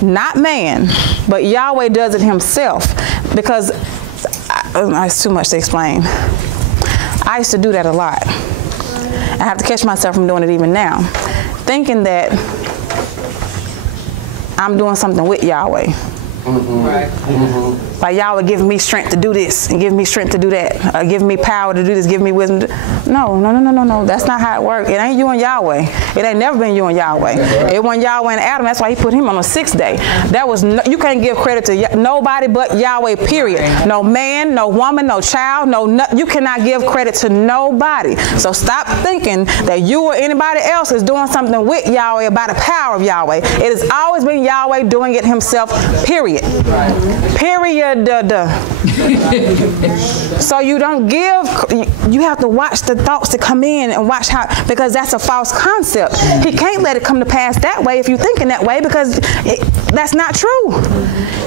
Not man, but Yahweh does it himself, because it's too much to explain. I used to do that a lot. I have to catch myself from doing it even now, thinking that I'm doing something with Yahweh. Like Yahweh giving me strength to do this and giving me strength to do that, giving me power to do this, giving me wisdom. No. That's not how it works. It ain't you and Yahweh. It ain't never been you and Yahweh. It wasn't Yahweh and Adam. That's why he put him on the 6th day. That was you can't give credit to nobody but Yahweh, period. No man, no woman, no child, you cannot give credit to nobody. So stop thinking that you or anybody else is doing something with Yahweh by the power of Yahweh. It has always been Yahweh doing it himself, period. Period. So you don't give, you have to watch the thoughts that come in and watch how, because that's a false concept. He can't let it come to pass that way if you're thinking that way, because that's not true.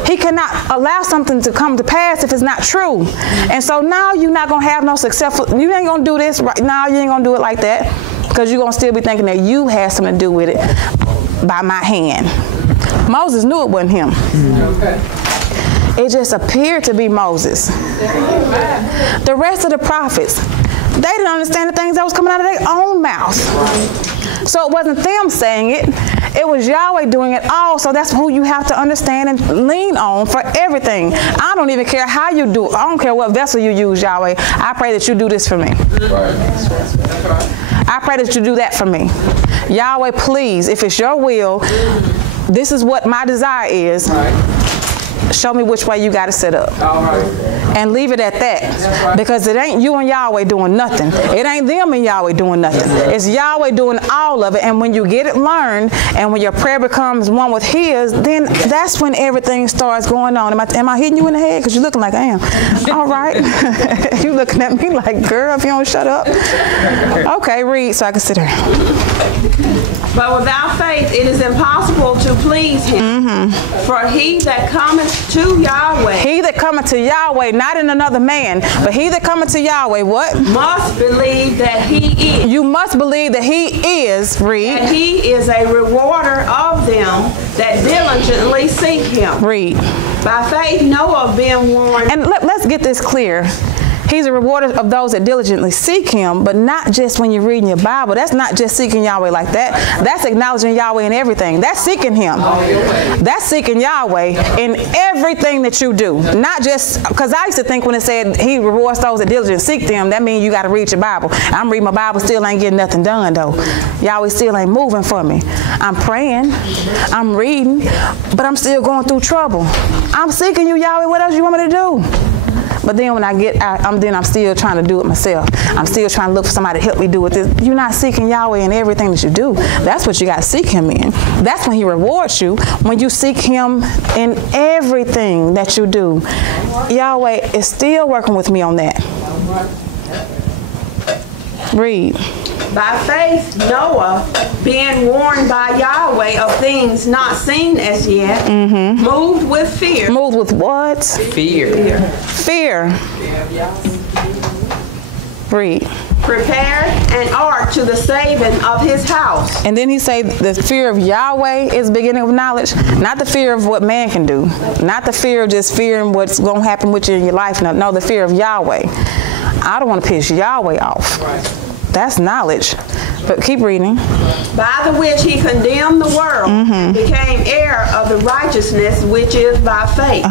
He cannot allow something to come to pass if it's not true. And so now you're not going to have no successful, you ain't going to do this right now, you ain't going to do it like that, because you're going to still be thinking that you had something to do with it by my hand. Moses knew it wasn't him. It just appeared to be Moses. The rest of the prophets, they didn't understand the things that was coming out of their own mouth. So it wasn't them saying it. It was Yahweh doing it all. So that's who you have to understand and lean on for everything. I don't even care how you do it. I don't care what vessel you use, Yahweh. I pray that you do this for me. I pray that you do that for me. Yahweh, please, if it's your will, this is what my desire is. Show me which way you got to set up. And leave it at that. Because it ain't you and Yahweh doing nothing. It ain't them and Yahweh doing nothing. It's Yahweh doing all of it. And when you get it learned, and when your prayer becomes one with his, then that's when everything starts going on. Am I hitting you in the head? Because you're looking like I am. All right. You looking at me like, girl, if you don't shut up. Okay, read so I can sit here. But without faith it is impossible to please him. For he that cometh to Yahweh. He that cometh to Yahweh, not in another man, but he that cometh to Yahweh, what? Must believe that he is. You must believe that he is, read. And he is a rewarder of them that diligently seek him. Read. By faith Noah being warned. And let's get this clear. He's a rewarder of those that diligently seek him, but not just when you're reading your Bible. That's not just seeking Yahweh like that. That's acknowledging Yahweh in everything. That's seeking him. That's seeking Yahweh in everything that you do. Not just, because I used to think when it said he rewards those that diligently seek them, that means you got to read your Bible. I'm reading my Bible, still ain't getting nothing done though. Yahweh still ain't moving for me. I'm praying, I'm reading, but I'm still going through trouble. I'm seeking you, Yahweh. What else you want me to do? But then when I get out, I'm still trying to do it myself. I'm still trying to look for somebody to help me do it. You're not seeking Yahweh in everything that you do. That's what you got to seek him in. That's when he rewards you, when you seek him in everything that you do. Yahweh is still working with me on that. Read. By faith, Noah, being warned by Yahweh of things not seen as yet, moved with fear. Moved with what? Fear. Fear. Read. Prepared an ark to the saving of his house. And then he say the fear of Yahweh is the beginning of knowledge, not the fear of what man can do, not the fear of just fearing what's going to happen with you in your life. No, the fear of Yahweh. I don't want to piss Yahweh off. That's knowledge. But keep reading. By the which he condemned the world, became heir of the righteousness which is by faith.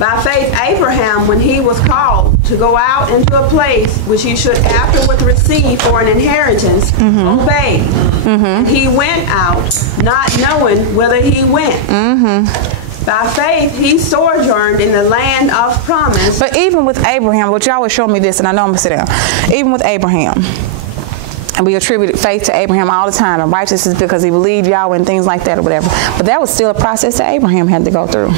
By faith Abraham, when he was called to go out into a place which he should afterward receive for an inheritance, obeyed. He went out, not knowing whither he went. By faith, he sojourned in the land of promise. But even with Abraham, which y'all would show me this, and I know I'm going to sit down. Even with Abraham, and we attributed faith to Abraham all the time, and righteousness because he believed Yahweh and things like that or whatever. But that was still a process that Abraham had to go through,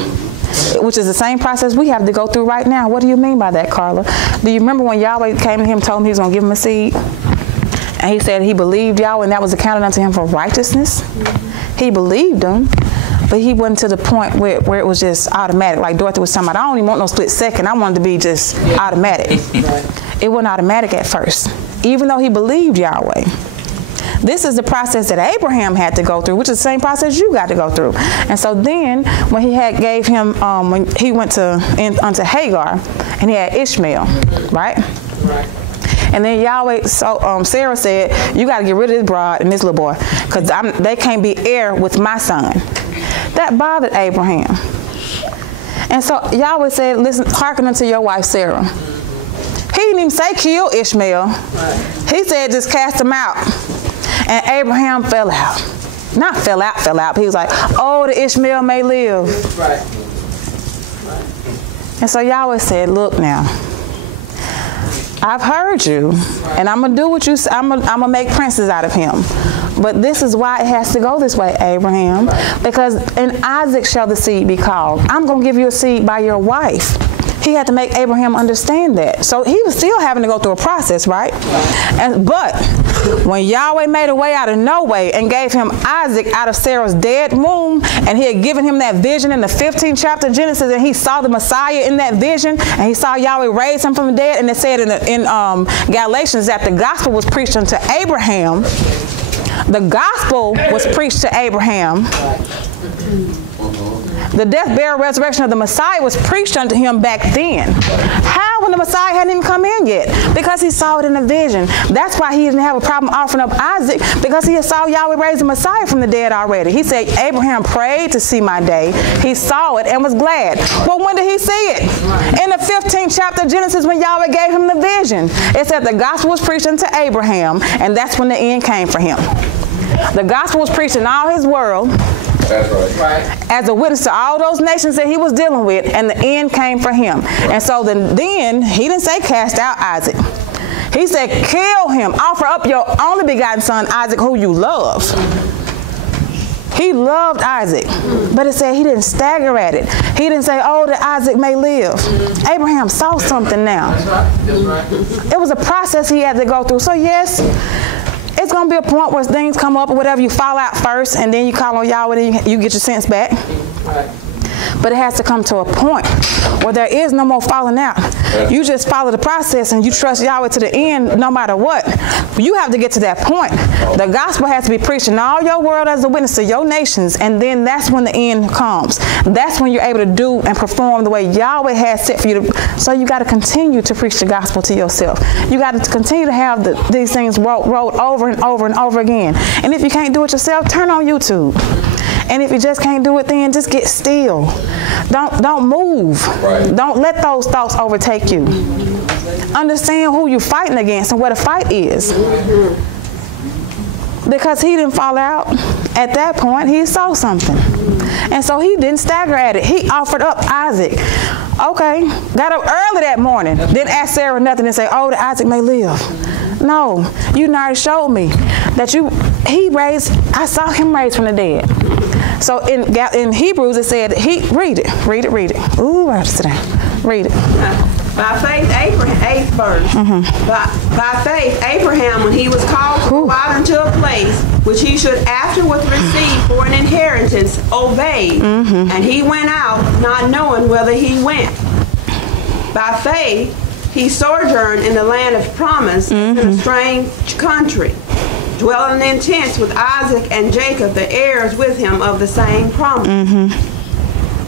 which is the same process we have to go through right now. What do you mean by that, Carla? Do you remember when Yahweh came to him and told him he was going to give him a seed? And he said he believed Yahweh and that was accounted unto him for righteousness? He believed him. But he wasn't to the point where it was just automatic. Like Dorothy was talking about, I don't even want no split second. I wanted to be just automatic. It wasn't automatic at first, even though he believed Yahweh. This is the process that Abraham had to go through, which is the same process you got to go through. And so then when he had gave him, when he went unto Hagar, and he had Ishmael, right? And then Yahweh, Sarah said, you got to get rid of this broad and this little boy, because they can't be heir with my son. That bothered Abraham. And so Yahweh said, listen, hearken unto your wife Sarah. He didn't even say kill Ishmael. He said just cast him out. And Abraham fell out. Not fell out, but he was like, oh, the Ishmael may live. And so Yahweh said, look now, I've heard you, and I'm going to do what you say. I'm going to make princes out of him. But this is why it has to go this way, Abraham. Because in Isaac shall the seed be called. I'm going to give you a seed by your wife. He had to make Abraham understand that. So he was still having to go through a process, right? But when Yahweh made a way out of no way and gave him Isaac out of Sarah's dead womb, and he had given him that vision in the 15th chapter of Genesis, and he saw the Messiah in that vision, and he saw Yahweh raise him from the dead, and it said in Galatians that the gospel was preached unto Abraham. The gospel was preached to Abraham. The death, burial, resurrection of the Messiah was preached unto him back then. How when the Messiah hadn't even come in yet? Because he saw it in a vision. That's why he didn't have a problem offering up Isaac, because he had saw Yahweh raise the Messiah from the dead already. He said, Abraham prayed to see my day. He saw it and was glad. Well, when did he see it? In the 15th chapter of Genesis, when Yahweh gave him the vision. It said the gospel was preached unto Abraham, and that's when the end came for him. The gospel was preached in all his world. That's right. As a witness to all those nations that he was dealing with, and the end came for him. And so then he didn't say cast out Isaac. He said kill him. Offer up your only begotten son Isaac, who you love. He loved Isaac, but it said he didn't stagger at it. He didn't say, oh, that Isaac may live. Abraham saw something now. It was a process he had to go through. So yes, it's going to be a point where things come up or whatever, you fall out first, and then you call on Yahweh and you get your sense back. But it has to come to a point where there is no more falling out. You just follow the process and you trust Yahweh to the end no matter what. But you have to get to that point. The gospel has to be preached in all your world as a witness to your nations, and then that's when the end comes. That's when you're able to do and perform the way Yahweh has set for you to. So you got to continue to preach the gospel to yourself. You got to continue to have these things wrote over and over and over again. And if you can't do it yourself, turn on YouTube. And if you just can't do it, then just get still. Don't move. Right. Don't let those thoughts overtake you. Understand who you're fighting against and what the fight is. Because he didn't fall out at that point. He saw something. And so he didn't stagger at it. He offered up Isaac. Okay, got up early that morning. Didn't ask Sarah nothing and say, oh, that Isaac may live. No, you already showed me that I saw him raised from the dead. So in Hebrews it said, read it. Ooh, I have to sit down. Read it. By faith, Abraham, 8th verse. By faith, Abraham, when he was called to go out into a place which he should afterwards receive for an inheritance, obeyed. And he went out, not knowing whither he went. By faith, he sojourned in the land of promise in a strange country, dwelling in tents with Isaac and Jacob, the heirs with him of the same promise.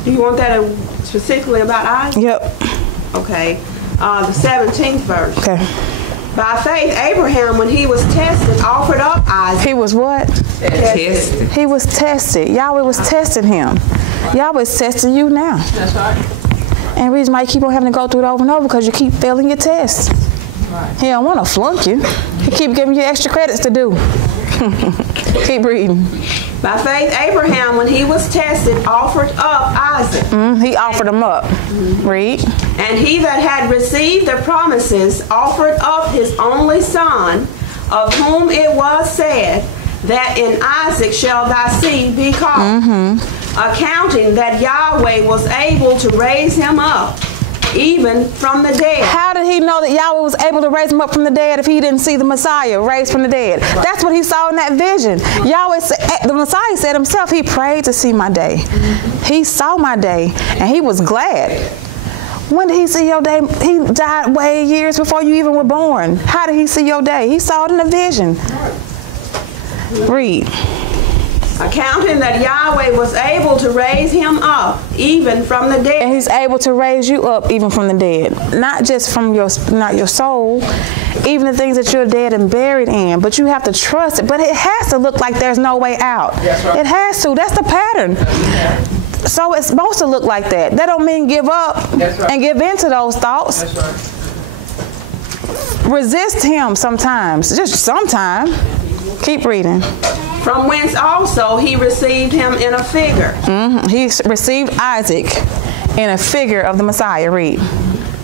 Do you want that specifically about Isaac? Yep. Okay. The 17th verse. Okay. By faith, Abraham, when he was tested, offered up Isaac. He was what? Tested. He was tested. Yahweh was testing him. Yahweh is testing you now. That's right. And the reason why you keep on having to go through it over and over because you keep failing your tests. Right. He don't want to flunk you. He keep giving you extra credits to do. Keep reading. By faith, Abraham, when he was tested, offered up Isaac. He offered him up. Read. And he that had received the promises offered up his only son, of whom it was said, that in Isaac shall thy seed be called, accounting that Yahweh was able to raise him up, even from the dead. How did he know that Yahweh was able to raise him up from the dead if he didn't see the Messiah raised from the dead? Right. That's what he saw in that vision. Yahweh said, the Messiah said himself, he prayed to see my day. He saw my day, and he was glad. When did he see your day? He died way years before you even were born. How did he see your day? He saw it in a vision. Read. Accounting that Yahweh was able to raise him up even from the dead. And he's able to raise you up even from the dead. Not just from not your soul, even the things that you're dead and buried in. But you have to trust it. But it has to look like there's no way out. Right. It has to. That's the pattern. So it's supposed to look like that. That don't mean give up and give in to those thoughts. Resist him sometimes. Just sometimes. Keep reading. From whence also he received him in a figure. He received Isaac in a figure of the Messiah. Read.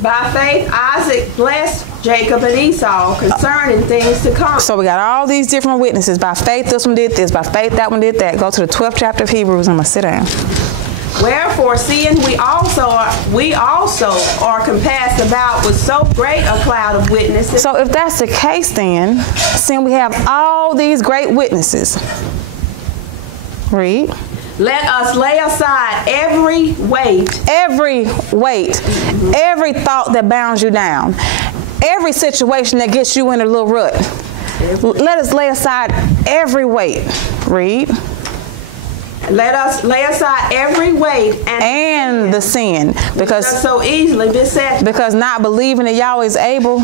By faith, Isaac blessed Jacob and Esau concerning things to come. So we got all these different witnesses. By faith, this one did this. By faith, that one did that. Go to the 12th chapter of Hebrews. I'm going to sit down. Wherefore, seeing we also are compassed about with so great a cloud of witnesses. So if that's the case, then, seeing we have all these great witnesses, read. Let us lay aside every weight, every thought that bounds you down, every situation that gets you in a little rut. Let us lay aside every weight. Read. Let us lay aside every weight and the sin, because so easily beset. Because not believing that Yahweh is able,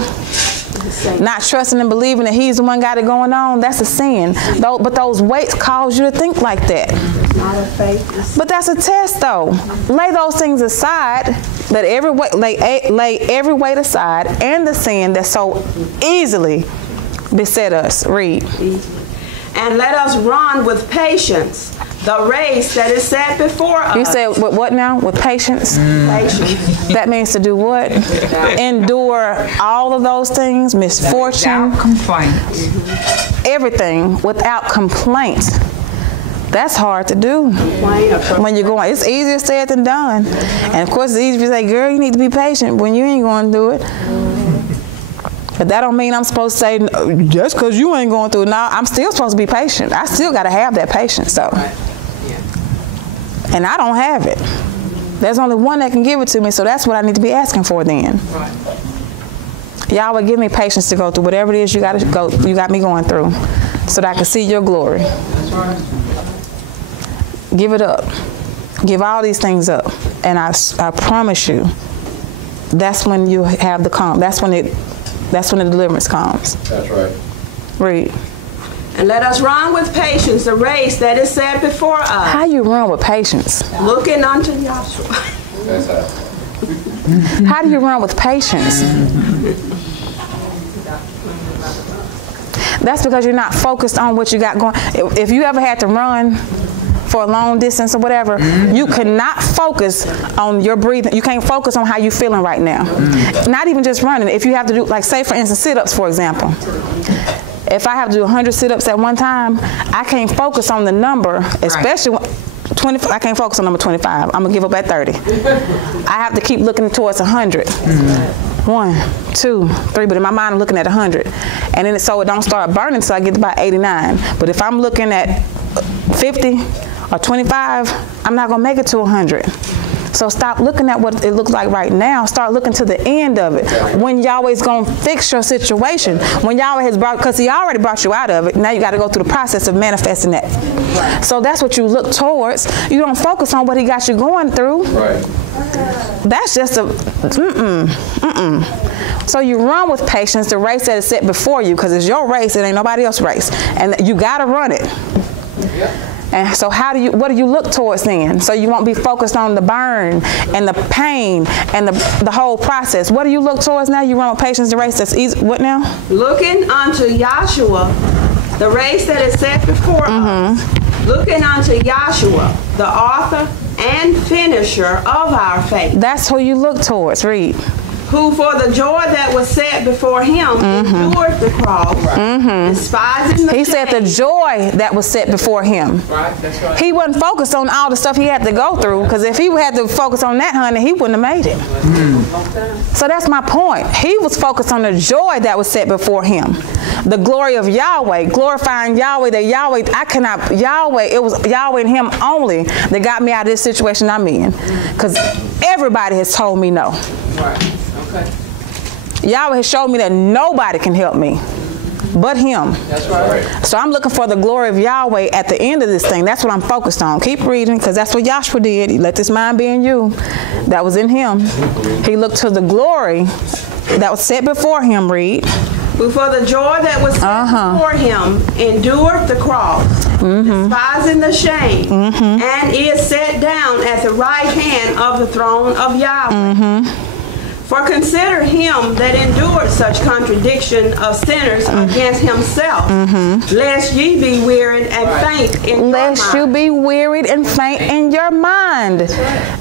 not trusting and believing that He's the one got it going on, that's a sin. But those weights cause you to think like that. Not a faith. But that's a test, though. Lay those things aside. Let every weight lay every weight aside and the sin that so easily beset us. Read. And let us run with patience the race that is set before us. You said what now? With patience? Patience. That means to do what? Endure all of those things, misfortune. Without complaint. Everything without complaint. That's hard to do when you're going. It's easier said than done. And of course, it's easy to say, girl, you need to be patient when you ain't going to do it. But that don't mean I'm supposed to say, just because you ain't going through it. No, I'm still supposed to be patient. I still got to have that patience, though. And I don't have it. There's only one that can give it to me, so that's what I need to be asking for then. Right. Yahweh, give me patience to go through whatever it is you got me going through, so that I can see your glory. That's right. Give it up. Give all these things up, and I promise you, that's when you have the calm. That's when the deliverance comes. That's right. Read. And let us run with patience the race that is set before us. How you run with patience? Looking unto Yahshua. That's how. How do you run with patience? That's because you're not focused on what you got going. If you ever had to run for a long distance or whatever, you cannot focus on your breathing. You can't focus on how you're feeling right now. Not even just running. If you have to do, like say for instance, sit-ups, for example. If I have to do 100 sit-ups at one time, I can't focus on the number, especially when 20. I can't focus on number 25. I'm gonna give up at 30. I have to keep looking towards 100. 1, 2, 3, but in my mind I'm looking at 100, and then so it don't start burning until I get to about 89. But if I'm looking at 50 or 25, I'm not gonna make it to 100. So stop looking at what it looks like right now. Start looking to the end of it. When Yahweh's going to fix your situation. When Yahweh has brought, because he already brought you out of it, now you got to go through the process of manifesting that. So that's what you look towards. You don't focus on what he got you going through. Right. That's just a, So you run with patience the race that is set before you, because it's your race, it ain't nobody else's race. And you got to run it. And so what do you look towards then? So you won't be focused on the burn and the pain and the whole process. What do you look towards now? You run with patience the race that's easy. What now? Looking unto Yahshua, the race that is set before us. Looking unto Yahshua, the author and finisher of our faith. That's who you look towards. Read. Who for the joy that was set before him endured the cross, despising the He shame. said the joy that was set before him. Right, that's right. He wasn't focused on all the stuff he had to go through, because if he had to focus on that, honey, he wouldn't have made it. So that's my point. He was focused on the joy that was set before him. The glory of Yahweh, glorifying Yahweh, that Yahweh, it was Yahweh and him only that got me out of this situation I'm in. Because everybody has told me no. Right. Okay. Yahweh has showed me that nobody can help me but him. That's right. So I'm looking for the glory of Yahweh at the end of this thing. That's what I'm focused on. Keep reading, because that's what Yahshua did. Let this mind be in you that was in him. He looked to the glory that was set before him. Read. Who for the joy that was set before him endured the cross, despising the shame, and is set down at the right hand of the throne of Yahweh. For consider him that endured such contradiction of sinners against himself, lest ye be wearied and faint in your mind. Lest you be wearied and faint in your mind.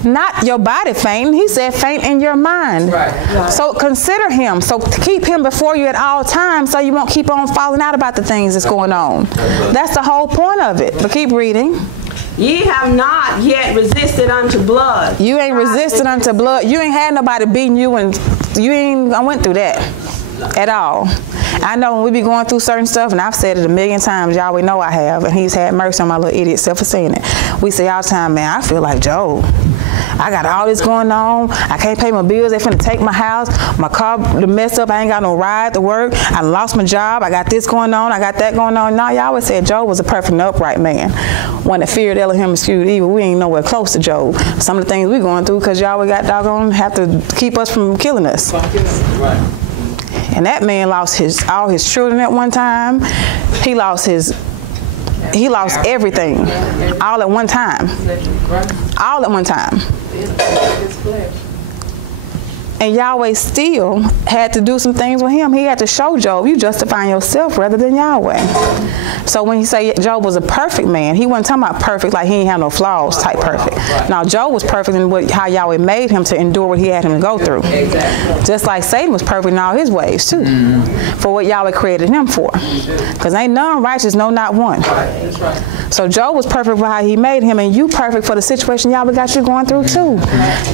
Not your body fainting. He said faint in your mind. Right. So consider him. So keep him before you at all times, so you won't keep on falling out about the things that's going on. That's the whole point of it. But keep reading. Ye have not yet resisted unto blood. You ain't resisted unto blood. You ain't had nobody beating you, and I went through that at all. I know when we be going through certain stuff, and I've said it a million times, Yahweh know I have, and he's had mercy on my little idiot self for saying it. We say all the time, man, I feel like Job. I got all this going on. I can't pay my bills. They finna take my house. My car messed up. I ain't got no ride to work. I lost my job. I got this going on. I got that going on. Now, Yahweh said Job was a perfect and upright man. One that feared Elohim and skewed evil. We ain't nowhere close to Job. Some of the things we going through because Yahweh got doggone have to keep us from killing us. Right. And that man lost all his children at one time. He lost everything all at one time. All at one time. And Yahweh still had to do some things with him. He had to show Job, you justifying yourself rather than Yahweh. So when he say Job was a perfect man, he wasn't talking about perfect like he ain't have no flaws type perfect. Now Job was perfect in how Yahweh made him to endure what he had him to go through. Just like Satan was perfect in all his ways too, for what Yahweh created him for. Because ain't none righteous, no, not one. So Job was perfect for how he made him, and you perfect for the situation Yahweh got you going through too.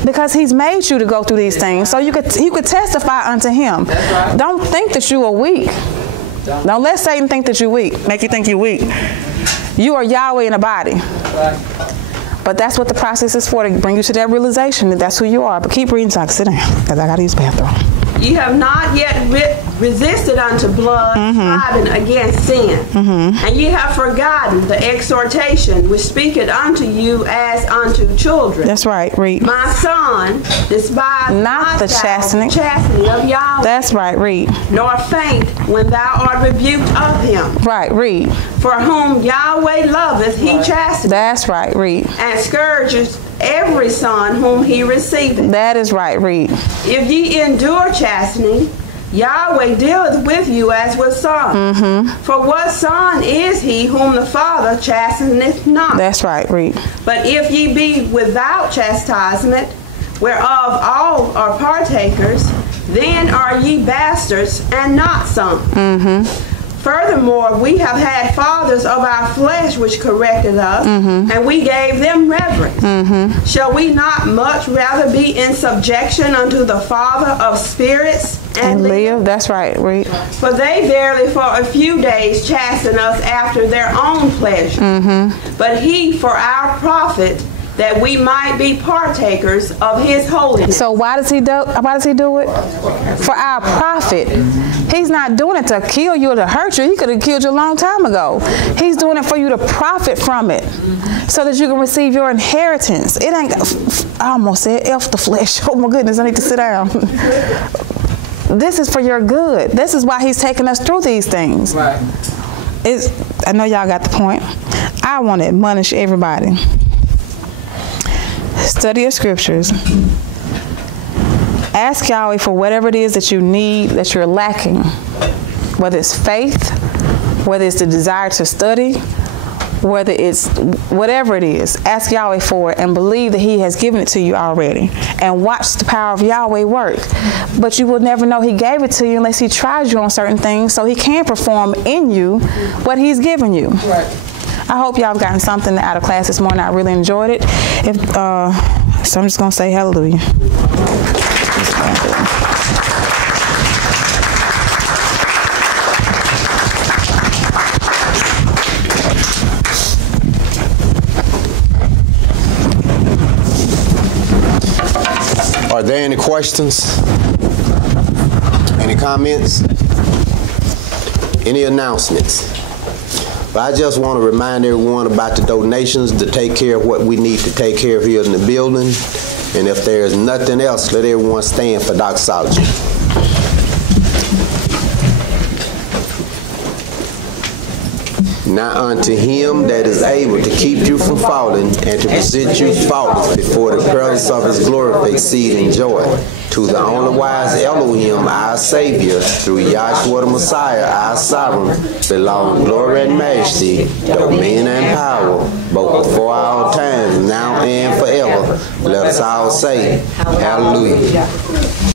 Because he's made you to go through these things. So you could testify unto him. Don't think that you are weak. Don't let Satan think that you're weak. Make you think you're weak. You are Yahweh in a body. But that's what the process is for, to bring you to that realization that that's who you are. But keep reading so I can sit down, because I got to use the bathroom. You have not yet resisted unto blood, striving against sin. And ye have forgotten the exhortation which speaketh unto you as unto children. That's right, read. My son, despise not the chastening of Yahweh. That's right, read. Nor faint when thou art rebuked of him. Right, read. For whom Yahweh loveth, he chasteneth. That's right, read. And scourges every son whom he receiveth. That is right, read. If ye endure chastening, Yahweh dealeth with you as with son. For what son is he whom the Father chasteneth not? That's right, read. But if ye be without chastisement, whereof all are partakers, then are ye bastards and not sons. Furthermore, we have had fathers of our flesh which corrected us, and we gave them reverence. Shall we not much rather be in subjection unto the Father of spirits and live? That's right, read. For they verily for a few days chasten us after their own pleasure, but he for our profit, that we might be partakers of his holiness. So why does he do it? For our profit. He's not doing it to kill you or to hurt you. He could have killed you a long time ago. He's doing it for you to profit from it, so that you can receive your inheritance. It ain't, I almost said F the flesh. Oh my goodness, I need to sit down. This is for your good. This is why he's taking us through these things. Right. I know y'all got the point. I want to admonish everybody. Study your scriptures. Ask Yahweh for whatever it is that you need, that you're lacking. Whether it's faith, whether it's the desire to study, whether it's whatever it is. Ask Yahweh for it and believe that he has given it to you already. And watch the power of Yahweh work. But you will never know he gave it to you unless he tries you on certain things, so he can perform in you what he's given you. Right. I hope y'all have gotten something out of class this morning. I really enjoyed it. So I'm just going to say hallelujah. Are there any questions? Any comments? Any announcements? But I just want to remind everyone about the donations to take care of what we need to take care of here in the building. And if there is nothing else, let everyone stand for doxology. Now unto him that is able to keep you from falling and to present you faultless before the presence of his glory with exceeding joy. To the only wise Elohim, our Savior, through Yahshua the Messiah, our Sovereign, belong glory and majesty, dominion and power, both before all times, now and forever. Let us all say, hallelujah.